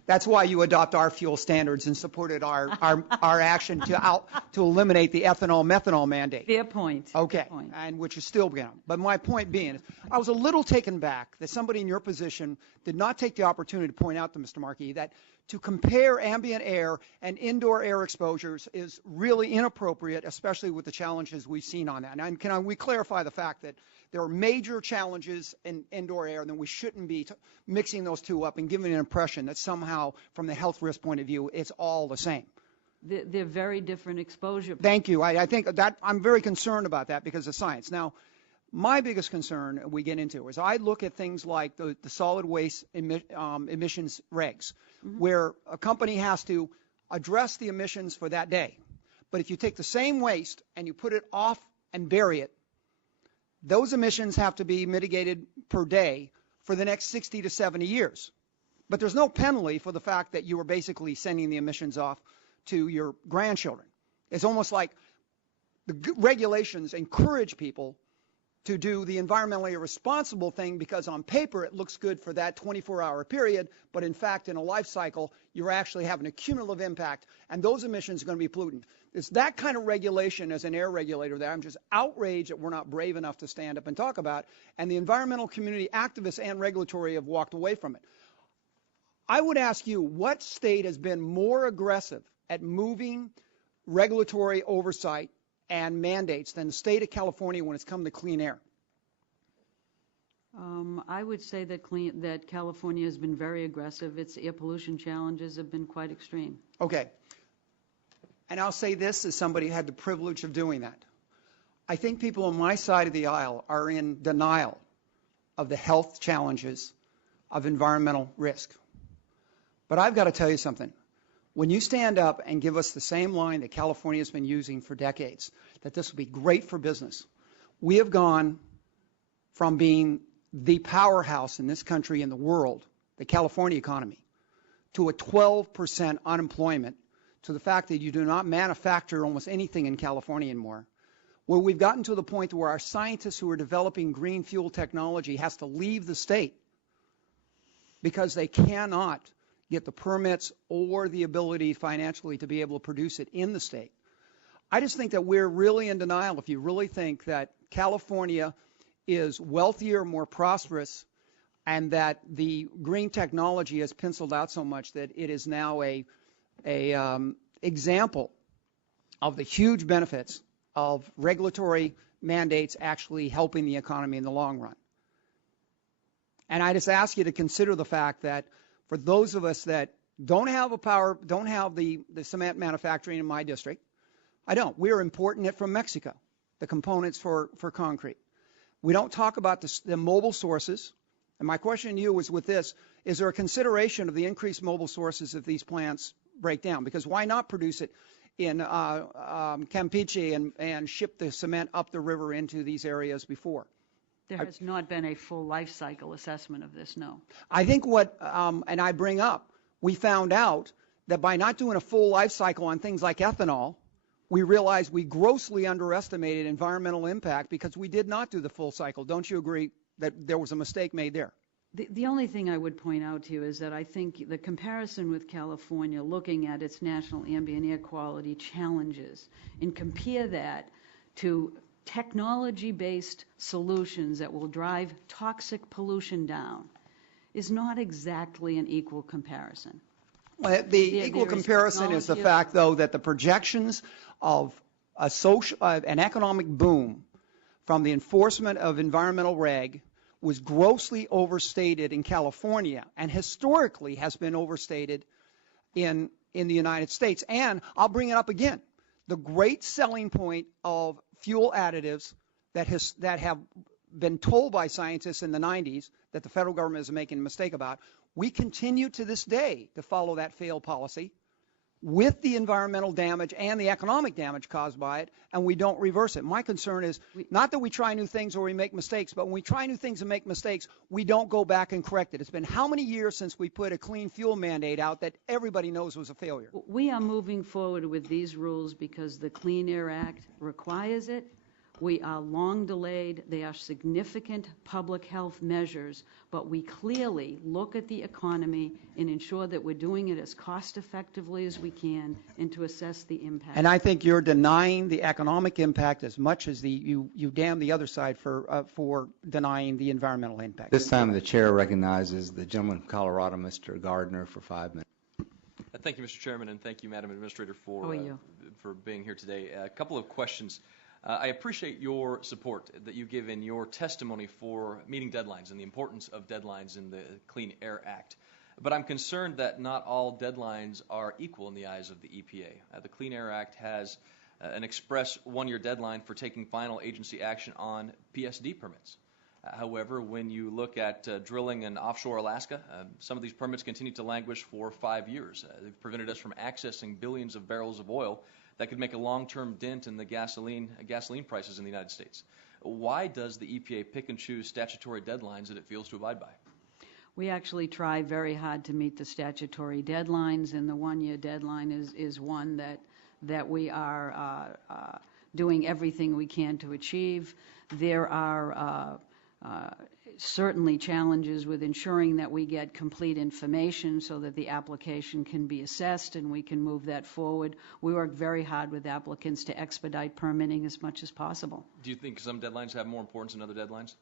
That's why you adopt our fuel standards and supported our action to eliminate the ethanol-methanol mandate. Fair point. Okay, Fair point. and which is still going. But my point being, I was a little taken back that somebody in your position did not take the opportunity to point out to Mr. Markey that to compare ambient air and indoor air exposures is really inappropriate, especially with the challenges we've seen on that. And can we clarify the fact that there are major challenges in indoor air, and then we shouldn't be mixing those two up and giving an impression that somehow, from the health risk point of view, it's all the same. They're very different exposure. Thank you. I think that I'm very concerned about that because of science. Now, my biggest concern we get into is I look at things like the solid waste emissions regs, where a company has to address the emissions for that day. But if you take the same waste and you put it off and bury it, those emissions have to be mitigated per day for the next 60 to 70 years. But there's no penalty for the fact that you are basically sending the emissions off to your grandchildren. It's almost like the regulations encourage people to do the environmentally responsible thing because on paper it looks good for that 24-hour period, but in fact in a life cycle you're actually having a cumulative impact, and those emissions are going to be pollutant. It's that kind of regulation as an air regulator that I'm just outraged that we're not brave enough to stand up and talk about, and the environmental community, activists and regulatory, have walked away from it. I would ask you, what state has been more aggressive at moving regulatory oversight and mandates than the state of California when it's come to clean air? I would say that California has been very aggressive. Its air pollution challenges have been quite extreme. Okay. And I'll say this as somebody who had the privilege of doing that. I think people on my side of the aisle are in denial of the health challenges of environmental risk. But I've got to tell you something. When you stand up and give us the same line that California has been using for decades, that this will be great for business, we have gone from being the powerhouse in this country and the world, the California economy, to a 12% unemployment, to the fact that you do not manufacture almost anything in California anymore, where we've gotten to the point where our scientists who are developing green fuel technology has to leave the state because they cannot get the permits or the ability financially to be able to produce it in the state. I just think that we're really in denial if you really think that California is wealthier, more prosperous, and that the green technology has penciled out so much that it is now a example of the huge benefits of regulatory mandates actually helping the economy in the long run. And I just ask you to consider the fact that for those of us that don't have the cement manufacturing in my district, we're importing it from Mexico, the components for concrete. We don't talk about the mobile sources. And my question to you is with this, is there a consideration of the increased mobile sources if these plants break down? Because why not produce it in Campeche and ship the cement up the river into these areas before? There has not been a full life cycle assessment of this, no. I think and I bring up, we found out that by not doing a full life cycle on things like ethanol, we realized we grossly underestimated environmental impact because we did not do the full cycle. Don't you agree that there was a mistake made there? The only thing I would point out to you is that I think the comparison with California, looking at its national ambient air quality challenges, and compare that to technology-based solutions that will drive toxic pollution down, is not exactly an equal comparison. Well, the equal comparison is the fact, though, that the projections of an economic boom from the enforcement of environmental reg was grossly overstated in California and historically has been overstated in the United States. And I'll bring it up again. The great selling point of fuel additives that have been told by scientists in the 90s that the federal government is making a mistake about, we continue to this day to follow that failed policy with the environmental damage and the economic damage caused by it, and we don't reverse it. My concern is not that we try new things or we make mistakes, but when we try new things and make mistakes, we don't go back and correct it. It's been how many years since we put a clean fuel mandate out that everybody knows was a failure? We are moving forward with these rules because the Clean Air Act requires it. We are long delayed. They are significant public health measures, but we clearly look at the economy and ensure that we're doing it as cost effectively as we can and to assess the impact. And I think you're denying the economic impact as much as you damn the other side for denying the environmental impact. This time the chair recognizes the gentleman from Colorado, Mr. Gardner, for 5 minutes. Thank you, Mr. Chairman, and thank you, Madam Administrator, for being here today. A couple of questions. I appreciate your support that you give in your testimony for meeting deadlines and the importance of deadlines in the Clean Air Act. But I'm concerned that not all deadlines are equal in the eyes of the EPA. The Clean Air Act has an express one-year deadline for taking final agency action on PSD permits. However, when you look at drilling in offshore Alaska, some of these permits continue to languish for 5 years. They've prevented us from accessing billions of barrels of oil that could make a long-term dent in the gasoline prices in the United States. Why does the EPA pick and choose statutory deadlines that it feels to abide by? We actually try very hard to meet the statutory deadlines, and the one-year deadline is one that we are doing everything we can to achieve. There are certainly challenges with ensuring that we get complete information so that the application can be assessed and we can move that forward. We work very hard with applicants to expedite permitting as much as possible. Do you think some deadlines have more importance than other deadlines?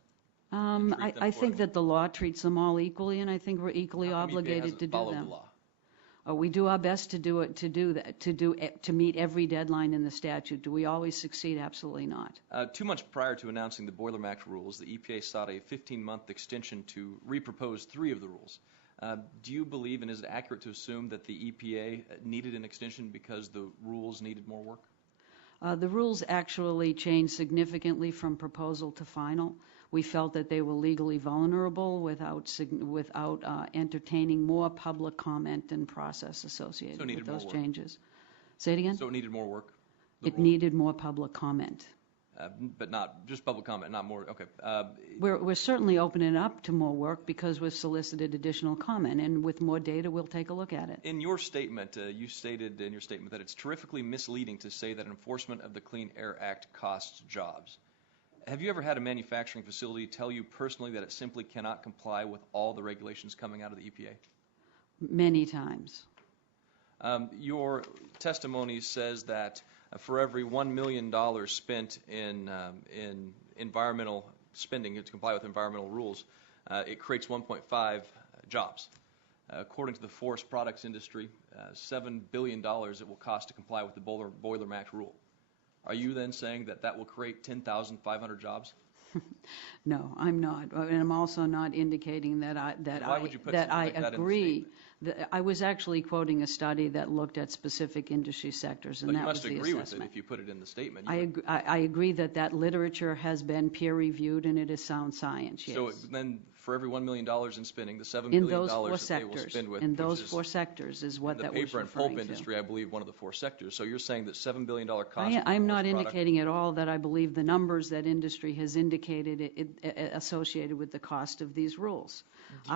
I think that the law treats them all equally, and I think we're equally obligated to do them. The law? We do our best to do it, to meet every deadline in the statute. Do we always succeed? Absolutely not. 2 months prior to announcing the Boiler Max rules, the EPA sought a 15-month extension to repropose 3 of the rules. Do you believe, and is it accurate to assume that the EPA needed an extension because the rules needed more work? The rules actually changed significantly from proposal to final. We felt that they were legally vulnerable without entertaining more public comment and process associated with those changes. Say it again? So it needed more work? It needed more public comment. But not just public comment, not more. Okay. We're certainly opening it up to more work because we've solicited additional comment, and with more data, we'll take a look at it. In your statement, you stated in your statement that it's terrifically misleading to say that enforcement of the Clean Air Act costs jobs. Have you ever had a manufacturing facility tell you personally that it simply cannot comply with all the regulations coming out of the EPA? Many times. Your testimony says that for every $1 million spent in environmental spending to comply with environmental rules, it creates 1.5 jobs. According to the forest products industry, $7 billion it will cost to comply with the Boiler Max rule. Are you then saying that that will create 10,500 jobs? No, I'm not, and I'm also not indicating that I agree. I was actually quoting a study that looked at specific industry sectors, and that was the assessment. But you must agree with it if you put it in the statement. I agree that literature has been peer reviewed and it is sound science. Yes. So then, for every $1 million in spending, the $7 billion that they will spend with in those 4 sectors is what that was referring to. The paper and pulp industry, I believe, one of the 4 sectors. So you're saying that $7 billion cost. I'm not indicating at all that I believe the numbers that industry has indicated associated with the cost of these rules.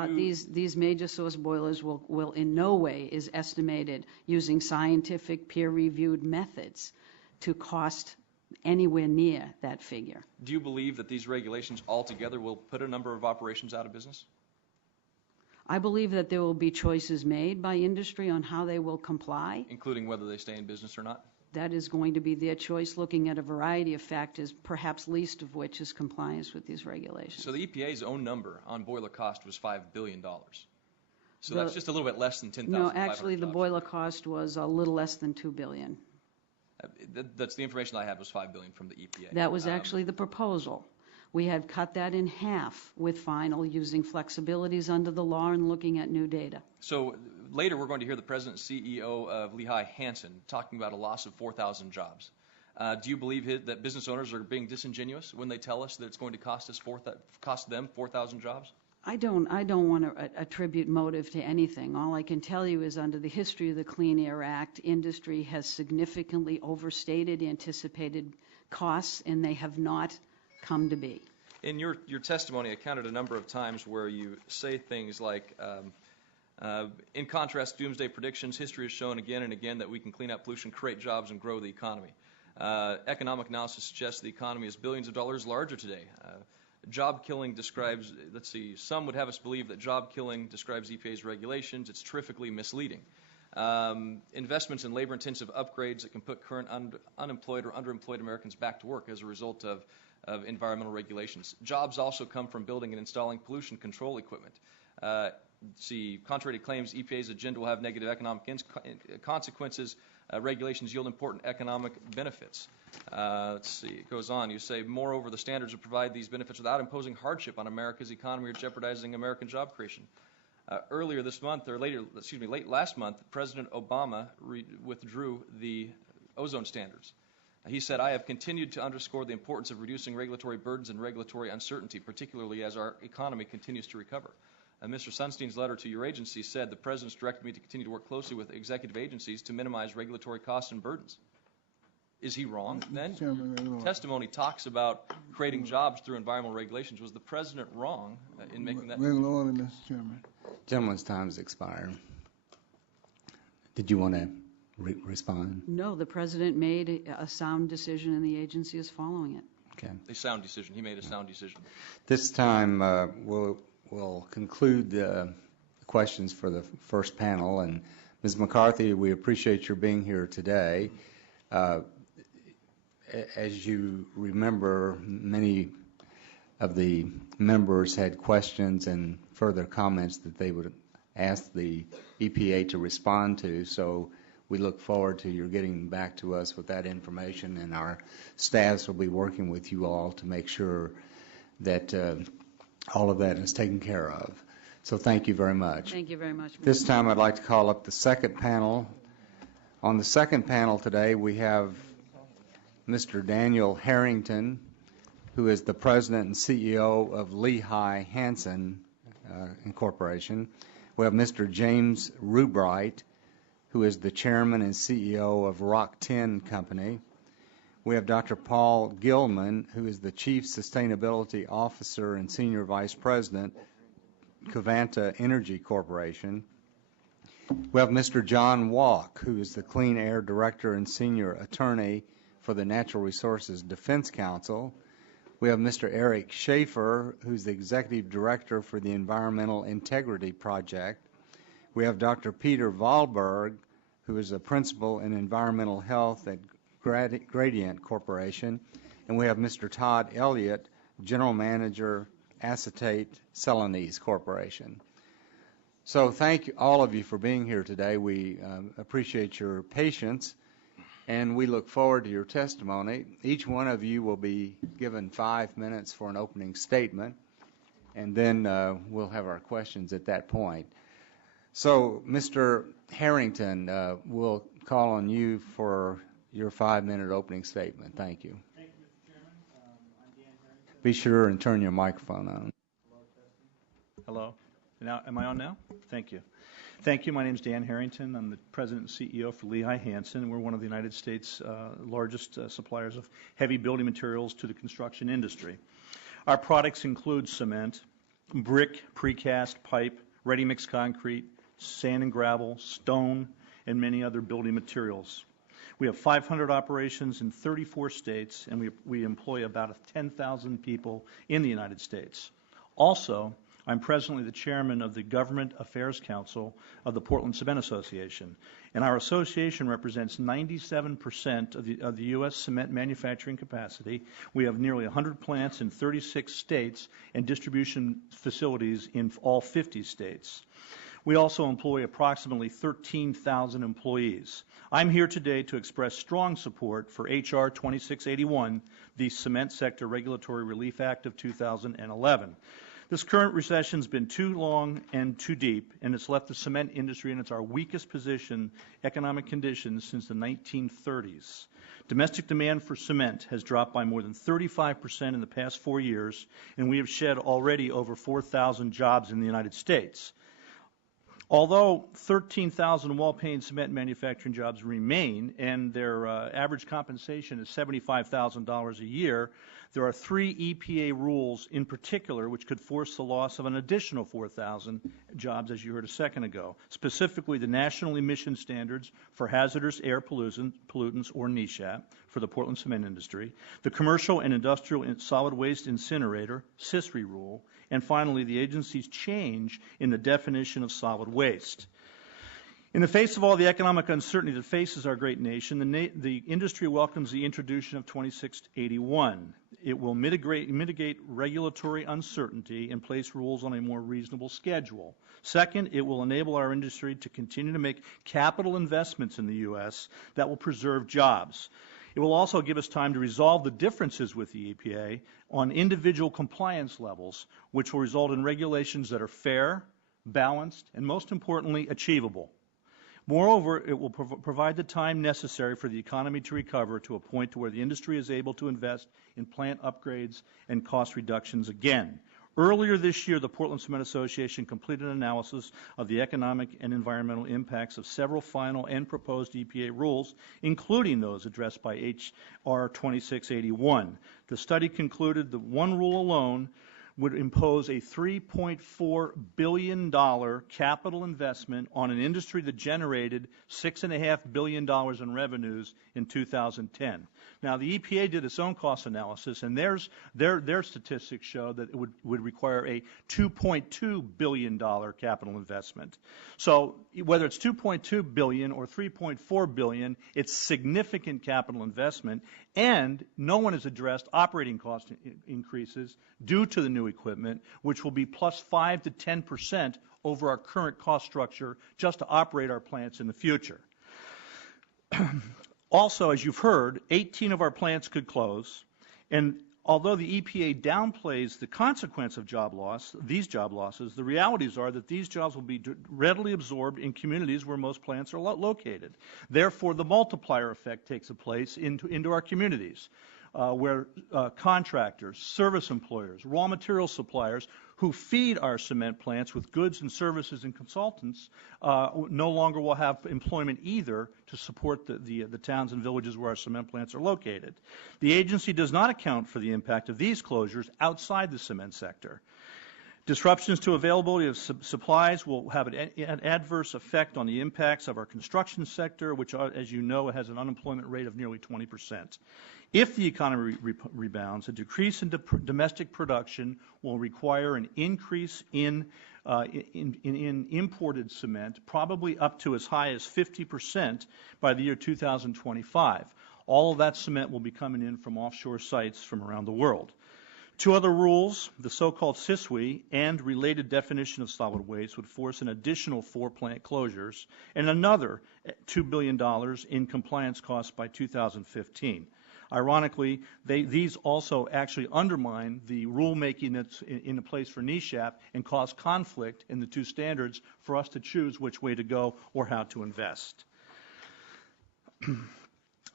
These major source boilers will in no way is estimated using scientific peer-reviewed methods to cost anywhere near that figure. Do you believe that these regulations altogether will put a number of operations out of business? I believe that there will be choices made by industry on how they will comply. Including whether they stay in business or not? That is going to be their choice, looking at a variety of factors, perhaps least of which is compliance with these regulations. So the EPA's own number on boiler cost was $5 billion. So that's just a little bit less than 10,500 No, actually, the jobs. boiler cost was a little less than $2 billion. That's the information I had was $5 billion from the EPA. That was actually the proposal. We had cut that in half with final, using flexibilities under the law and looking at new data. So later we're going to hear the president and CEO of Lehigh Hanson talking about a loss of 4,000 jobs. Do you believe that business owners are being disingenuous when they tell us that it's going to cost them 4,000 jobs? I don't want to attribute motive to anything. All I can tell you is under the history of the Clean Air Act, industry has significantly overstated anticipated costs, and they have not come to be. In your testimony, I counted a number of times where you say things like, in contrast to doomsday predictions, history has shown again and again that we can clean up pollution, create jobs, and grow the economy. Economic analysis suggests the economy is billions of dollars larger today. Job killing describes, some would have us believe that job killing describes EPA's regulations. It's terrifically misleading. Investments in labor-intensive upgrades that can put current unemployed or underemployed Americans back to work as a result of environmental regulations. Jobs also come from building and installing pollution control equipment. Contrary to claims, EPA's agenda will have negative economic consequences. Regulations yield important economic benefits. It goes on. You say, moreover, the standards will provide these benefits without imposing hardship on America's economy or jeopardizing American job creation. Earlier this month, or late last month, President Obama withdrew the ozone standards. He said, I have continued to underscore the importance of reducing regulatory burdens and regulatory uncertainty, particularly as our economy continues to recover. Mr. Sunstein's letter to your agency said the President's directed me to continue to work closely with executive agencies to minimize regulatory costs and burdens. Is he wrong then? Your testimony talks about creating jobs through environmental regulations. Was the President wrong in making that? Regular order, Mr. Chairman. Gentleman's time has expired. Did you want to respond? No, the President made a sound decision and the agency is following it. Okay. A sound decision. He made a sound decision. This time we'll conclude the questions for the first panel. And Ms. McCarthy, we appreciate your being here today. As you remember, many of the members had questions and further comments that they would ask the EPA to respond to. So we look forward to your getting back to us with that information, and our staffs will be working with you all to make sure that all of that is taken care of. So thank you very much. Thank you very much. This time I'd like to call up the second panel. On the second panel today, we have Mr. Daniel Harrington, who is the President and CEO of Lehigh Hanson Incorporation. We have Mr. James Rubright, who is the Chairman and CEO of Rock 10 Company. We have Dr. Paul Gilman, who is the Chief Sustainability Officer and Senior Vice President, Covanta Energy Corporation. We have Mr. John Walk, who is the Clean Air Director and Senior Attorney for the Natural Resources Defense Council. We have Mr. Eric Schaefer, who's the Executive Director for the Environmental Integrity Project. We have Dr. Peter Wahlberg, who is a Principal in Environmental Health at Gradient Corporation. And we have Mr. Todd Elliott, General Manager, Acetate Celanese Corporation. So thank you, all of you, for being here today. We appreciate your patience, and we look forward to your testimony. Each one of you will be given 5 minutes for an opening statement, and then we'll have our questions at that point. So, Mr. Harrington, we'll call on you for your 5-minute opening statement. Thank you. Thank you, Mr. Chairman. I'm Dan Harrington. Be sure and turn your microphone on. Hello. Now, am I on now? Thank you. Thank you. My name is Dan Harrington. I'm the President and CEO for Lehigh Hanson, and we're one of the United States' largest suppliers of heavy building materials to the construction industry. Our products include cement, brick, precast, pipe, ready-mix concrete, sand and gravel, stone, and many other building materials. We have 500 operations in 34 states, and we employ about 10,000 people in the United States. Also, I'm presently the chairman of the Government Affairs Council of the Portland Cement Association, and our association represents 97% of the U.S. cement manufacturing capacity. We have nearly 100 plants in 36 states and distribution facilities in all 50 states. We also employ approximately 13,000 employees. I'm here today to express strong support for H.R. 2681, the Cement Sector Regulatory Relief Act of 2011. This current recession has been too long and too deep, and it's left the cement industry in our weakest position economic conditions since the 1930s. Domestic demand for cement has dropped by more than 35% in the past 4 years, and we have shed already over 4,000 jobs in the United States. Although 13,000 well-paying cement manufacturing jobs remain, and their average compensation is $75,000 a year, there are 3 EPA rules in particular which could force the loss of an additional 4,000 jobs, as you heard a second ago, specifically the National Emission Standards for Hazardous Air Pollutants, or NESHAP, for the Portland cement industry, the Commercial and Industrial Solid Waste Incinerator, CISRI rule, and finally the agency's change in the definition of solid waste. In the face of all the economic uncertainty that faces our great nation, the industry welcomes the introduction of 2681. It will mitigate regulatory uncertainty and place rules on a more reasonable schedule. Second, it will enable our industry to continue to make capital investments in the U.S. that will preserve jobs. It will also give us time to resolve the differences with the EPA on individual compliance levels, which will result in regulations that are fair, balanced, and most importantly, achievable. Moreover, it will provide the time necessary for the economy to recover to a point to where the industry is able to invest in plant upgrades and cost reductions again. Earlier this year, the Portland Cement Association completed an analysis of the economic and environmental impacts of several final and proposed EPA rules, including those addressed by H.R. 2681. The study concluded that one rule alone would impose a $3.4 billion capital investment on an industry that generated $6.5 billion in revenues in 2010. Now, the EPA did its own cost analysis, and their statistics show that it would require a $2.2 billion capital investment. So whether it's $2.2 billion or $3.4 billion, it's significant capital investment, and no one has addressed operating cost increases due to the new equipment, which will be plus 5 to 10% over our current cost structure just to operate our plants in the future. Also, as you've heard, 18 of our plants could close, and although the EPA downplays the consequence of these job losses, the realities are that these jobs will be readily absorbed in communities where most plants are located. Therefore, the multiplier effect takes place into our communities, where contractors, service employers, raw material suppliers who feed our cement plants with goods and services and consultants no longer will have employment either to support the towns and villages where our cement plants are located. The agency does not account for the impact of these closures outside the cement sector. Disruptions to availability of supplies will have an adverse effect on the impacts of our construction sector, which, as you know, has an unemployment rate of nearly 20%. If the economy rebounds, a decrease in domestic production will require an increase in imported cement, probably up to as high as 50% by the year 2025. All of that cement will be coming in from offshore sites from around the world. 2 other rules, the so-called CISWI and related definition of solid waste, would force an additional 4 plant closures and another $2 billion in compliance costs by 2015. Ironically, these also actually undermine the rulemaking that's in place for NESHAP and cause conflict in the 2 standards for us to choose which way to go or how to invest.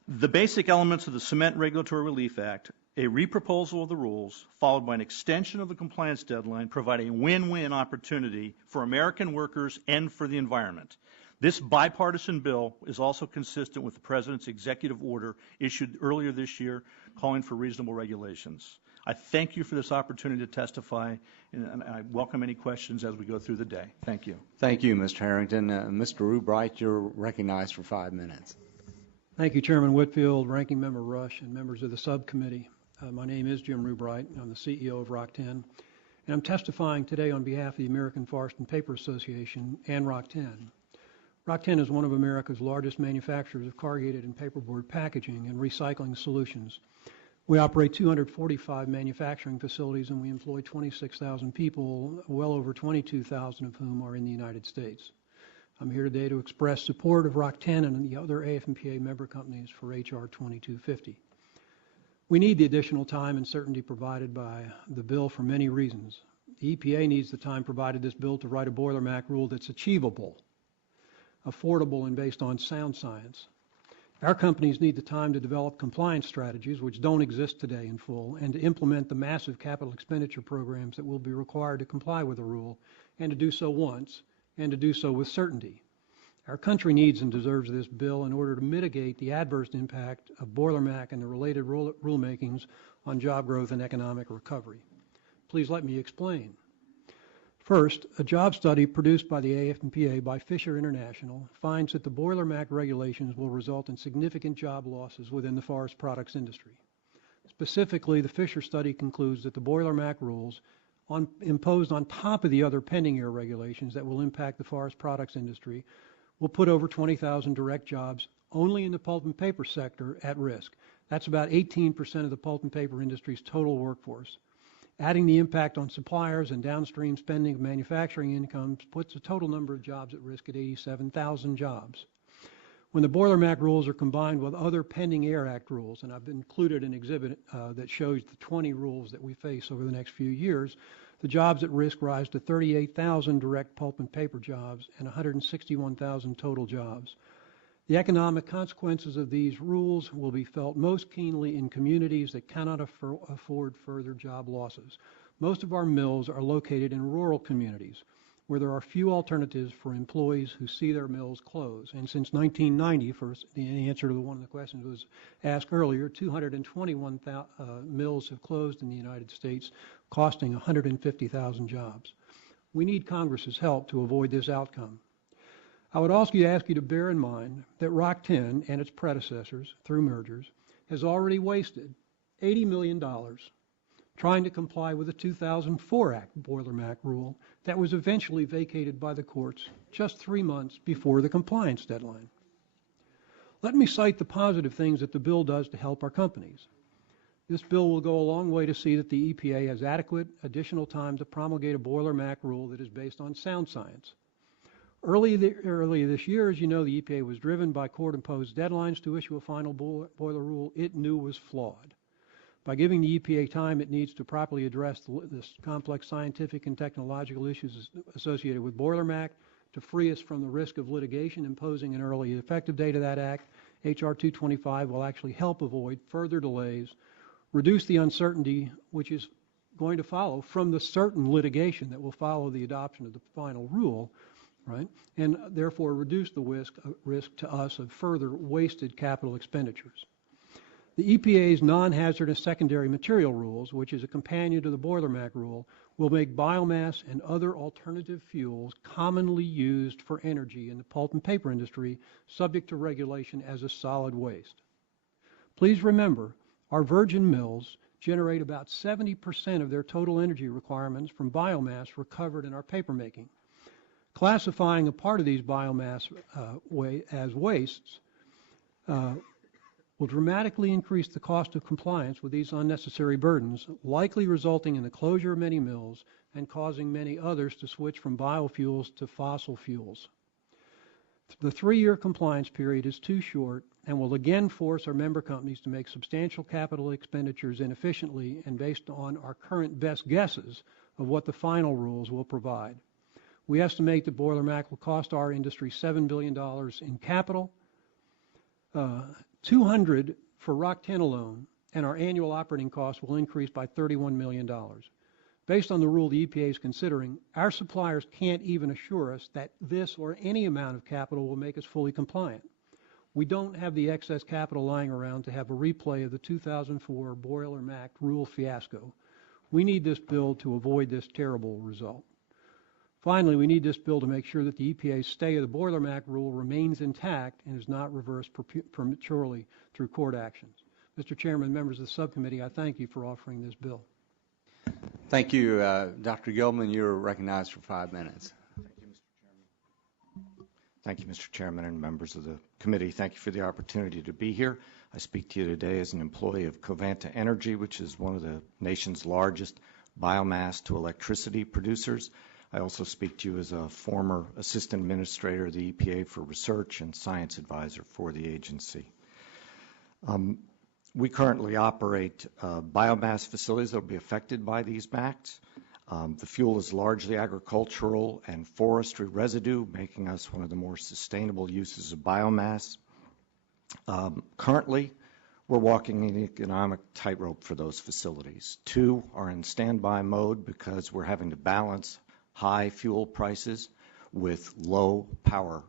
The basic elements of the Cement Regulatory Relief Act, a reproposal of the rules, followed by an extension of the compliance deadline, provide a win-win opportunity for American workers and for the environment. This bipartisan bill is also consistent with the President's executive order issued earlier this year calling for reasonable regulations. I thank you for this opportunity to testify, and I welcome any questions as we go through the day. Thank you. Thank you, Mr. Harrington. Mr. Rubright, you're recognized for 5 minutes. Thank you, Chairman Whitfield, Ranking Member Rush, and members of the subcommittee. My name is Jim Rubright. I'm the CEO of Rock-10, and I'm testifying today on behalf of the American Forest and Paper Association and Rock-10. Rock-10 is one of America's largest manufacturers of corrugated and paperboard packaging and recycling solutions. We operate 245 manufacturing facilities, and we employ 26,000 people, well over 22,000 of whom are in the United States. I'm here today to express support of Rock-10 and the other AF&PA member companies for H.R. 2250. We need the additional time and certainty provided by the bill for many reasons. The EPA needs the time provided this bill to write a Boiler MAC rule that's achievable, affordable, and based on sound science. Our companies need the time to develop compliance strategies, which don't exist today in full, and to implement the massive capital expenditure programs that will be required to comply with the rule, and to do so once, and to do so with certainty. Our country needs and deserves this bill in order to mitigate the adverse impact of Boiler MAC and the related rulemakings on job growth and economic recovery. Please let me explain. First, a job study produced by the AF&PA by Fisher International finds that the Boiler MAC regulations will result in significant job losses within the forest products industry. Specifically, the Fisher study concludes that the Boiler MAC rules imposed on top of the other pending air regulations that will impact the forest products industry will put over 20,000 direct jobs only in the pulp and paper sector at risk. That's about 18% of the pulp and paper industry's total workforce. Adding the impact on suppliers and downstream spending of manufacturing incomes puts the total number of jobs at risk at 87,000 jobs. When the Boiler MAC rules are combined with other pending Air Act rules, and I've included an exhibit that shows the 20 rules that we face over the next few years, the jobs at risk rise to 38,000 direct pulp and paper jobs and 161,000 total jobs. The economic consequences of these rules will be felt most keenly in communities that cannot afford further job losses. Most of our mills are located in rural communities where there are few alternatives for employees who see their mills close. And since 1990, the answer to one of the questions was asked earlier, 221 mills have closed in the United States, costing 150,000 jobs. We need Congress's help to avoid this outcome. I would also ask you to bear in mind that Rock-10 and its predecessors, through mergers, has already wasted $80 million trying to comply with the 2004 Act Boiler MAC rule that was eventually vacated by the courts just 3 months before the compliance deadline. Let me cite the positive things that the bill does to help our companies. This bill will go a long way to see that the EPA has adequate additional time to promulgate a Boiler MAC rule that is based on sound science. Early this year, as you know, the EPA was driven by court-imposed deadlines to issue a final boiler rule it knew was flawed. By giving the EPA time it needs to properly address this complex scientific and technological issues associated with Boiler MAC, to free us from the risk of litigation imposing an early effective date of that act, H.R. 225 will actually help avoid further delays, reduce the uncertainty which is going to follow from the certain litigation that will follow the adoption of the final rule, right? And therefore reduce the risk to us of further wasted capital expenditures. The EPA's non-hazardous secondary material rules, which is a companion to the Boiler MAC rule, will make biomass and other alternative fuels commonly used for energy in the pulp and paper industry subject to regulation as a solid waste. Please remember, our virgin mills generate about 70% of their total energy requirements from biomass recovered in our paper making. Classifying a part of these biomass as wastes will dramatically increase the cost of compliance with these unnecessary burdens, likely resulting in the closure of many mills and causing many others to switch from biofuels to fossil fuels. The 3-year compliance period is too short and will again force our member companies to make substantial capital expenditures inefficiently and based on our current best guesses of what the final rules will provide. We estimate that Boiler MAC will cost our industry $7 billion in capital, $200 for Rock-10 alone, and our annual operating costs will increase by $31 million. Based on the rule the EPA is considering, our suppliers can't even assure us that this or any amount of capital will make us fully compliant. We don't have the excess capital lying around to have a replay of the 2004 Boiler MAC rule fiasco. We need this bill to avoid this terrible result. Finally, we need this bill to make sure that the EPA's stay of the Boiler MAC rule remains intact and is not reversed prematurely through court actions. Mr. Chairman, members of the subcommittee, I thank you for offering this bill. Thank you, Dr. Gilman. You're recognized for 5 minutes. Thank you, Mr. Chairman and members of the committee. Thank you for the opportunity to be here. I speak to you today as an employee of Covanta Energy, which is one of the nation's largest biomass to electricity producers. I also speak to you as a former assistant administrator of the EPA for research and science advisor for the agency. We currently operate biomass facilities that will be affected by these MACs. The fuel is largely agricultural and forestry residue, making us one of the more sustainable uses of biomass. Currently, we're walking an economic tightrope for those facilities. 2 are in standby mode because we're having to balance high fuel prices with low power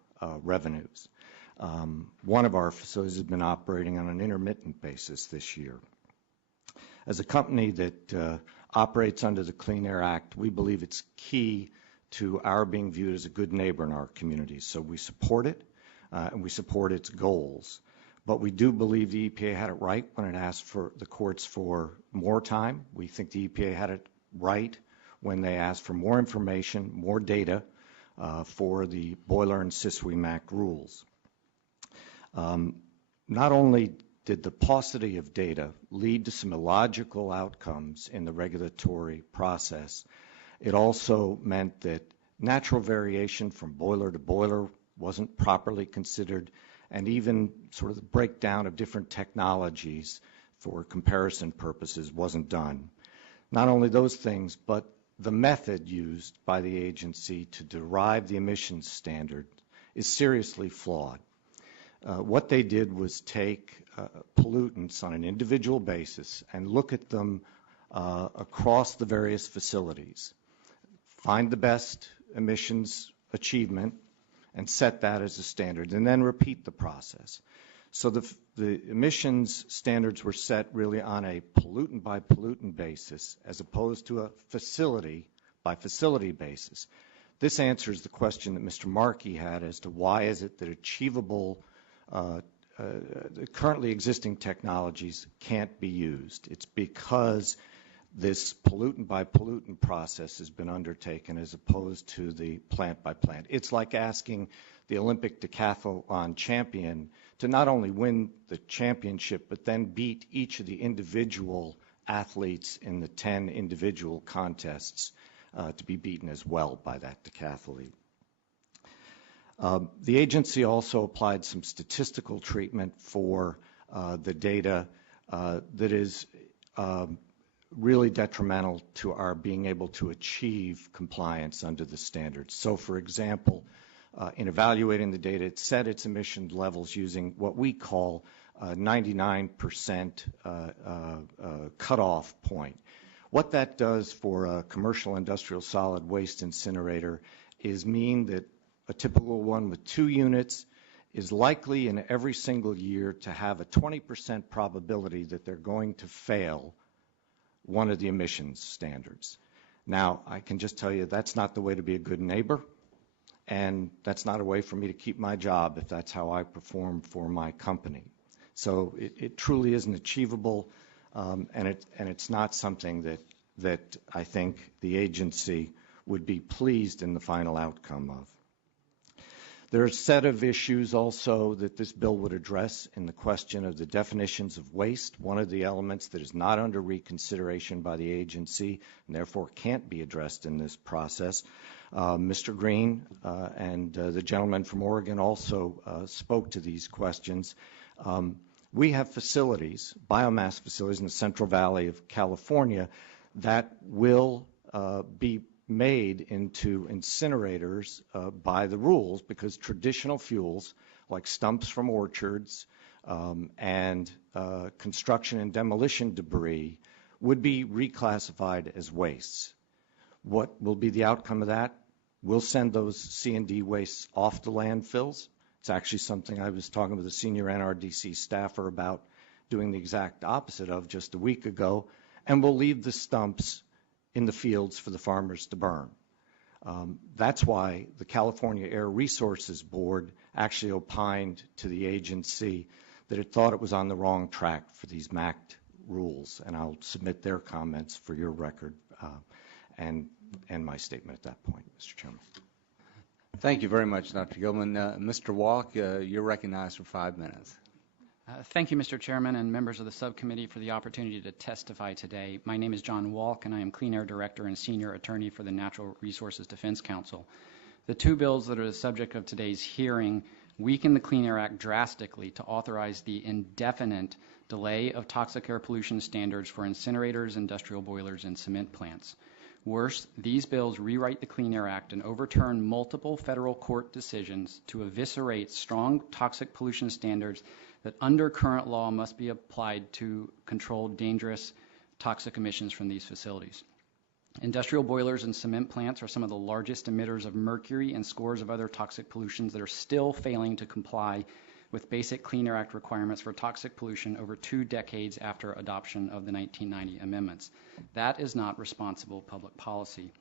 revenues. One of our facilities has been operating on an intermittent basis this year. As a company that operates under the Clean Air Act, we believe it's key to our being viewed as a good neighbor in our communities. So we support it, and we support its goals. But we do believe the EPA had it right when it asked for the courts for more time. We think the EPA had it right when they asked for more information, more data for the boiler and SISWI MAC rules. Not only did the paucity of data lead to some illogical outcomes in the regulatory process, it also meant that natural variation from boiler to boiler wasn't properly considered, and even sort of the breakdown of different technologies for comparison purposes wasn't done. Not only those things, but the method used by the agency to derive the emissions standard is seriously flawed. What they did was take pollutants on an individual basis and look at them across the various facilities, find the best emissions achievement, and set that as a standard, and then repeat the process. So the emissions standards were set really on a pollutant by pollutant basis as opposed to a facility by facility basis. This answers the question that Mr. Markey had as to why is it that achievable currently existing technologies can't be used. It's because this pollutant by pollutant process has been undertaken as opposed to the plant by plant. It's like asking the Olympic decathlon champion to not only win the championship, but then beat each of the individual athletes in the 10 individual contests to be beaten as well by that decathlete. The agency also applied some statistical treatment for the data that is really detrimental to our being able to achieve compliance under the standards. So, for example, in evaluating the data, it set its emission levels using what we call 99% cutoff point. What that does for a commercial industrial solid waste incinerator is mean that a typical one with 2 units is likely in every single year to have a 20% probability that they're going to fail one of the emissions standards. Now, I can just tell you that's not the way to be a good neighbor, and that's not a way for me to keep my job if that's how I perform for my company. So it truly isn't achievable, and it's not something that I think the agency would be pleased in the final outcome of. There are a set of issues also that this bill would address in the question of the definitions of waste, one of the elements that is not under reconsideration by the agency and therefore can't be addressed in this process. Mr. Green and the gentleman from Oregon also spoke to these questions. We have facilities, biomass facilities in the Central Valley of California that will be made into incinerators by the rules because traditional fuels like stumps from orchards and construction and demolition debris would be reclassified as wastes. What will be the outcome of that? We'll send those C&D wastes off the landfills. It's actually something I was talking with a senior NRDC staffer about doing the exact opposite of just a week ago, and we'll leave the stumps in the fields for the farmers to burn. That's why the California Air Resources Board actually opined to the agency that it thought it was on the wrong track for these MACT rules, and I'll submit their comments for your record and my statement at that point, Mr. Chairman. Thank you very much, Dr. Gilman. Mr. Walk, you're recognized for 5 minutes. Thank you, Mr. Chairman, and members of the subcommittee for the opportunity to testify today. My name is John Walk, and I am Clean Air Director and Senior Attorney for the Natural Resources Defense Council. The two bills that are the subject of today's hearing weaken the Clean Air Act drastically to authorize the indefinite delay of toxic air pollution standards for incinerators, industrial boilers, and cement plants. Worse, these bills rewrite the Clean Air Act and overturn multiple federal court decisions to eviscerate strong toxic pollution standards that under current law must be applied to control dangerous toxic emissions from these facilities. Industrial boilers and cement plants are some of the largest emitters of mercury and scores of other toxic pollutions that are still failing to comply with basic Clean Air Act requirements for toxic pollution over 2 decades after adoption of the 1990 amendments. That is not responsible public policy.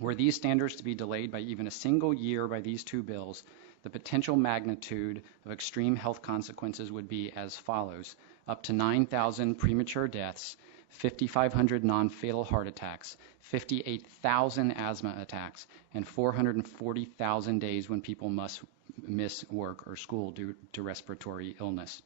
Were these standards to be delayed by even a single year by these two bills, the potential magnitude of extreme health consequences would be as follows: up to 9,000 premature deaths, 5,500 non-fatal heart attacks, 58,000 asthma attacks, and 440,000 days when people must miss work or school due to respiratory illness.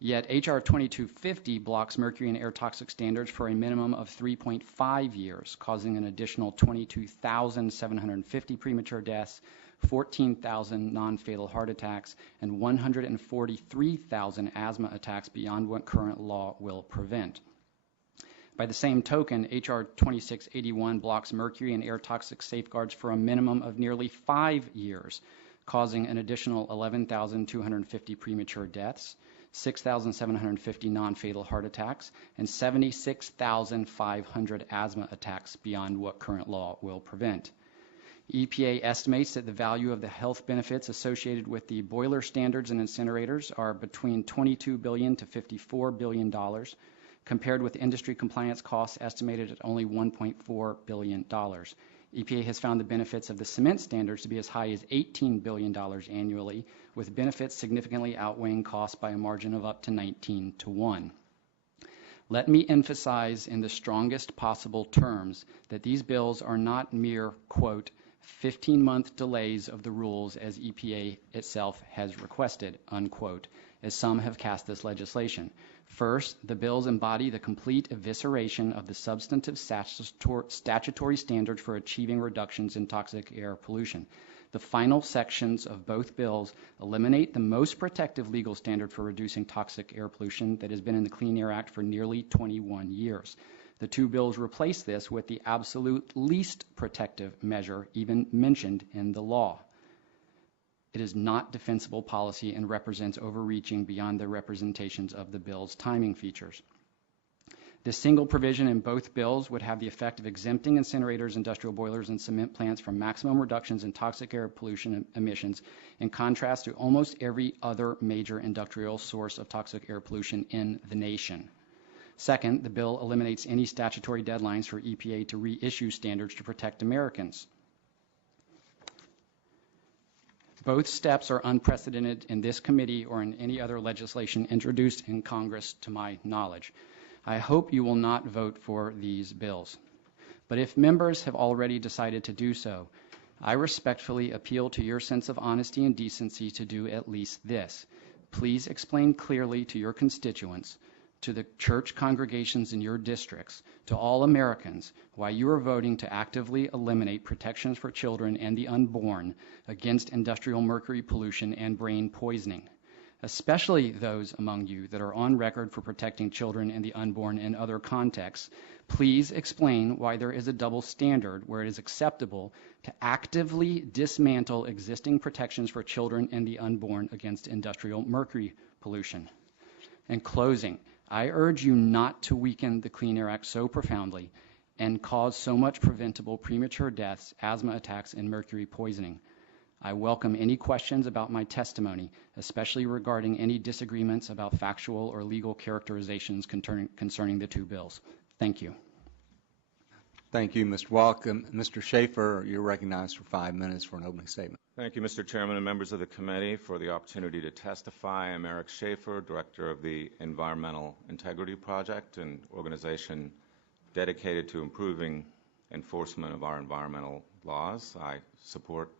Yet H.R. 2250 blocks mercury and air toxic standards for a minimum of 3.5 years, causing an additional 22,750 premature deaths, 14,000 non-fatal heart attacks, and 143,000 asthma attacks beyond what current law will prevent. By the same token, H.R. 2681 blocks mercury and air toxic safeguards for a minimum of nearly 5 years, causing an additional 11,250 premature deaths, 6,750 non-fatal heart attacks, and 76,500 asthma attacks beyond what current law will prevent. EPA estimates that the value of the health benefits associated with the boiler standards and incinerators are between $22 billion to $54 billion, compared with industry compliance costs estimated at only $1.4 billion. EPA has found the benefits of the cement standards to be as high as $18 billion annually, with benefits significantly outweighing costs by a margin of up to 19 to 1. Let me emphasize in the strongest possible terms that these bills are not mere, quote, 15-month delays of the rules as EPA itself has requested, unquote, as some have cast this legislation. First, the bills embody the complete evisceration of the substantive statutory standards for achieving reductions in toxic air pollution. The final sections of both bills eliminate the most protective legal standard for reducing toxic air pollution that has been in the Clean Air Act for nearly 21 years. The two bills replace this with the absolute least protective measure even mentioned in the law. It is not defensible policy and represents overreaching beyond the representations of the bill's timing features. This single provision in both bills would have the effect of exempting incinerators, industrial boilers, and cement plants from maximum reductions in toxic air pollution emissions, in contrast to almost every other major industrial source of toxic air pollution in the nation. Second, the bill eliminates any statutory deadlines for EPA to reissue standards to protect Americans. Both steps are unprecedented in this committee or in any other legislation introduced in Congress to my knowledge. I hope you will not vote for these bills. But if members have already decided to do so, I respectfully appeal to your sense of honesty and decency to do at least this. Please explain clearly to your constituents, to the church congregations in your districts, to all Americans, why you are voting to actively eliminate protections for children and the unborn against industrial mercury pollution and brain poisoning, especially those among you that are on record for protecting children and the unborn in other contexts. Please explain why there is a double standard where it is acceptable to actively dismantle existing protections for children and the unborn against industrial mercury pollution. In closing, I urge you not to weaken the Clean Air Act so profoundly and cause so much preventable premature deaths, asthma attacks, and mercury poisoning. I welcome any questions about my testimony, especially regarding any disagreements about factual or legal characterizations concerning the two bills. Thank you. Thank you, Mr. Welcome. Mr. Schaefer, you're recognized for 5 minutes for an opening statement. Thank you, Mr. Chairman and members of the committee, for the opportunity to testify. I'm Eric Schaefer, Director of the Environmental Integrity Project, an organization dedicated to improving enforcement of our environmental laws. I support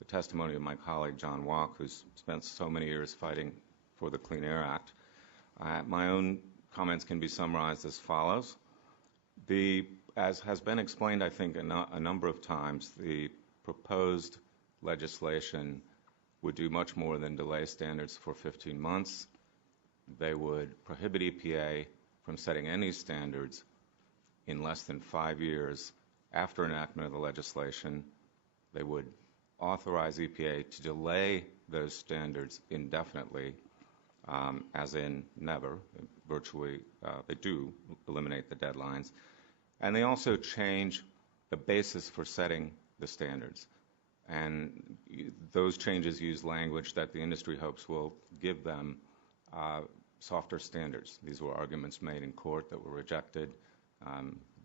the testimony of my colleague, John Walk, who's spent so many years fighting for the Clean Air Act. My own comments can be summarized as follows. As has been explained, I think, a number of times, the proposed legislation would do much more than delay standards for 15 months. They would prohibit EPA from setting any standards in less than 5 years after enactment of the legislation. They would authorize EPA to delay those standards indefinitely, as in never. Virtually, they do eliminate the deadlines. And they also change the basis for setting the standards. And those changes use language that the industry hopes will give them softer standards. These were arguments made in court that were rejected.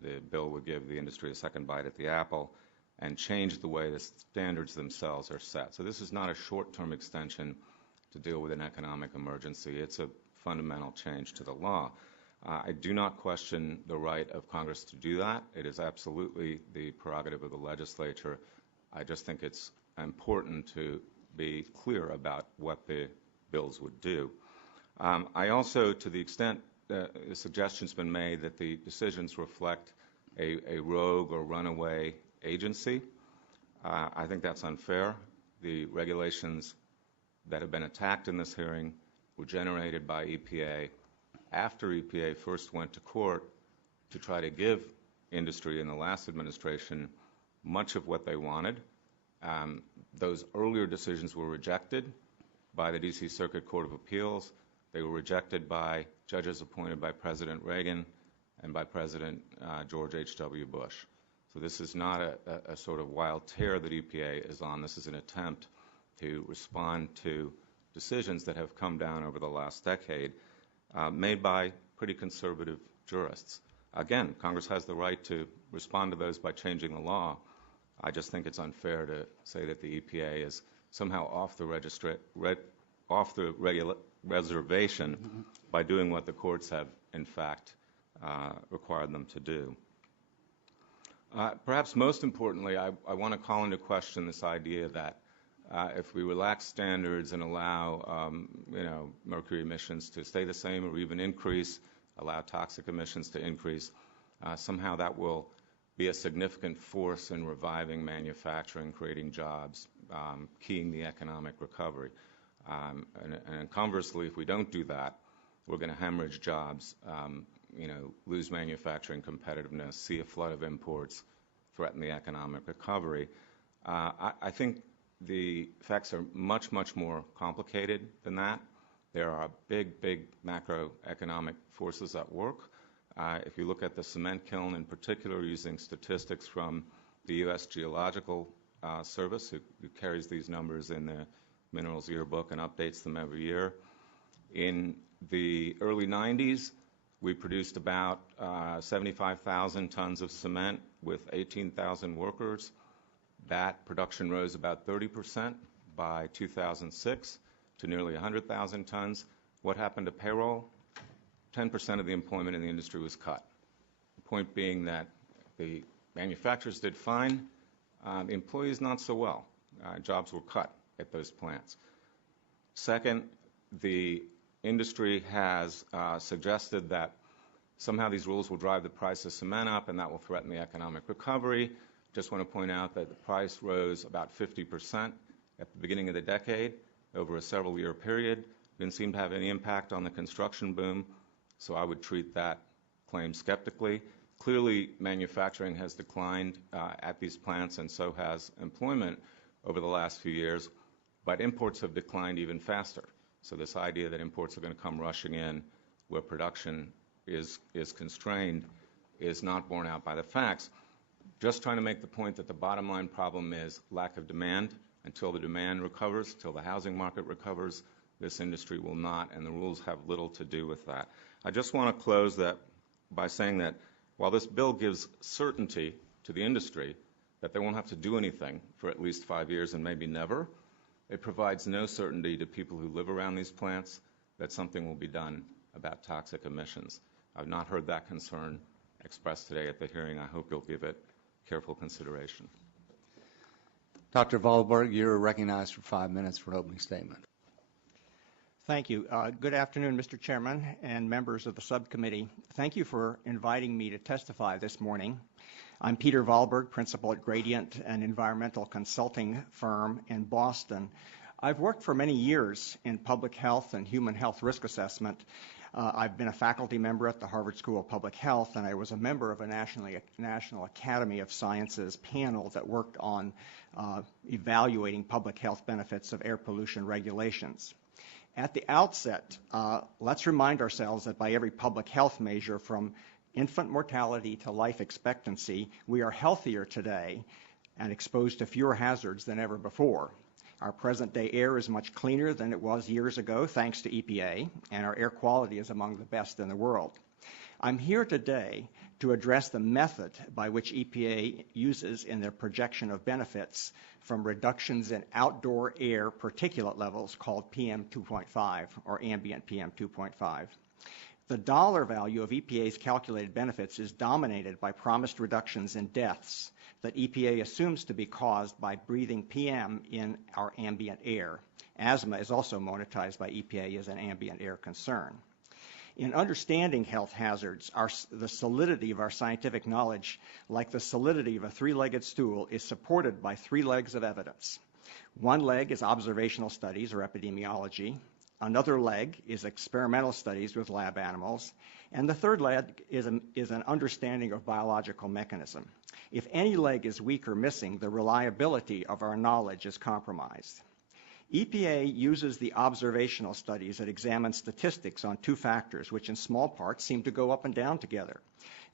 The bill would give the industry a second bite at the apple and change the way the standards themselves are set. So this is not a short-term extension to deal with an economic emergency. It's a fundamental change to the law. I do not question the right of Congress to do that. It is absolutely the prerogative of the legislature. I just think it's important to be clear about what the bills would do. I also, to the extent the suggestion's been made that the decisions reflect a rogue or runaway agency, I think that's unfair. The regulations that have been attacked in this hearing were generated by EPA after EPA first went to court to try to give industry in the last administration much of what they wanted. Those earlier decisions were rejected by the D.C. Circuit Court of Appeals. They were rejected by judges appointed by President Reagan and by President George H.W. Bush. So this is not a sort of wild tear that EPA is on. This is an attempt to respond to decisions that have come down over the last decade, made by pretty conservative jurists. Again, Congress has the right to respond to those by changing the law. I just think it's unfair to say that the EPA is somehow off the reservation by doing what the courts have, in fact, required them to do. Perhaps most importantly, I want to call into question this idea that if we relax standards and allow mercury emissions to stay the same or even increase, allow toxic emissions to increase, somehow that will be a significant force in reviving manufacturing, creating jobs, keying the economic recovery. And conversely, if we don't do that, we're going to hemorrhage jobs, lose manufacturing competitiveness, see a flood of imports, threaten the economic recovery. I think the effects are much, much more complicated than that. There are big, big macroeconomic forces at work. If you look at the cement kiln in particular, using statistics from the U.S. Geological Service, who carries these numbers in the Minerals Yearbook and updates them every year. In the early 90s, we produced about 75,000 tons of cement with 18,000 workers. That production rose about 30% by 2006 to nearly 100,000 tons. What happened to payroll? 10% of the employment in the industry was cut. The point being that the manufacturers did fine, the employees not so well. Jobs were cut at those plants. Second, the industry has suggested that somehow these rules will drive the price of cement up and that will threaten the economic recovery. Just want to point out that the price rose about 50% at the beginning of the decade over a several-year period. Didn't seem to have any impact on the construction boom, so I would treat that claim skeptically. Clearly, manufacturing has declined at these plants, and so has employment over the last few years, but imports have declined even faster. So this idea that imports are going to come rushing in where production is constrained is not borne out by the facts. Just trying to make the point that the bottom line problem is lack of demand. Until the demand recovers, until the housing market recovers, this industry will not, and the rules have little to do with that. I just want to close that by saying that while this bill gives certainty to the industry that they won't have to do anything for at least 5 years and maybe never. It provides no certainty to people who live around these plants that something will be done about toxic emissions. I've not heard that concern expressed today at the hearing. I hope you'll give it careful consideration. Dr. Vollberg, you're recognized for 5 minutes for an opening statement. Thank you. Good afternoon, Mr. Chairman and members of the subcommittee. Thank you for inviting me to testify this morning. I'm Peter Vollberg, principal at Gradient, an environmental consulting firm in Boston. I've worked for many years in public health and human health risk assessment. I've been a faculty member at the Harvard School of Public Health, and I was a member of a National Academy of Sciences panel that worked on evaluating public health benefits of air pollution regulations. At the outset, let's remind ourselves that by every public health measure, from infant mortality to life expectancy, we are healthier today and exposed to fewer hazards than ever before. Our present-day air is much cleaner than it was years ago, thanks to EPA, and our air quality is among the best in the world. I'm here today to address the method by which EPA uses in their projection of benefits from reductions in outdoor air particulate levels called PM2.5 or ambient PM2.5. The dollar value of EPA's calculated benefits is dominated by promised reductions in deaths that EPA assumes to be caused by breathing PM in our ambient air. Asthma is also monetized by EPA as an ambient air concern. In understanding health hazards, the solidity of our scientific knowledge, like the solidity of a three-legged stool, is supported by three legs of evidence. One leg is observational studies or epidemiology. Another leg is experimental studies with lab animals. And the third leg is an understanding of biological mechanism. If any leg is weak or missing, the reliability of our knowledge is compromised. EPA uses the observational studies that examine statistics on two factors, which in small parts seem to go up and down together.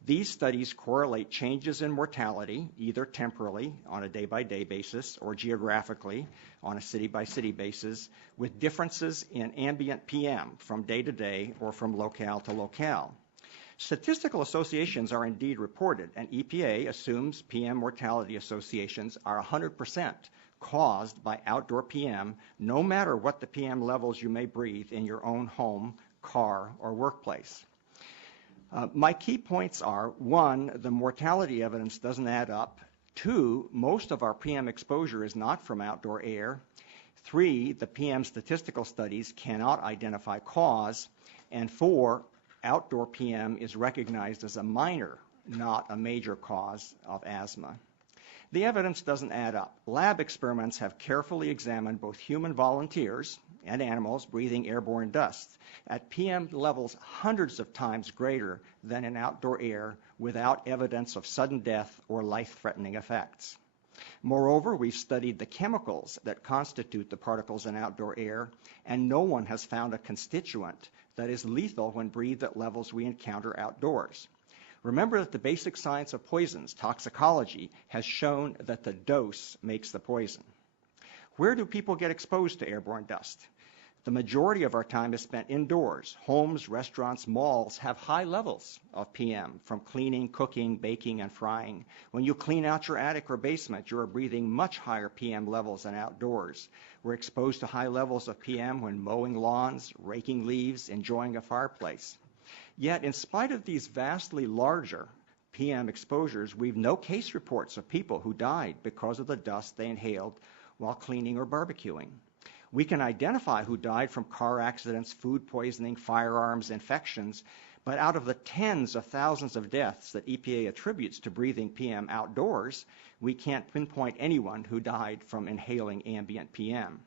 These studies correlate changes in mortality, either temporally on a day-by-day basis or geographically on a city-by-city basis, with differences in ambient PM from day to day or from locale to locale. Statistical associations are indeed reported, and EPA assumes PM mortality associations are 100% caused by outdoor PM, no matter what the PM levels you may breathe in your own home, car, or workplace. My key points are, 1, the mortality evidence doesn't add up. 2, most of our PM exposure is not from outdoor air. 3, the PM statistical studies cannot identify cause. And 4, outdoor PM is recognized as a minor, not a major cause of asthma. The evidence doesn't add up. Lab experiments have carefully examined both human volunteers and animals breathing airborne dust at PM levels hundreds of times greater than in outdoor air without evidence of sudden death or life-threatening effects. Moreover, we've studied the chemicals that constitute the particles in outdoor air, and no one has found a constituent that is lethal when breathed at levels we encounter outdoors. Remember that the basic science of poisons, toxicology, has shown that the dose makes the poison. Where do people get exposed to airborne dust? The majority of our time is spent indoors. Homes, restaurants, malls have high levels of PM from cleaning, cooking, baking, and frying. When you clean out your attic or basement, you are breathing much higher PM levels than outdoors. We're exposed to high levels of PM when mowing lawns, raking leaves, enjoying a fireplace. Yet, in spite of these vastly larger PM exposures, we've no case reports of people who died because of the dust they inhaled while cleaning or barbecuing. We can identify who died from car accidents, food poisoning, firearms, infections, but out of the tens of thousands of deaths that EPA attributes to breathing PM outdoors, we can't pinpoint anyone who died from inhaling ambient PM.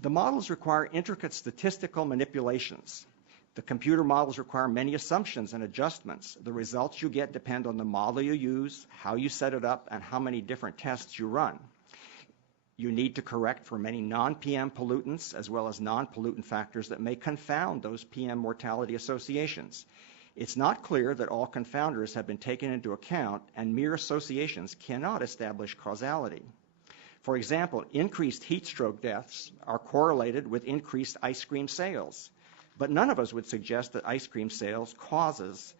The models require intricate statistical manipulations. The computer models require many assumptions and adjustments. The results you get depend on the model you use, how you set it up, and how many different tests you run. You need to correct for many non-PM pollutants as well as non-pollutant factors that may confound those PM mortality associations. It's not clear that all confounders have been taken into account, and mere associations cannot establish causality. For example, increased heat stroke deaths are correlated with increased ice cream sales, but none of us would suggest that ice cream sales causes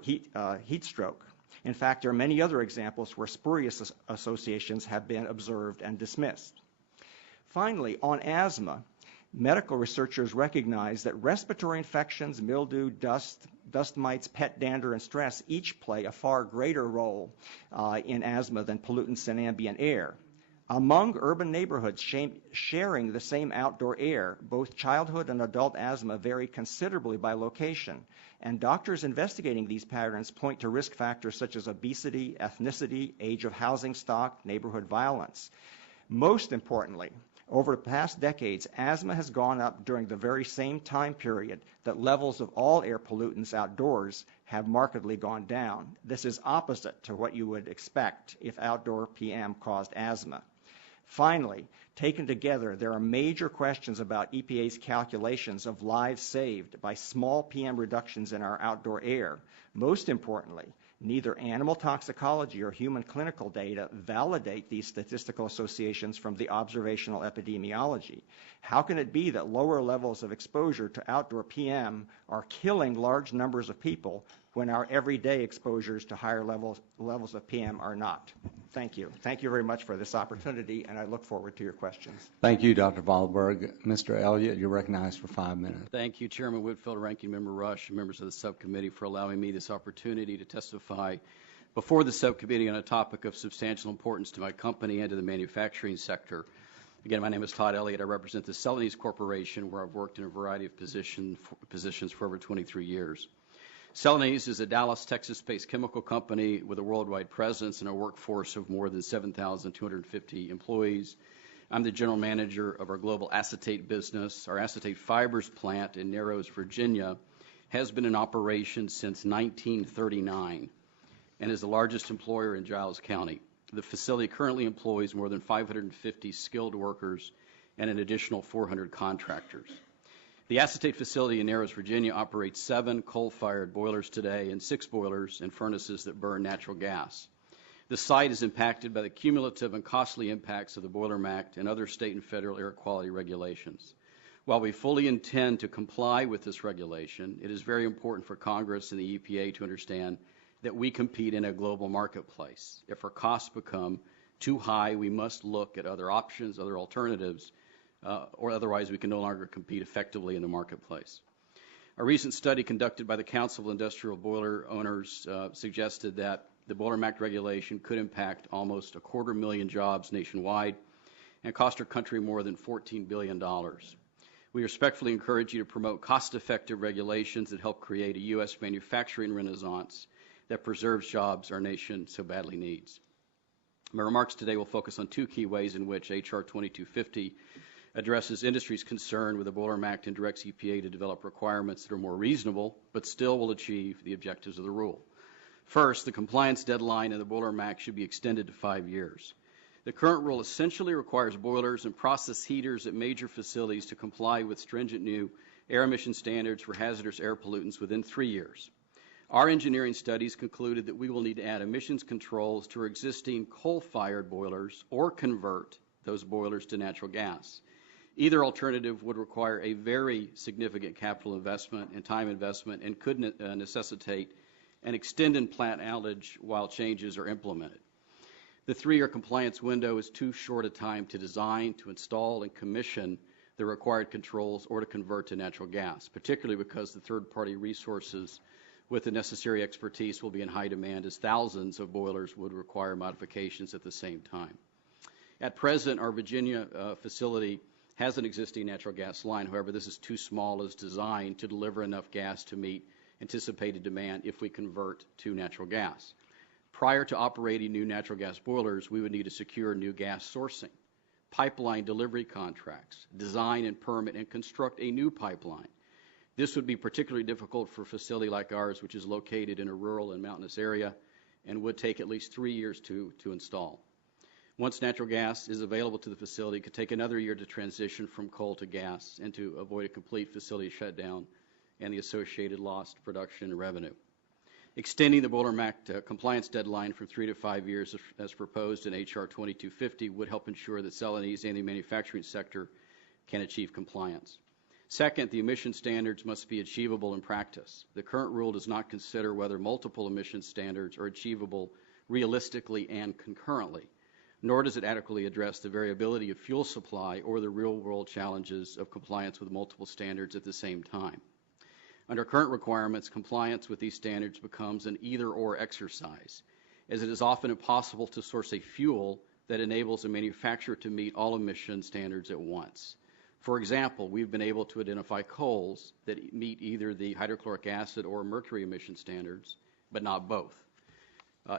heat stroke. In fact, there are many other examples where spurious associations have been observed and dismissed. Finally, on asthma, medical researchers recognize that respiratory infections, mildew, dust mites, pet dander, and stress each play a far greater role in asthma than pollutants in ambient air. Among urban neighborhoods sharing the same outdoor air, both childhood and adult asthma vary considerably by location, and doctors investigating these patterns point to risk factors such as obesity, ethnicity, age of housing stock, neighborhood violence. Most importantly, over the past decades, asthma has gone up during the very same time period that levels of all air pollutants outdoors have markedly gone down. This is opposite to what you would expect if outdoor PM caused asthma. Finally, taken together, there are major questions about EPA's calculations of lives saved by small PM reductions in our outdoor air. Most importantly, neither animal toxicology or human clinical data validate these statistical associations from the observational epidemiology. How can it be that lower levels of exposure to outdoor PM are killing large numbers of people when our everyday exposures to higher levels of PM are not? Thank you. Thank you very much for this opportunity, and I look forward to your questions. Thank you, Dr. Wahlberg. Mr. Elliott, you're recognized for 5 minutes. Thank you, Chairman Whitfield, Ranking Member Rush, and members of the subcommittee for allowing me this opportunity to testify before the subcommittee on a topic of substantial importance to my company and to the manufacturing sector. Again, my name is Todd Elliott. I represent the Celanese Corporation, where I've worked in a variety of positions for over 23 years. Celanese is a Dallas, Texas-based chemical company with a worldwide presence and a workforce of more than 7,250 employees. I'm the general manager of our global acetate business. Our acetate fibers plant in Narrows, Virginia, has been in operation since 1939 and is the largest employer in Giles County. The facility currently employs more than 550 skilled workers and an additional 400 contractors. The acetate facility in Narrows, Virginia operates 7 coal-fired boilers today and 6 boilers and furnaces that burn natural gas. The site is impacted by the cumulative and costly impacts of the Boiler Act and other state and federal air quality regulations. While we fully intend to comply with this regulation, it is very important for Congress and the EPA to understand that we compete in a global marketplace. If our costs become too high, we must look at other options, other alternatives, or otherwise we can no longer compete effectively in the marketplace. A recent study conducted by the Council of Industrial Boiler Owners suggested that the Boiler Act regulation could impact almost 250,000 jobs nationwide and cost our country more than $14 billion. We respectfully encourage you to promote cost-effective regulations that help create a U.S. manufacturing renaissance that preserves jobs our nation so badly needs. My remarks today will focus on 2 key ways in which H.R. 2250 addresses industry's concern with the Boiler Act and directs EPA to develop requirements that are more reasonable, but still will achieve the objectives of the rule. First, the compliance deadline in the Boiler Act should be extended to 5 years. The current rule essentially requires boilers and process heaters at major facilities to comply with stringent new air emission standards for hazardous air pollutants within 3 years. Our engineering studies concluded that we will need to add emissions controls to our existing coal-fired boilers or convert those boilers to natural gas. Either alternative would require a very significant capital investment and time investment and could necessitate an extended plant outage while changes are implemented. The 3-year compliance window is too short a time to design, to install, and commission the required controls or to convert to natural gas, particularly because the third-party resources with the necessary expertise will be in high demand as thousands of boilers would require modifications at the same time. At present, our Virginia facility has an existing natural gas line. However, this is too small as designed to deliver enough gas to meet anticipated demand if we convert to natural gas. Prior to operating new natural gas boilers, we would need to secure new gas sourcing, pipeline delivery contracts, design and permit and construct a new pipeline. This would be particularly difficult for a facility like ours, which is located in a rural and mountainous area and would take at least 3 years to install. Once natural gas is available to the facility, it could take another year to transition from coal to gas and to avoid a complete facility shutdown and the associated lost production and revenue. Extending the Boiler Act compliance deadline from 3 to 5 years as proposed in H.R. 2250 would help ensure that Celanese and the manufacturing sector can achieve compliance. Second, the emission standards must be achievable in practice. The current rule does not consider whether multiple emission standards are achievable realistically and concurrently, nor does it adequately address the variability of fuel supply or the real-world challenges of compliance with multiple standards at the same time. Under current requirements, compliance with these standards becomes an either-or exercise, as it is often impossible to source a fuel that enables a manufacturer to meet all emission standards at once. For example, we've been able to identify coals that meet either the hydrochloric acid or mercury emission standards, but not both.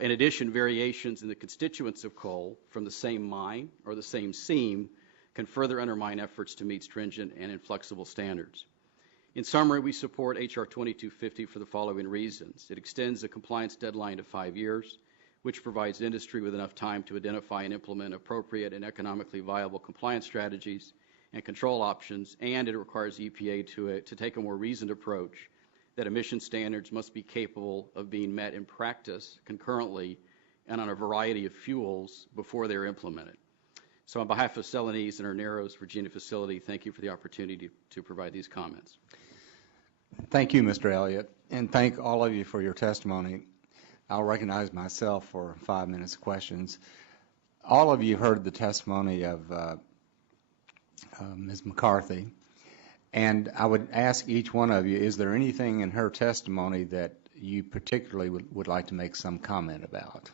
In addition, variations in the constituents of coal from the same mine or the same seam can further undermine efforts to meet stringent and inflexible standards. In summary, we support H.R. 2250 for the following reasons. It extends the compliance deadline to 5 years, which provides industry with enough time to identify and implement appropriate and economically viable compliance strategies and control options, and it requires EPA to take a more reasoned approach that emission standards must be capable of being met in practice concurrently and on a variety of fuels before they're implemented. So on behalf of Celanese and our Narrows, Virginia facility, thank you for the opportunity to provide these comments. Thank you, Mr. Elliott, and thank all of you for your testimony. I'll recognize myself for 5 minutes of questions. All of you heard the testimony of Ms. McCarthy, and I would ask each one of you, is there anything in her testimony that you particularly would like to make some comment about?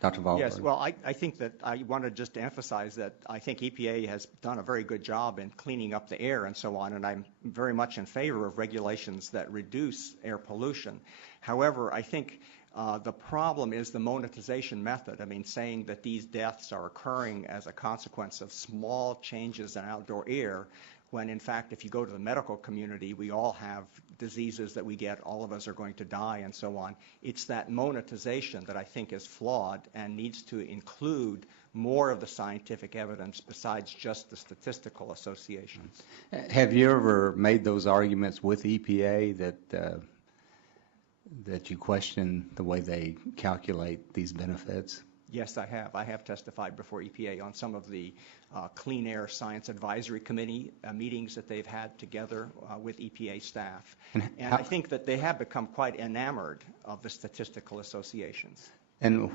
Dr. Wahlberg. Yes, well, I think that I want to just emphasize that I think EPA has done a very good job in cleaning up the air and so on, and I'm very much in favor of regulations that reduce air pollution. However, I think the problem is the monetization method. I mean, saying that these deaths are occurring as a consequence of small changes in outdoor air, when in fact, if you go to the medical community, we all have diseases that we get, all of us are going to die and so on. It's that monetization that I think is flawed and needs to include more of the scientific evidence besides just the statistical associations. Have you ever made those arguments with EPA that you question the way they calculate these benefits? Yes, I have. I have testified before EPA on some of the Clean Air Science Advisory Committee meetings that they've had together with EPA staff. And I think that they have become quite enamored of the statistical associations. And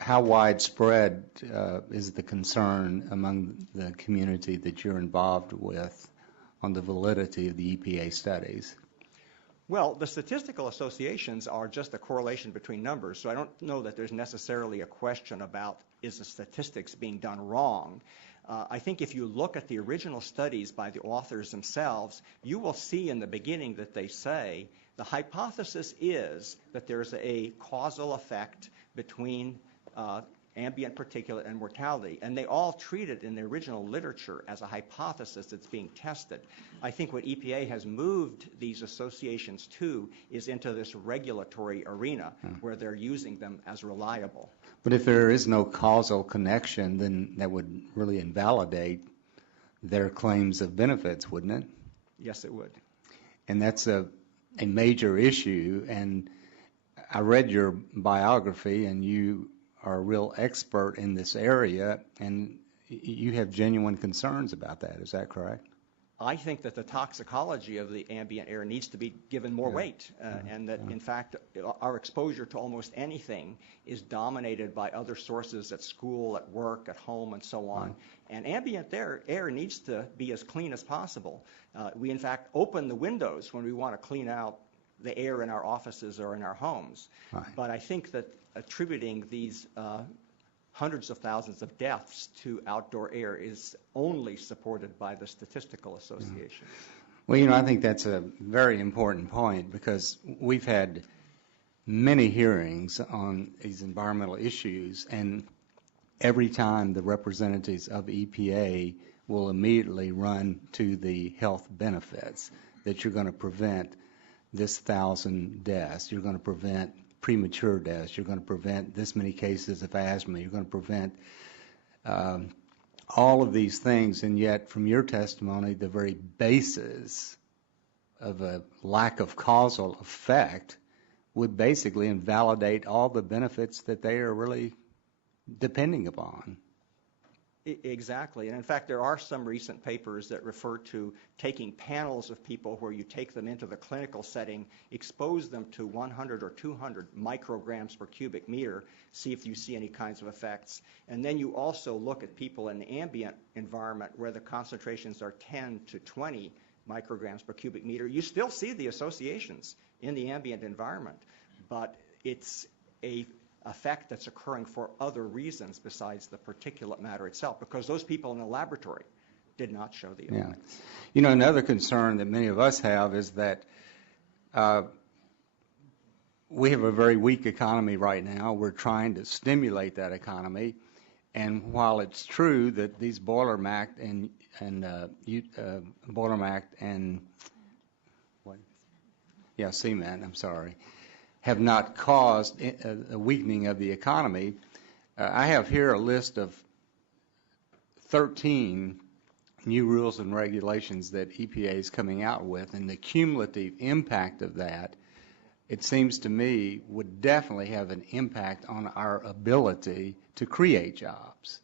how widespread is the concern among the community that you're involved with on the validity of the EPA studies? Well, the statistical associations are just a correlation between numbers, so I don't know that there's necessarily a question about is the statistics being done wrong. I think if you look at the original studies by the authors themselves, you will see in the beginning that they say the hypothesis is that there's a causal effect between ambient particulate and mortality, and they all treat it in the original literature as a hypothesis that's being tested. I think what EPA has moved these associations to is into this regulatory arena where they're using them as reliable. But if there is no causal connection, then that would really invalidate their claims of benefits, wouldn't it? Yes, it would. And that's a major issue, and I read your biography, and you are a real expert in this area, and you have genuine concerns about that. Is that correct? I think that the toxicology of the ambient air needs to be given more weight, and that, in fact, our exposure to almost anything is dominated by other sources at school, at work, at home, and so on. And ambient air needs to be as clean as possible. We, in fact, open the windows when we want to clean out the air in our offices or in our homes. But I think that attributing these hundreds of thousands of deaths to outdoor air is only supported by the statistical association. Well, you know, I think that's a very important point, because we've had many hearings on these environmental issues, and every time the representatives of EPA will immediately run to the health benefits, that you're going to prevent this 1,000 deaths, you're going to prevent premature deaths, you're going to prevent this many cases of asthma, you're going to prevent all of these things, and yet from your testimony, the very basis of a lack of causal effect would basically invalidate all the benefits that they are really depending upon. Exactly. And in fact, there are some recent papers that refer to taking panels of people where you take them into the clinical setting, expose them to 100 or 200 micrograms per cubic meter, see if you see any kinds of effects. And then you also look at people in the ambient environment where the concentrations are 10 to 20 micrograms per cubic meter. You still see the associations in the ambient environment, but it's a effect that's occurring for other reasons besides the particulate matter itself, because those people in the laboratory did not show the effects. You know, another concern that many of us have is that we have a very weak economy right now. We're trying to stimulate that economy, and while it's true that these Boiler Act and cement, I'm sorry, have not caused a weakening of the economy. I have here a list of 13 new rules and regulations that EPA is coming out with, and the cumulative impact of that, it seems to me, would definitely have an impact on our ability to create jobs.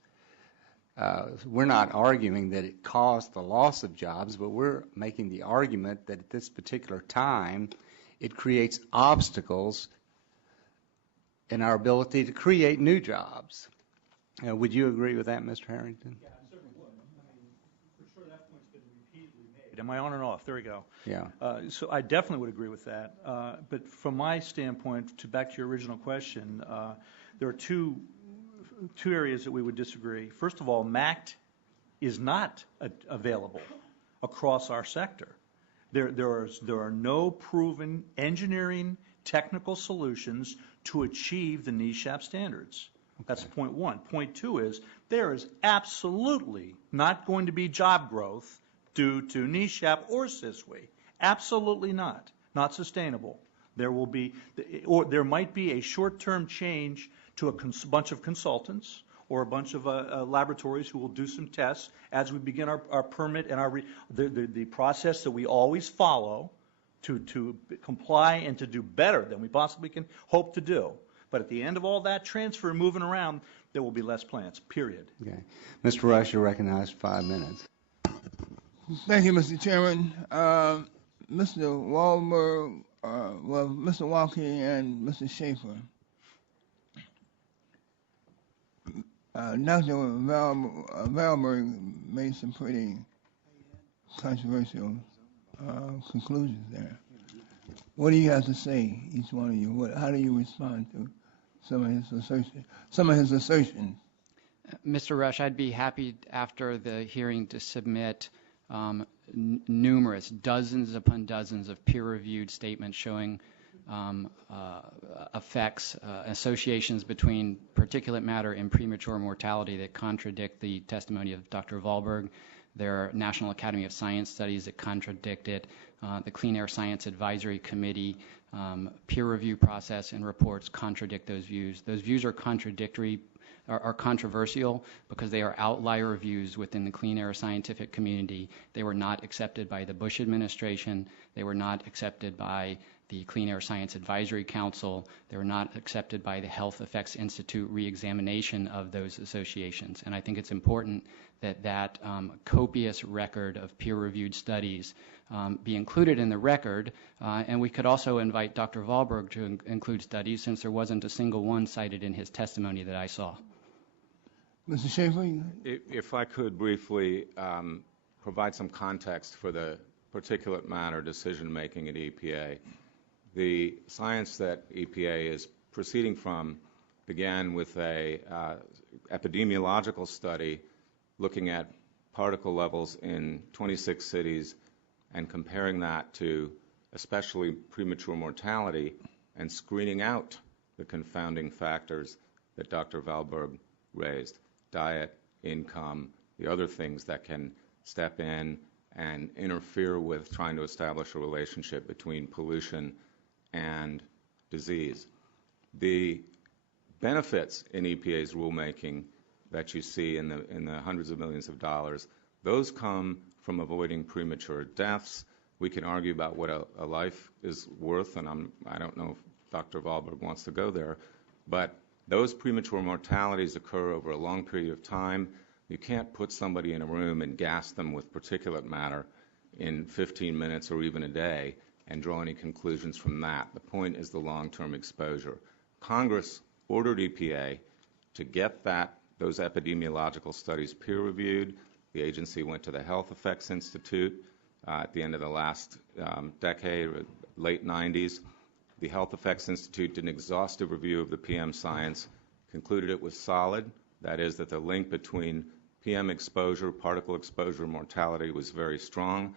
We're not arguing that it caused the loss of jobs, but we're making the argument that at this particular time, it creates obstacles in our ability to create new jobs. Would you agree with that, Mr. Harrington? Yeah, I certainly would. I mean, for sure that point's been repeatedly made. Am I on and off? There we go. Yeah. So I definitely would agree with that. But from my standpoint, back to your original question, there are two areas that we would disagree. First of all, MACT is not available across our sector. There are no proven engineering technical solutions to achieve the NESHAP standards. That's point one. Point two is there is absolutely not going to be job growth due to NESHAP or SISWI. Absolutely not. Not sustainable. There will be, or there might be a short-term change to a bunch of consultants or a bunch of laboratories who will do some tests as we begin our permit and the process that we always follow to comply and to do better than we possibly can hope to do. But at the end of all that transfer and moving around, there will be less plants, period. Okay. Mr. Rush, you're recognized for 5 minutes. Thank you, Mr. Chairman. Mr. Wahlberg, Mr. Walkie and Mr. Schaefer. Dr. Valberg made some pretty controversial conclusions there. What do you have to say, each one of you? How do you respond to some of his assertions? Mr. Rush, I'd be happy after the hearing to submit numerous, dozens upon dozens of peer-reviewed statements showing effects, associations between particulate matter and premature mortality that contradict the testimony of Dr. Valberg. There are National Academy of Science studies that contradict it. The Clean Air Science Advisory Committee peer review process and reports contradict those views. Those views are contradictory, are controversial because they are outlier views within the clean air scientific community. They were not accepted by the Bush administration. They were not accepted by the Clean Air Science Advisory Council. They were not accepted by the Health Effects Institute reexamination of those associations. And I think it's important that that copious record of peer-reviewed studies be included in the record. And we could also invite Dr. Valberg to include studies, since there wasn't a single one cited in his testimony that I saw. Mr. Schaefer? If I could briefly provide some context for the particulate matter decision-making at EPA. The science that EPA is proceeding from began with a epidemiological study looking at particle levels in 26 cities and comparing that to especially premature mortality and screening out the confounding factors that Dr. Valberg raised: diet, income, the other things that can step in and interfere with trying to establish a relationship between pollution and disease. The benefits in EPA's rulemaking that you see in the hundreds of millions of dollars, those come from avoiding premature deaths. We can argue about what a life is worth, and I don't know Dr. Wahlberg wants to go there. But those premature mortalities occur over a long period of time. You can't put somebody in a room and gas them with particulate matter in 15 minutes or even a day and draw any conclusions from that. The point is the long-term exposure. Congress ordered EPA to get those epidemiological studies peer-reviewed. The agency went to the Health Effects Institute at the end of the last decade, late 90s. The Health Effects Institute did an exhaustive review of the PM science, concluded it was solid. That is, that the link between PM exposure, particle exposure, mortality was very strong.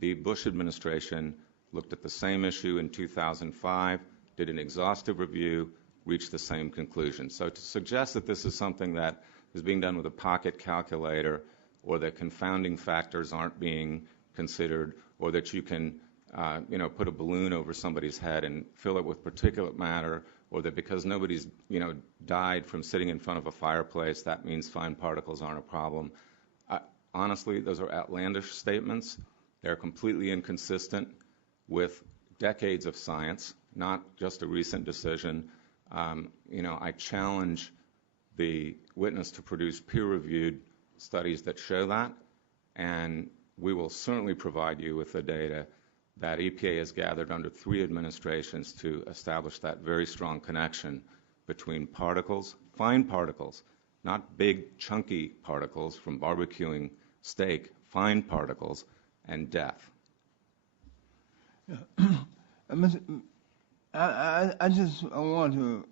The Bush administration looked at the same issue in 2005, did an exhaustive review, reached the same conclusion. So to suggest that this is something that is being done with a pocket calculator, or that confounding factors aren't being considered, or that you can put a balloon over somebody's head and fill it with particulate matter, or that because nobody's died from sitting in front of a fireplace, that means fine particles aren't a problem. Honestly, those are outlandish statements. They're completely inconsistent with decades of science, not just a recent decision. I challenge the witness to produce peer-reviewed studies that show that, and we will certainly provide you with the data that EPA has gathered under 3 administrations to establish that very strong connection between particles, fine particles, not big chunky particles from barbecuing steak, fine particles, and death. I just want to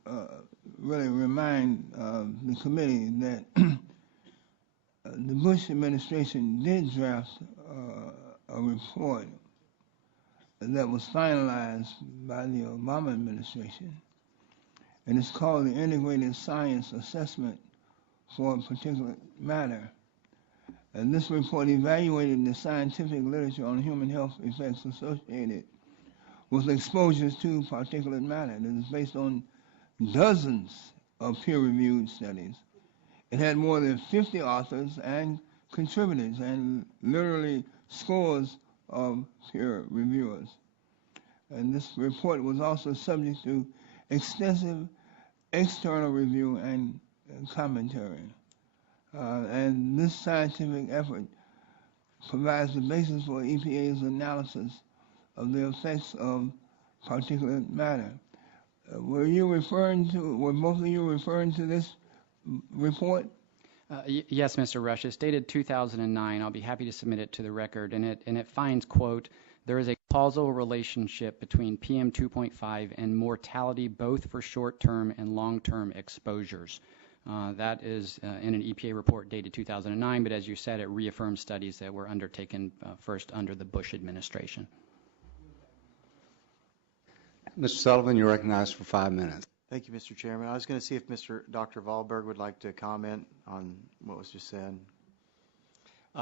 really remind the committee that the Bush administration did draft a report that was finalized by the Obama administration, and it's called the Integrated Science Assessment for Particulate Matter. And this report evaluated the scientific literature on human health effects associated with exposures to particulate matter. It is based on dozens of peer-reviewed studies. It had more than 50 authors and contributors and literally scores of peer reviewers. And this report was also subject to extensive external review and commentary. And this scientific effort provides the basis for EPA's analysis of the effects of particulate matter. Were both of you referring to this report? Yes, Mr. Rush. It's dated 2009. I'll be happy to submit it to the record. And it finds, quote, there is a causal relationship between PM 2.5 and mortality both for short-term and long-term exposures. That is in an EPA report dated 2009, but as you said, it reaffirms studies that were undertaken first under the Bush administration. Mr. Sullivan, you're recognized for 5 minutes. Thank you, Mr. Chairman. I was going to see if Dr. Wahlberg would like to comment on what was just said.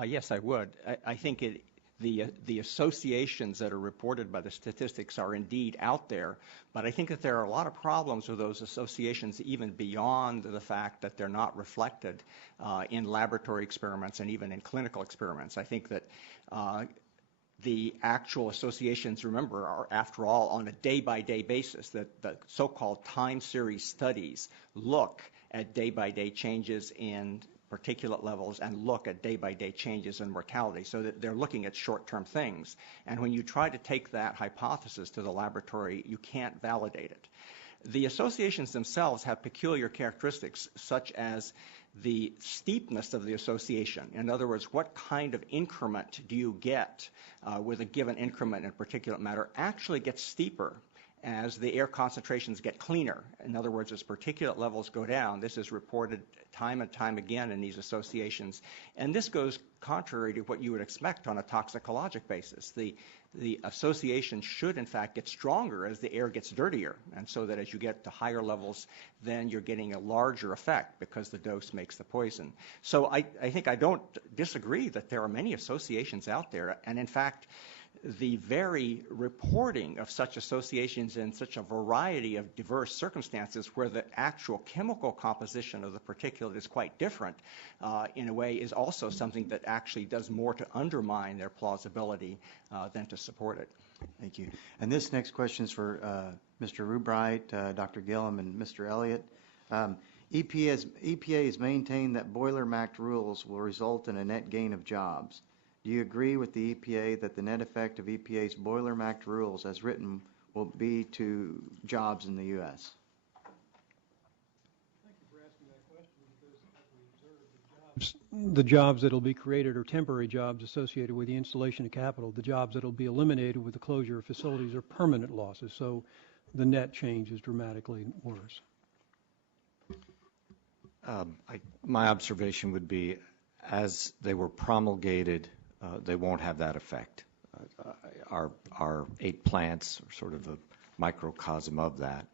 Yes, I would. I think the associations that are reported by the statistics are indeed out there, but I think that there are a lot of problems with those associations even beyond the fact that they're not reflected in laboratory experiments and even in clinical experiments. I think that the actual associations, remember, are, after all, on a day-by-day basis. That the so-called time series studies look at day-by-day changes in particulate levels and look at day-by-day changes in mortality, so that they're looking at short-term things. And when you try to take that hypothesis to the laboratory, you can't validate it. The associations themselves have peculiar characteristics, such as the steepness of the association. In other words, what kind of increment do you get with a given increment in particulate matter actually gets steeper as the air concentrations get cleaner. In other words, as particulate levels go down. This is reported time and time again in these associations. And this goes contrary to what you would expect on a toxicologic basis. The association should, in fact, get stronger as the air gets dirtier, and so that as you get to higher levels, then you're getting a larger effect because the dose makes the poison. So I think I don't disagree that there are many associations out there, and in fact, the very reporting of such associations in such a variety of diverse circumstances where the actual chemical composition of the particulate is quite different, in a way, is also something that actually does more to undermine their plausibility than to support it. Thank you. And this next question is for Mr. Rubright, Dr. Gillum, and Mr. Elliott. EPA has maintained that Boiler Act rules will result in a net gain of jobs. Do you agree with the EPA that the net effect of EPA's Boiler Act rules as written will be to jobs in the U.S.? The jobs that will be created are temporary jobs associated with the installation of capital. The jobs that will be eliminated with the closure of facilities are permanent losses. So the net change is dramatically worse. My observation would be, as they were promulgated, they won't have that effect. Our 8 plants are sort of a microcosm of that.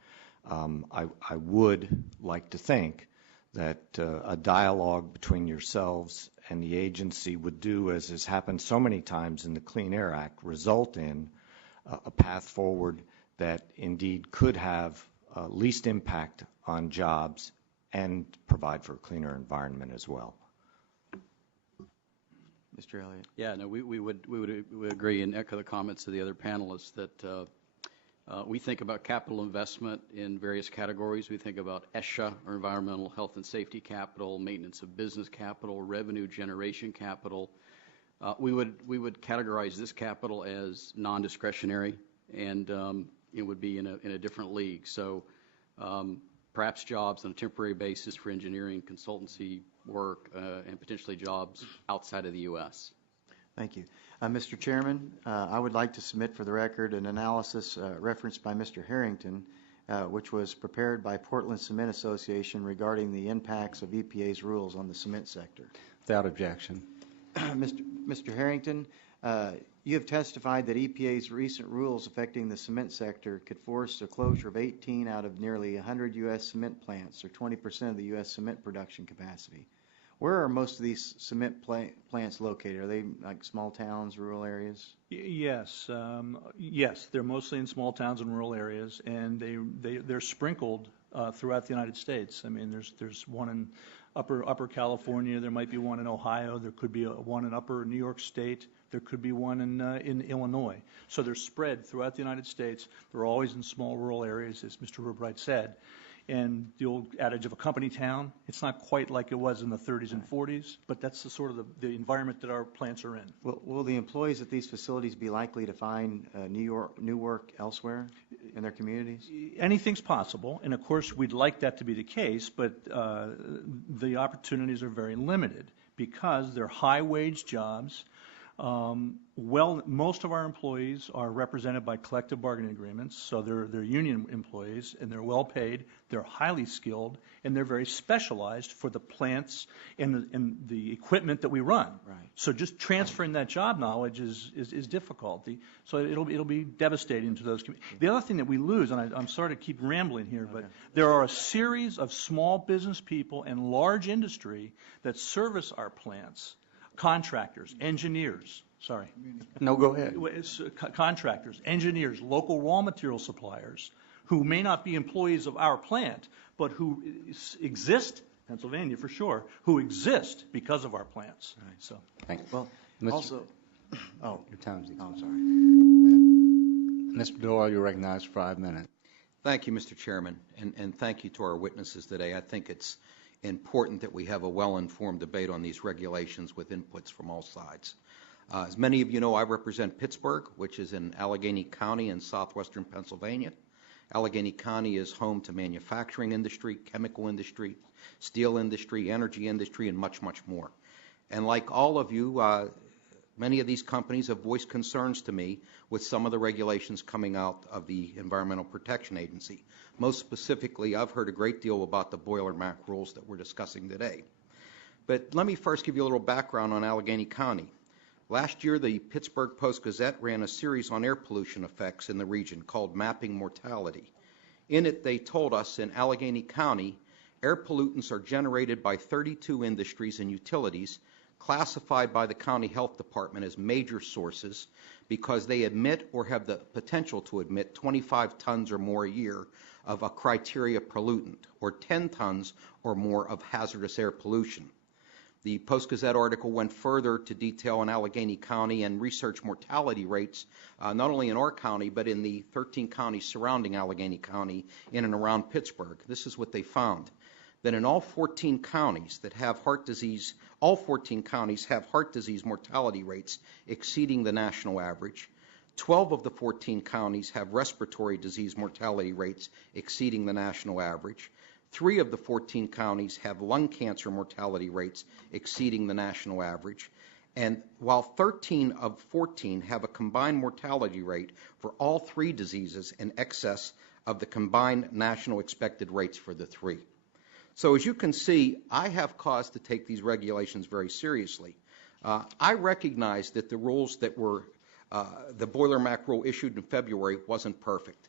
I would like to think that a dialogue between yourselves and the agency would do, as has happened so many times in the Clean Air Act, result in a path forward that indeed could have least impact on jobs and provide for a cleaner environment as well. Mr. Elliott? Yeah, no, we would agree and echo the comments of the other panelists that we think about capital investment in various categories. We think about ESHA, or environmental health and safety capital, maintenance of business capital, revenue generation capital. We would categorize this capital as non-discretionary, and it would be in a different league. So perhaps jobs on a temporary basis for engineering, consultancy work, and potentially jobs outside of the U.S. Thank you. Mr. Chairman, I would like to submit for the record an analysis referenced by Mr. Harrington, which was prepared by Portland Cement Association regarding the impacts of EPA's rules on the cement sector. Without objection. Mr. Harrington, you have testified that EPA's recent rules affecting the cement sector could force the closure of 18 out of nearly 100 U.S. cement plants, or 20% of the U.S. cement production capacity. Where are most of these cement plants located? Are they like small towns, rural areas? Yes, yes, they're mostly in small towns and rural areas, and they're sprinkled throughout the United States. I mean, there's one in upper California, there might be one in Ohio, there could be one in upper New York State, there could be one in Illinois. So they're spread throughout the United States. They're always in small rural areas, as Mr. Rubright said. And the old adage of a company town, it's not quite like it was in the 30s and 40s, but that's the sort of the environment that our plants are in. Will the employees at these facilities be likely to find new work elsewhere in their communities? Anything's possible, and of course we'd like that to be the case, but the opportunities are very limited because they're high-wage jobs. Most of our employees are represented by collective bargaining agreements, so they're union employees, and they're well paid, they're highly skilled, and they're very specialized for the plants and the equipment that we run. Right. So just transferring that job knowledge is difficult. So it'll be devastating to those communities. The other thing that we lose, and I'm sorry to keep rambling here, but there are a series of small business people and large industry that service our plants. Contractors, engineers, sorry. No, go ahead. Contractors, engineers, local raw material suppliers who may not be employees of our plant, but who exist, Pennsylvania for sure, who exist because of our plants. Right. So, thank you. Well, also, your time's I'm sorry. Mr. Doyle, you're recognized for 5 minutes. Thank you, Mr. Chairman, and thank you to our witnesses today. I think it's important that we have a well-informed debate on these regulations with inputs from all sides. As many of you know, I represent Pittsburgh, which is in Allegheny County in southwestern Pennsylvania. Allegheny County is home to manufacturing industry, chemical industry, steel industry, energy industry, and much, much more. And like all of you, many of these companies have voiced concerns to me with some of the regulations coming out of the Environmental Protection Agency. Most specifically, I've heard a great deal about the Boiler Act rules that we're discussing today. But let me first give you a little background on Allegheny County. Last year, the Pittsburgh Post-Gazette ran a series on air pollution effects in the region called Mapping Mortality. In it, they told us in Allegheny County, air pollutants are generated by 32 industries and utilities classified by the county health department as major sources because they emit or have the potential to emit 25 tons or more a year of a criteria pollutant, or 10 tons or more of hazardous air pollution. The Post-Gazette article went further to detail in Allegheny County and research mortality rates, not only in our county, but in the 13 counties surrounding Allegheny County in and around Pittsburgh. This is what they found, that in all 14 counties that have heart disease, all 14 counties have heart disease mortality rates exceeding the national average. 12 of the 14 counties have respiratory disease mortality rates exceeding the national average. 3 of the 14 counties have lung cancer mortality rates exceeding the national average. And while 13 of 14 have a combined mortality rate for all 3 diseases in excess of the combined national expected rates for the 3. So as you can see, I have cause to take these regulations very seriously. I recognize that the rules that were, the Boiler MAC rule issued in February wasn't perfect.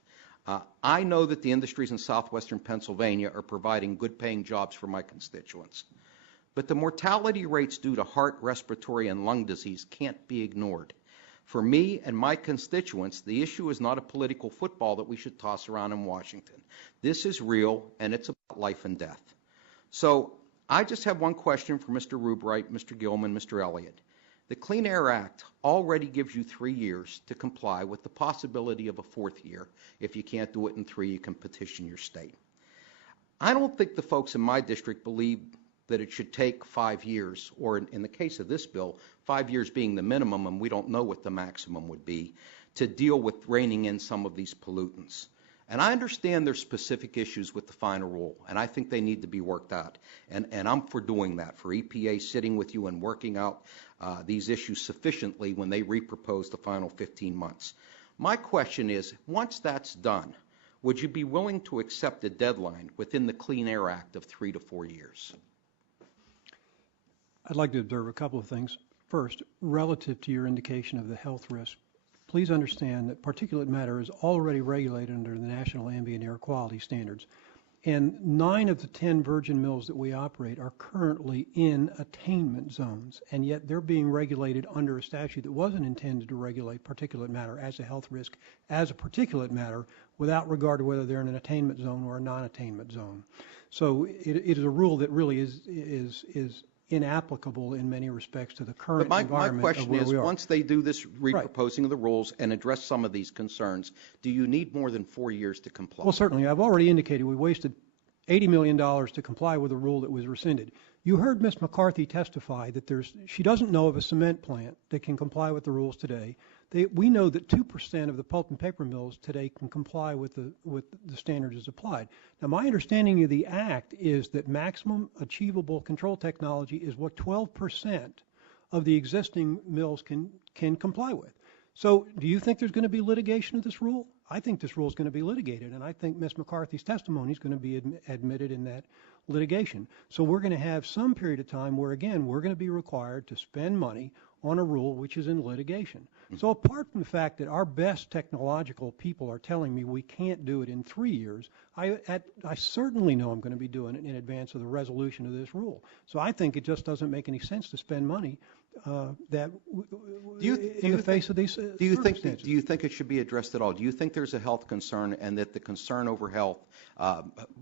I know that the industries in southwestern Pennsylvania are providing good-paying jobs for my constituents. But the mortality rates due to heart, respiratory, and lung disease can't be ignored. For me and my constituents, the issue is not a political football that we should toss around in Washington. This is real, and it's about life and death. So I just have one question for Mr. Rubright, Mr. Gilman, Mr. Elliott. The Clean Air Act already gives you 3 years to comply with the possibility of a 4th year. If you can't do it in 3, you can petition your state. I don't think the folks in my district believe that it should take 5 years, or in the case of this bill, 5 years being the minimum, and we don't know what the maximum would be, to deal with reining in some of these pollutants. And I understand there's specific issues with the final rule, and I think they need to be worked out. And I'm for doing that, for EPA sitting with you and working out these issues sufficiently when they repropose the final 15 months. My question is, once that's done, would you be willing to accept a deadline within the Clean Air Act of 3 to 4 years? I'd like to observe a couple of things. First, relative to your indication of the health risk, please understand that particulate matter is already regulated under the National Ambient Air Quality Standards. And 9 of the 10 virgin mills that we operate are currently in attainment zones, and yet they're being regulated under a statute that wasn't intended to regulate particulate matter as a health risk, as a particulate matter, without regard to whether they're in an attainment zone or a non-attainment zone. So it is a rule that really is inapplicable in many respects to the current environment. My question is, once they do this reproposing of the rules and address some of these concerns, do you need more than 4 years to comply? Well, certainly. I've already indicated we wasted $80 million to comply with a rule that was rescinded. You heard Ms. McCarthy testify that she doesn't know of a cement plant that can comply with the rules today. We know that 2% of the pulp and paper mills today can comply with the standards as applied. Now, my understanding of the Act is that maximum achievable control technology is what 12% of the existing mills can comply with. So do you think there's going to be litigation of this rule? I think this rule is going to be litigated, and I think Ms. McCarthy's testimony is going to be admitted in that litigation. So we're going to have some period of time where, again, we're going to be required to spend money on a rule which is in litigation. So apart from the fact that our best technological people are telling me we can't do it in 3 years, I certainly know I'm going to be doing it in advance of the resolution of this rule. So I think it just doesn't make any sense to spend money in the face of these circumstances. Do you think it should be addressed at all? Do you think there's a health concern and that the concern over health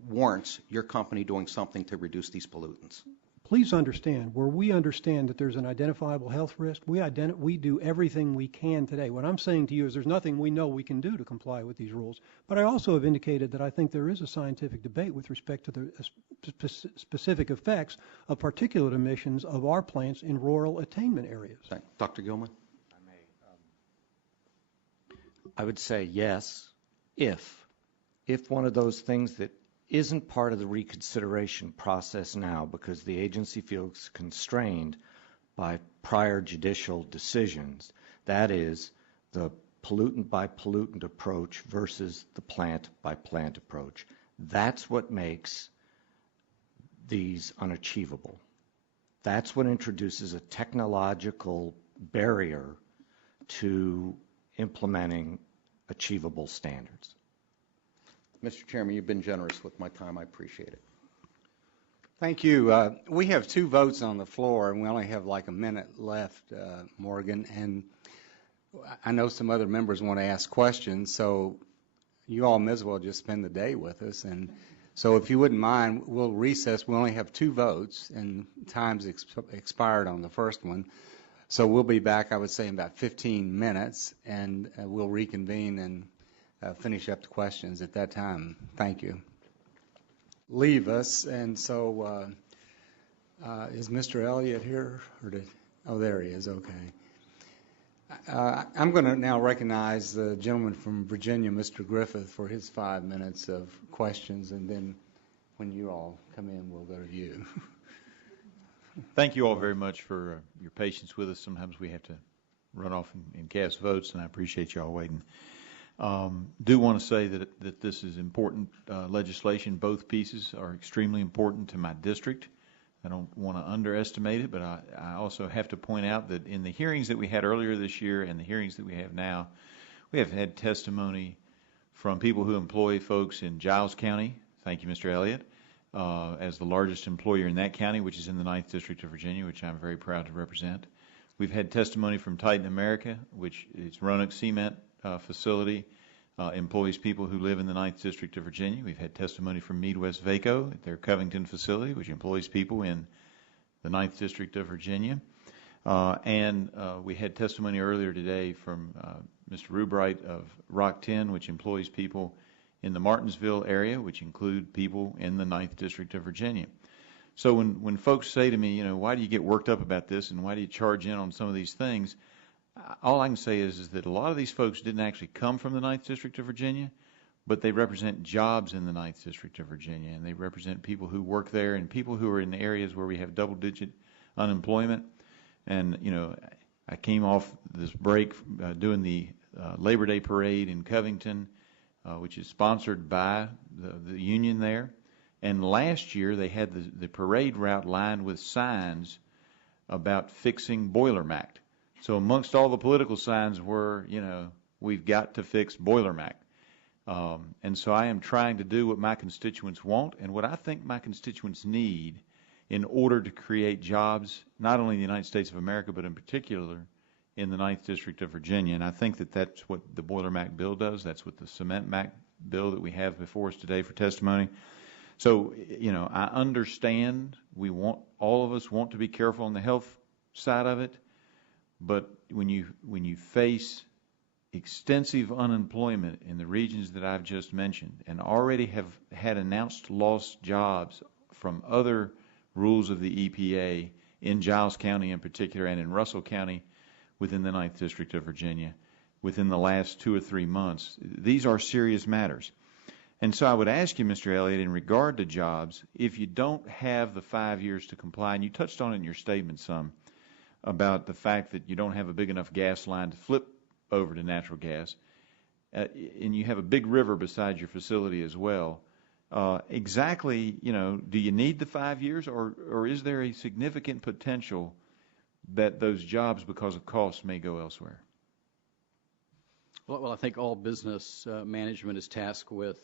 warrants your company doing something to reduce these pollutants? Please understand, where we understand that there's an identifiable health risk, we do everything we can today. What I'm saying to you is there's nothing we know we can do to comply with these rules. But I also have indicated that I think there is a scientific debate with respect to the specific effects of particulate emissions of our plants in rural attainment areas. Dr. Gilman? I would say yes, if one of those things that isn't part of the reconsideration process now because the agency feels constrained by prior judicial decisions. That is the pollutant by pollutant approach versus the plant by plant approach. That's what makes these unachievable. That's what introduces a technological barrier to implementing achievable standards. Mr. Chairman, you've been generous with my time. I appreciate it. Thank you. We have 2 votes on the floor, and we only have like a minute left, Morgan. And I know some other members want to ask questions, so you all may as well just spend the day with us. And So if you wouldn't mind, we'll recess. We only have 2 votes, and time's expired on the first one. So we'll be back, I would say, in about 15 minutes, and we'll reconvene and finish up the questions at that time. Thank you. Leave us, and so is Mr. Elliott here? Oh, there he is, okay. I'm going to now recognize the gentleman from Virginia, Mr. Griffith, for his 5 minutes of questions, and then when you all come in, we'll go to you. Thank you all very much for your patience with us. Sometimes we have to run off and cast votes, and I appreciate you all waiting. Do want to say that this is important legislation. Both pieces are extremely important to my district. I don't want to underestimate it, but I also have to point out that in the hearings that we had earlier this year and the hearings that we have now, we have had testimony from people who employ folks in Giles County. Thank you, Mr. Elliott, as the largest employer in that county, which is in the 9th District of Virginia, which I'm very proud to represent. We've had testimony from Titan America, which is Roanoke Cement facility, employs people who live in the 9th District of Virginia. We've had testimony from Midwest Vaco at their Covington facility, which employs people in the 9th District of Virginia. And we had testimony earlier today from Mr. Rubright of Rock 10, which employs people in the Martinsville area, which include people in the 9th District of Virginia. So when folks say to me, you know, why do you get worked up about this and why do you charge in on some of these things, all I can say is that a lot of these folks didn't actually come from the 9th District of Virginia, but they represent jobs in the 9th District of Virginia, and they represent people who work there and people who are in areas where we have double-digit unemployment. And, you know, I came off this break doing the Labor Day parade in Covington, which is sponsored by the union there. And last year they had the parade route lined with signs about fixing Boiler Mac. So amongst all the political signs were, you know, we've got to fix Boiler Mac. And so I am trying to do what my constituents want and what I think my constituents need in order to create jobs, not only in the United States of America, but in particular in the 9th District of Virginia. And I think that that's what the Boiler Mac bill does. That's what the Cement Mac bill that we have before us today for testimony. So, you know, I understand all of us want to be careful on the health side of it. But when you face extensive unemployment in the regions that I've just mentioned and already have had announced lost jobs from other rules of the EPA in Giles County in particular and in Russell County within the 9th District of Virginia within the last 2 or 3 months, these are serious matters. And so I would ask you, Mr. Elliott, in regard to jobs, if you don't have the 5 years to comply, and you touched on it in your statement some, about the fact that you don't have a big enough gas line to flip over to natural gas, and you have a big river beside your facility as well. Exactly, you know, do you need the 5 years, or is there a significant potential that those jobs, because of costs, may go elsewhere? Well, I think all business management is tasked with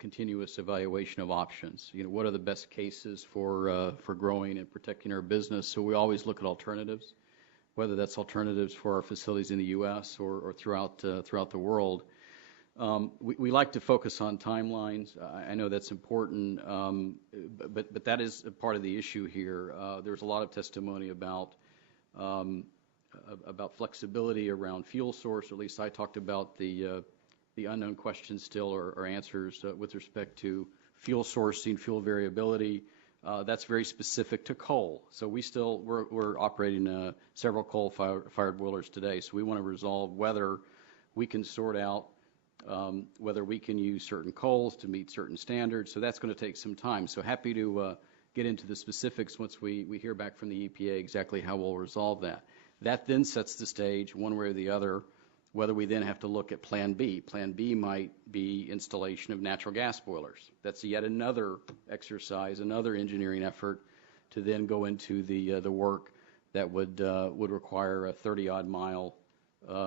continuous evaluation of options. You know, what are the best cases for growing and protecting our business? So we always look at alternatives, whether that's alternatives for our facilities in the U.S. or throughout the world. We like to focus on timelines. I know that's important, but that is a part of the issue here. There's a lot of testimony about flexibility around fuel source. At least I talked about the unknown questions still or answers with respect to fuel sourcing, fuel variability. That's very specific to coal. So we're operating several coal-fired boilers today. So we want to resolve whether we can sort out whether we can use certain coals to meet certain standards. So that's going to take some time. So happy to get into the specifics once we hear back from the EPA exactly how we'll resolve that. That then sets the stage, one way or the other, whether we then have to look at Plan B. Plan B might be installation of natural gas boilers. That's yet another exercise, another engineering effort to then go into the work that would require a 30-odd mile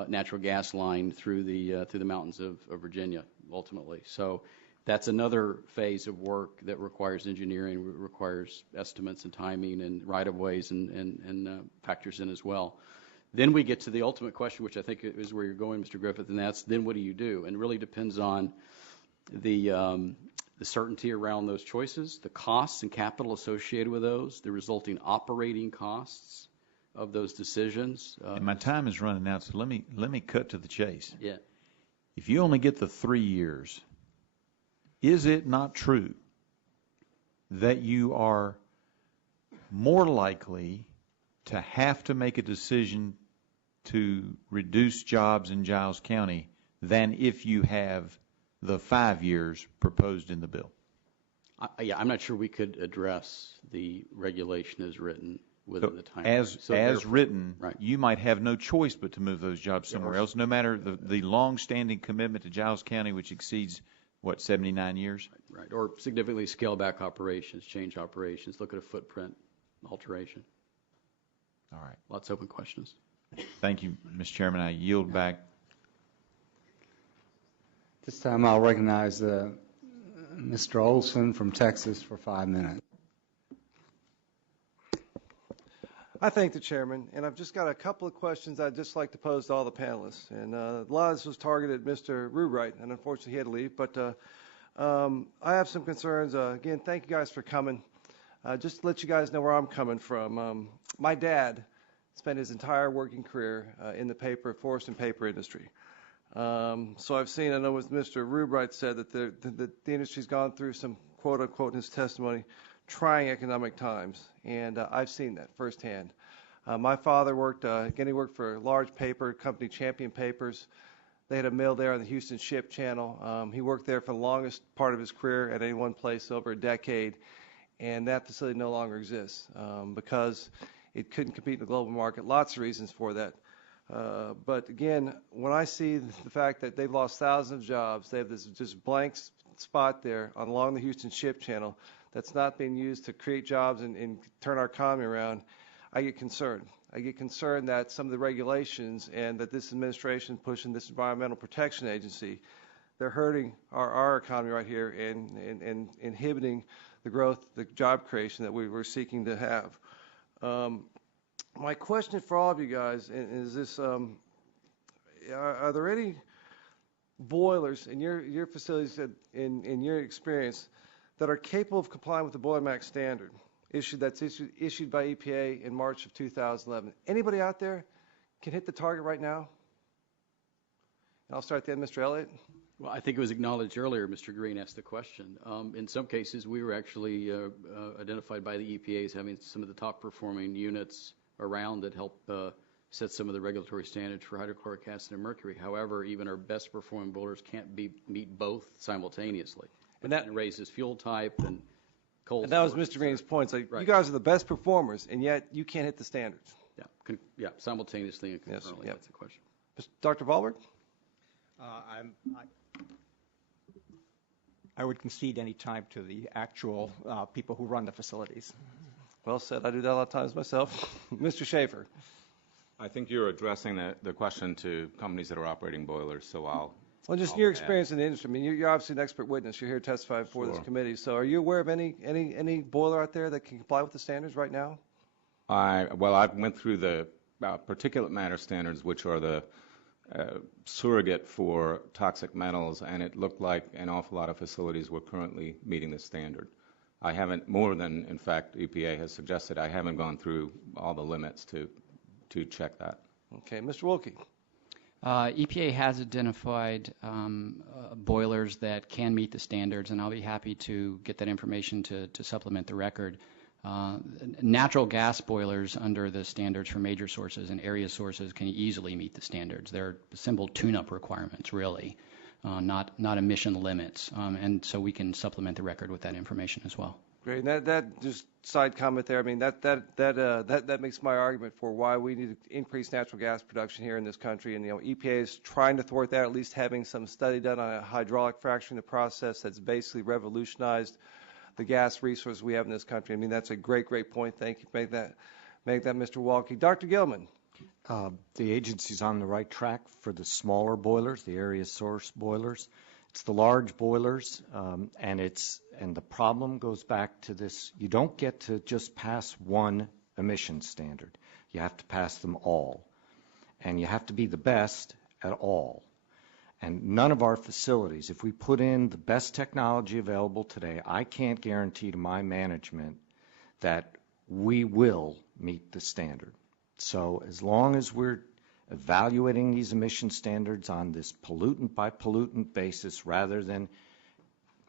natural gas line through the mountains of Virginia, ultimately. So that's another phase of work that requires engineering, requires estimates and timing and right-of-ways and factors in as well. Then we get to the ultimate question, which I think is where you're going, Mr. Griffith, and that's then what do you do? And it really depends on the the certainty around those choices, the costs and capital associated with those, the resulting operating costs of those decisions. And my time is running out, so let me cut to the chase. Yeah. If you only get the 3 years, is it not true that you are more likely to have to make a decision to reduce jobs in Giles County than if you have the 5 years proposed in the bill? Yeah, I'm not sure we could address the regulation as written within the time. As written, right. You might have no choice but to move those jobs somewhere else, no matter the long-standing commitment to Giles County, which exceeds, 79 years? Right, or significantly scale back operations, change operations, look at a footprint alteration. All right. Lots of open questions. Thank you, Mr. Chairman. I yield back. This time I'll recognize Mr. Olson from Texas for 5 minutes. I thank the chairman, and I've just got a couple of questions I'd just like to pose to all the panelists. And a lot of this was targeted at Mr. Rewright, and unfortunately he had to leave. But I have some concerns. Again, thank you guys for coming. Just to let you guys know where I'm coming from. My dad spent his entire working career in the forest and paper industry. So I've seen, I know as Mr. Rewright said, that the industry's gone through some, quote unquote, in his testimony, trying economic times, and I've seen that firsthand. My father worked, he worked for a large paper company, Champion Papers. They had a mill there on the Houston Ship Channel. He worked there for the longest part of his career at any one place, over a decade, and that facility no longer exists because it couldn't compete in the global market. Lots of reasons for that. But again, when I see the fact that they've lost thousands of jobs, they have this just blank spot there along the Houston Ship Channel that's not being used to create jobs and turn our economy around, I get concerned. I get concerned that some of the regulations and that this administration pushing this Environmental Protection Agency, they're hurting our economy right here and inhibiting the growth, the job creation that we were seeking to have. My question for all of you guys is this, are there any boilers in your facilities that, in your experience, that are capable of complying with the Boiler Max standard issued by EPA in March of 2011? Anybody out there can hit the target right now? And I'll start at the end, Mr. Elliott. Well, I think it was acknowledged earlier, Mr. Green asked the question. In some cases, we were actually identified by the EPA as having some of the top performing units around that help set some of the regulatory standards for hydrochloric acid and mercury. However, even our best performing boilers can't meet both simultaneously. And that raises fuel type and coal. And that was Mr. Green's point. Like, right. You guys are the best performers, and yet you can't hit the standards. Yeah, simultaneously and concurrently. Yes, that's the question. Dr. Valberg? I would concede any time to the actual people who run the facilities. Well said. I do that a lot of times myself. Mr. Schaefer. I think you're addressing the question to companies that are operating boilers, so I'll... Well, just your experience in the industry. I mean, you're obviously an expert witness. You're here testifying for this committee. So are you aware of any boiler out there that can comply with the standards right now? I went through the particulate matter standards, which are the surrogate for toxic metals, and it looked like an awful lot of facilities were currently meeting the standard. I haven't, more than, in fact, EPA has suggested, I haven't gone through all the limits to check that. Okay. Mr. Wilkie. EPA has identified boilers that can meet the standards, and I'll be happy to get that information to supplement the record. Natural gas boilers under the standards for major sources and area sources can easily meet the standards. They're simple tune-up requirements, really, not emission limits, and so we can supplement the record with that information as well. Great. And that just side comment there. I mean, that makes my argument for why we need to increase natural gas production here in this country. And EPA is trying to thwart that, at least having some study done on a hydraulic fracturing the process that's basically revolutionized the gas resources we have in this country. I mean, that's a great point. Thank you. Make that, Mr. Walkie. Dr. Gilman. The agency's on the right track for the smaller boilers, the area source boilers. It's the large boilers, and the problem goes back to this. You don't get to just pass one emission standard. You have to pass them all, and you have to be the best at all. And none of our facilities, if we put in the best technology available today, I can't guarantee to my management that we will meet the standard. So as long as we're evaluating these emission standards on this pollutant by pollutant basis rather than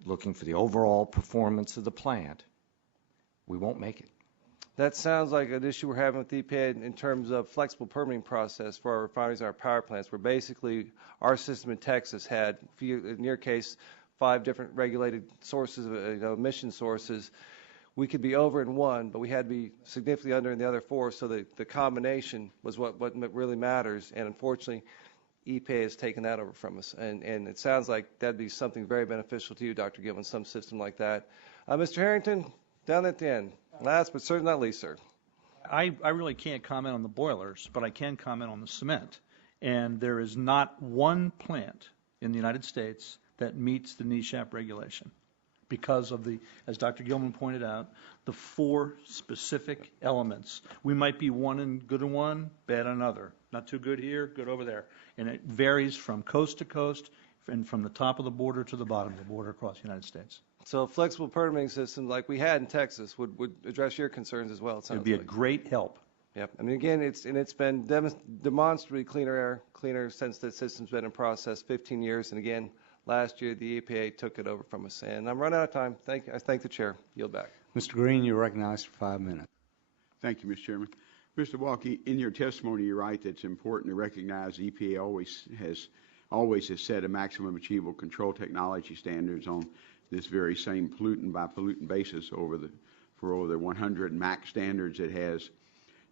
looking for the overall performance of the plant, we won't make it. That sounds like an issue we're having with the EPA in terms of flexible permitting process for our refineries and our power plants, where basically our system in Texas had, in your case, 5 different regulated sources of emission sources. We could be over in one, but we had to be significantly under in the other 4, so the combination was what really matters. And unfortunately, EPA has taken that over from us. And it sounds like that'd be something very beneficial to you, Dr. Gilman, some system like that. Mr. Harrington, down at the end. Last but certainly not least, sir. I really can't comment on the boilers, but I can comment on the cement. And there is not one plant in the United States that meets the NESHAP regulation because of the, as Dr. Gilman pointed out, the 4 specific elements. We might be good in one, bad in another. Not too good here, good over there. And it varies from coast to coast and from the top of the border to the bottom of the border across the United States. So a flexible permitting system like we had in Texas would address your concerns as well, it sounds It'd be like. a great help. Yep. I mean, again, it's been demonstrably cleaner since the system's been in process, 15 years. And again, last year the EPA took it over from us. And I'm running out of time. I thank the chair. Yield back. Mr. Green, you're recognized for 5 minutes. Thank you, Mr. Chairman. Mr. Walke, in your testimony, you're right that it's important to recognize the EPA always has set a maximum achievable control technology standards on this very same pollutant by pollutant basis for over the 100 MAC standards it has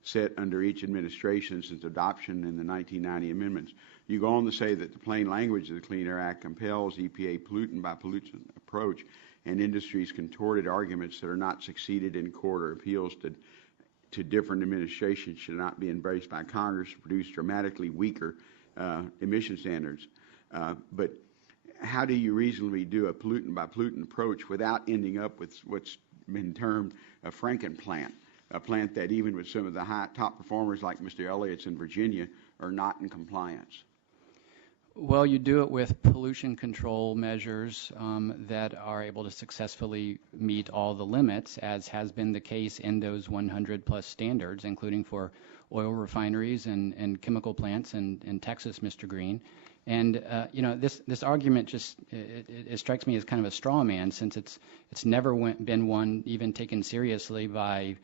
set under each administration since adoption in the 1990 amendments. You go on to say that the plain language of the Clean Air Act compels EPA pollutant by pollutant approach, and industry's contorted arguments that are not succeeded in court or appeals to different administrations should not be embraced by Congress to produce dramatically weaker emission standards. But how do you reasonably do a pollutant by pollutant approach without ending up with what's been termed a Franken plant, a plant that even with some of the top performers like Mr. Elliott's in Virginia are not in compliance? Well, you do it with pollution control measures that are able to successfully meet all the limits, as has been the case in those 100-plus standards, including for oil refineries and chemical plants in Texas, Mr. Green. And this argument just it strikes me as kind of a straw man, since it's never been one even taken seriously by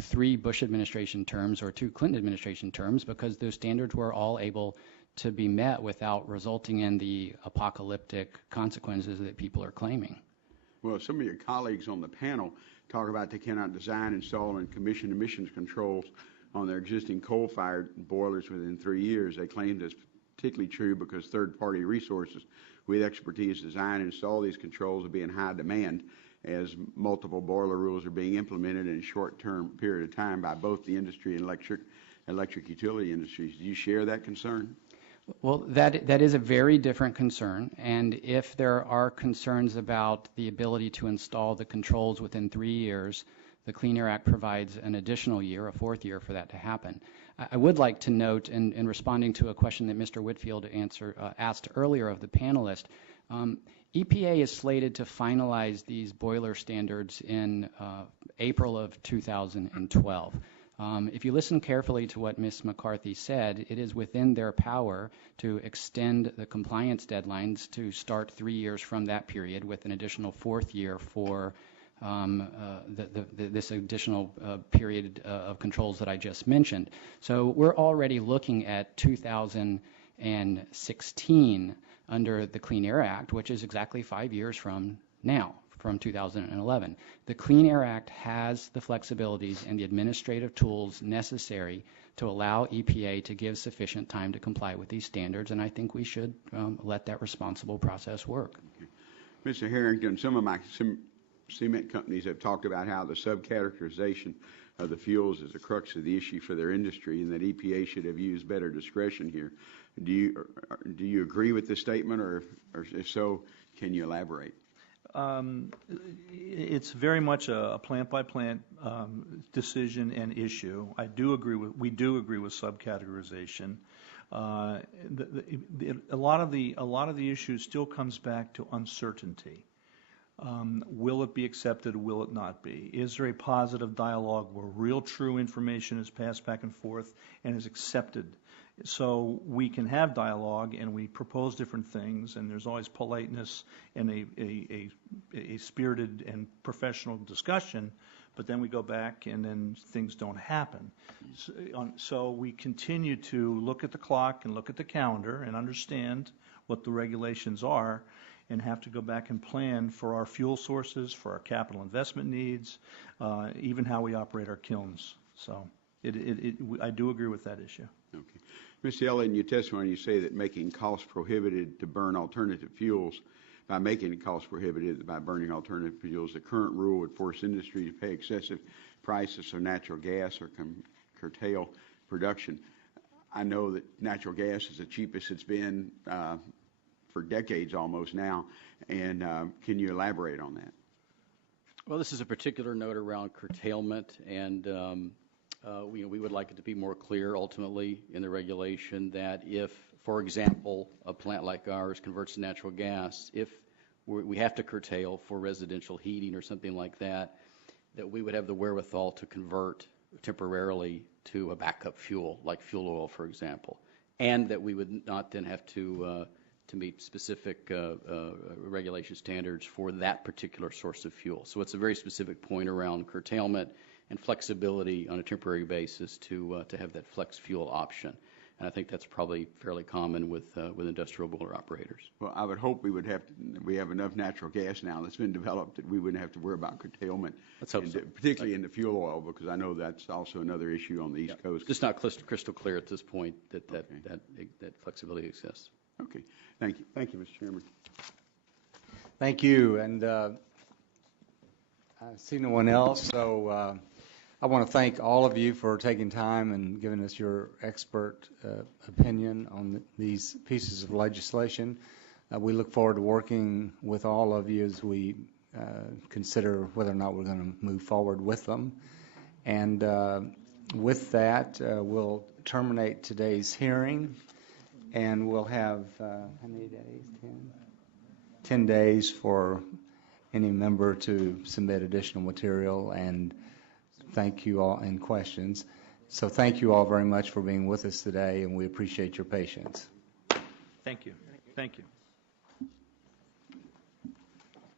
3 Bush administration terms or 2 Clinton administration terms, because those standards were all able to be met without resulting in the apocalyptic consequences that people are claiming. Well, some of your colleagues on the panel talk about they cannot design, install, and commission emissions controls on their existing coal-fired boilers within 3 years. They claim that's particularly true because third-party resources with expertise to design and install these controls will be in high demand as multiple boiler rules are being implemented in a short-term period of time by both the industry and electric utility industries. Do you share that concern? Well, that is a very different concern, and if there are concerns about the ability to install the controls within 3 years, the Clean Air Act provides an additional year, a 4th year, for that to happen. I would like to note, in responding to a question that Mr. Whitfield asked earlier of the panelist, EPA is slated to finalize these boiler standards in April of 2012. If you listen carefully to what Ms. McCarthy said, it is within their power to extend the compliance deadlines to start 3 years from that period, with an additional 4th year for this additional period of controls that I just mentioned. So we're already looking at 2016 under the Clean Air Act, which is exactly 5 years from now, from 2011. The Clean Air Act has the flexibilities and the administrative tools necessary to allow EPA to give sufficient time to comply with these standards, and I think we should let that responsible process work. Okay. Mr. Harrington, some of my cement companies have talked about how the subcategorization of the fuels is the crux of the issue for their industry, and that EPA should have used better discretion here. Do you agree with this statement, or if so, can you elaborate? It's very much a plant-by-plant decision and issue. We do agree with subcategorization. A lot of the issues still comes back to uncertainty. Will it be accepted? Will it not be? Is there a positive dialogue where real, true information is passed back and forth and is accepted? So we can have dialogue and we propose different things, and there's always politeness and a spirited and professional discussion, but then we go back and then things don't happen. So we continue to look at the clock and look at the calendar and understand what the regulations are, and have to go back and plan for our fuel sources, for our capital investment needs, even how we operate our kilns. So I do agree with that issue. Okay. Mr. Elliott, in your testimony, you say that making cost prohibited to burn alternative fuels, by making it cost prohibitive by burning alternative fuels, the current rule would force industry to pay excessive prices for natural gas or curtail production. I know that natural gas is the cheapest it's been for decades almost now, and can you elaborate on that? Well, this is a particular note around curtailment, and we would like it to be more clear ultimately in the regulation that if, for example, a plant like ours converts to natural gas, if we have to curtail for residential heating or something like that, that we would have the wherewithal to convert temporarily to a backup fuel, like fuel oil, for example, and that we would not then have to meet specific regulation standards for that particular source of fuel. So it's a very specific point around curtailment and flexibility on a temporary basis to have that flex fuel option. And I think that's probably fairly common with industrial boiler operators. Well, I would hope we have enough natural gas now that's been developed that we wouldn't have to worry about curtailment, particularly in the fuel oil, because I know that's also another issue on the East Coast. Just not crystal clear at this point that flexibility exists. Okay. Thank you. Thank you, Mr. Chairman. Thank you. And I see no one else, so I want to thank all of you for taking time and giving us your expert opinion on these pieces of legislation. We look forward to working with all of you as we consider whether or not we're going to move forward with them. And with that, we'll terminate today's hearing, and we'll have, how many days? 10 days for any member to submit additional material and thank you all and questions. So thank you all very much for being with us today, and we appreciate your patience. Thank you. Thank you.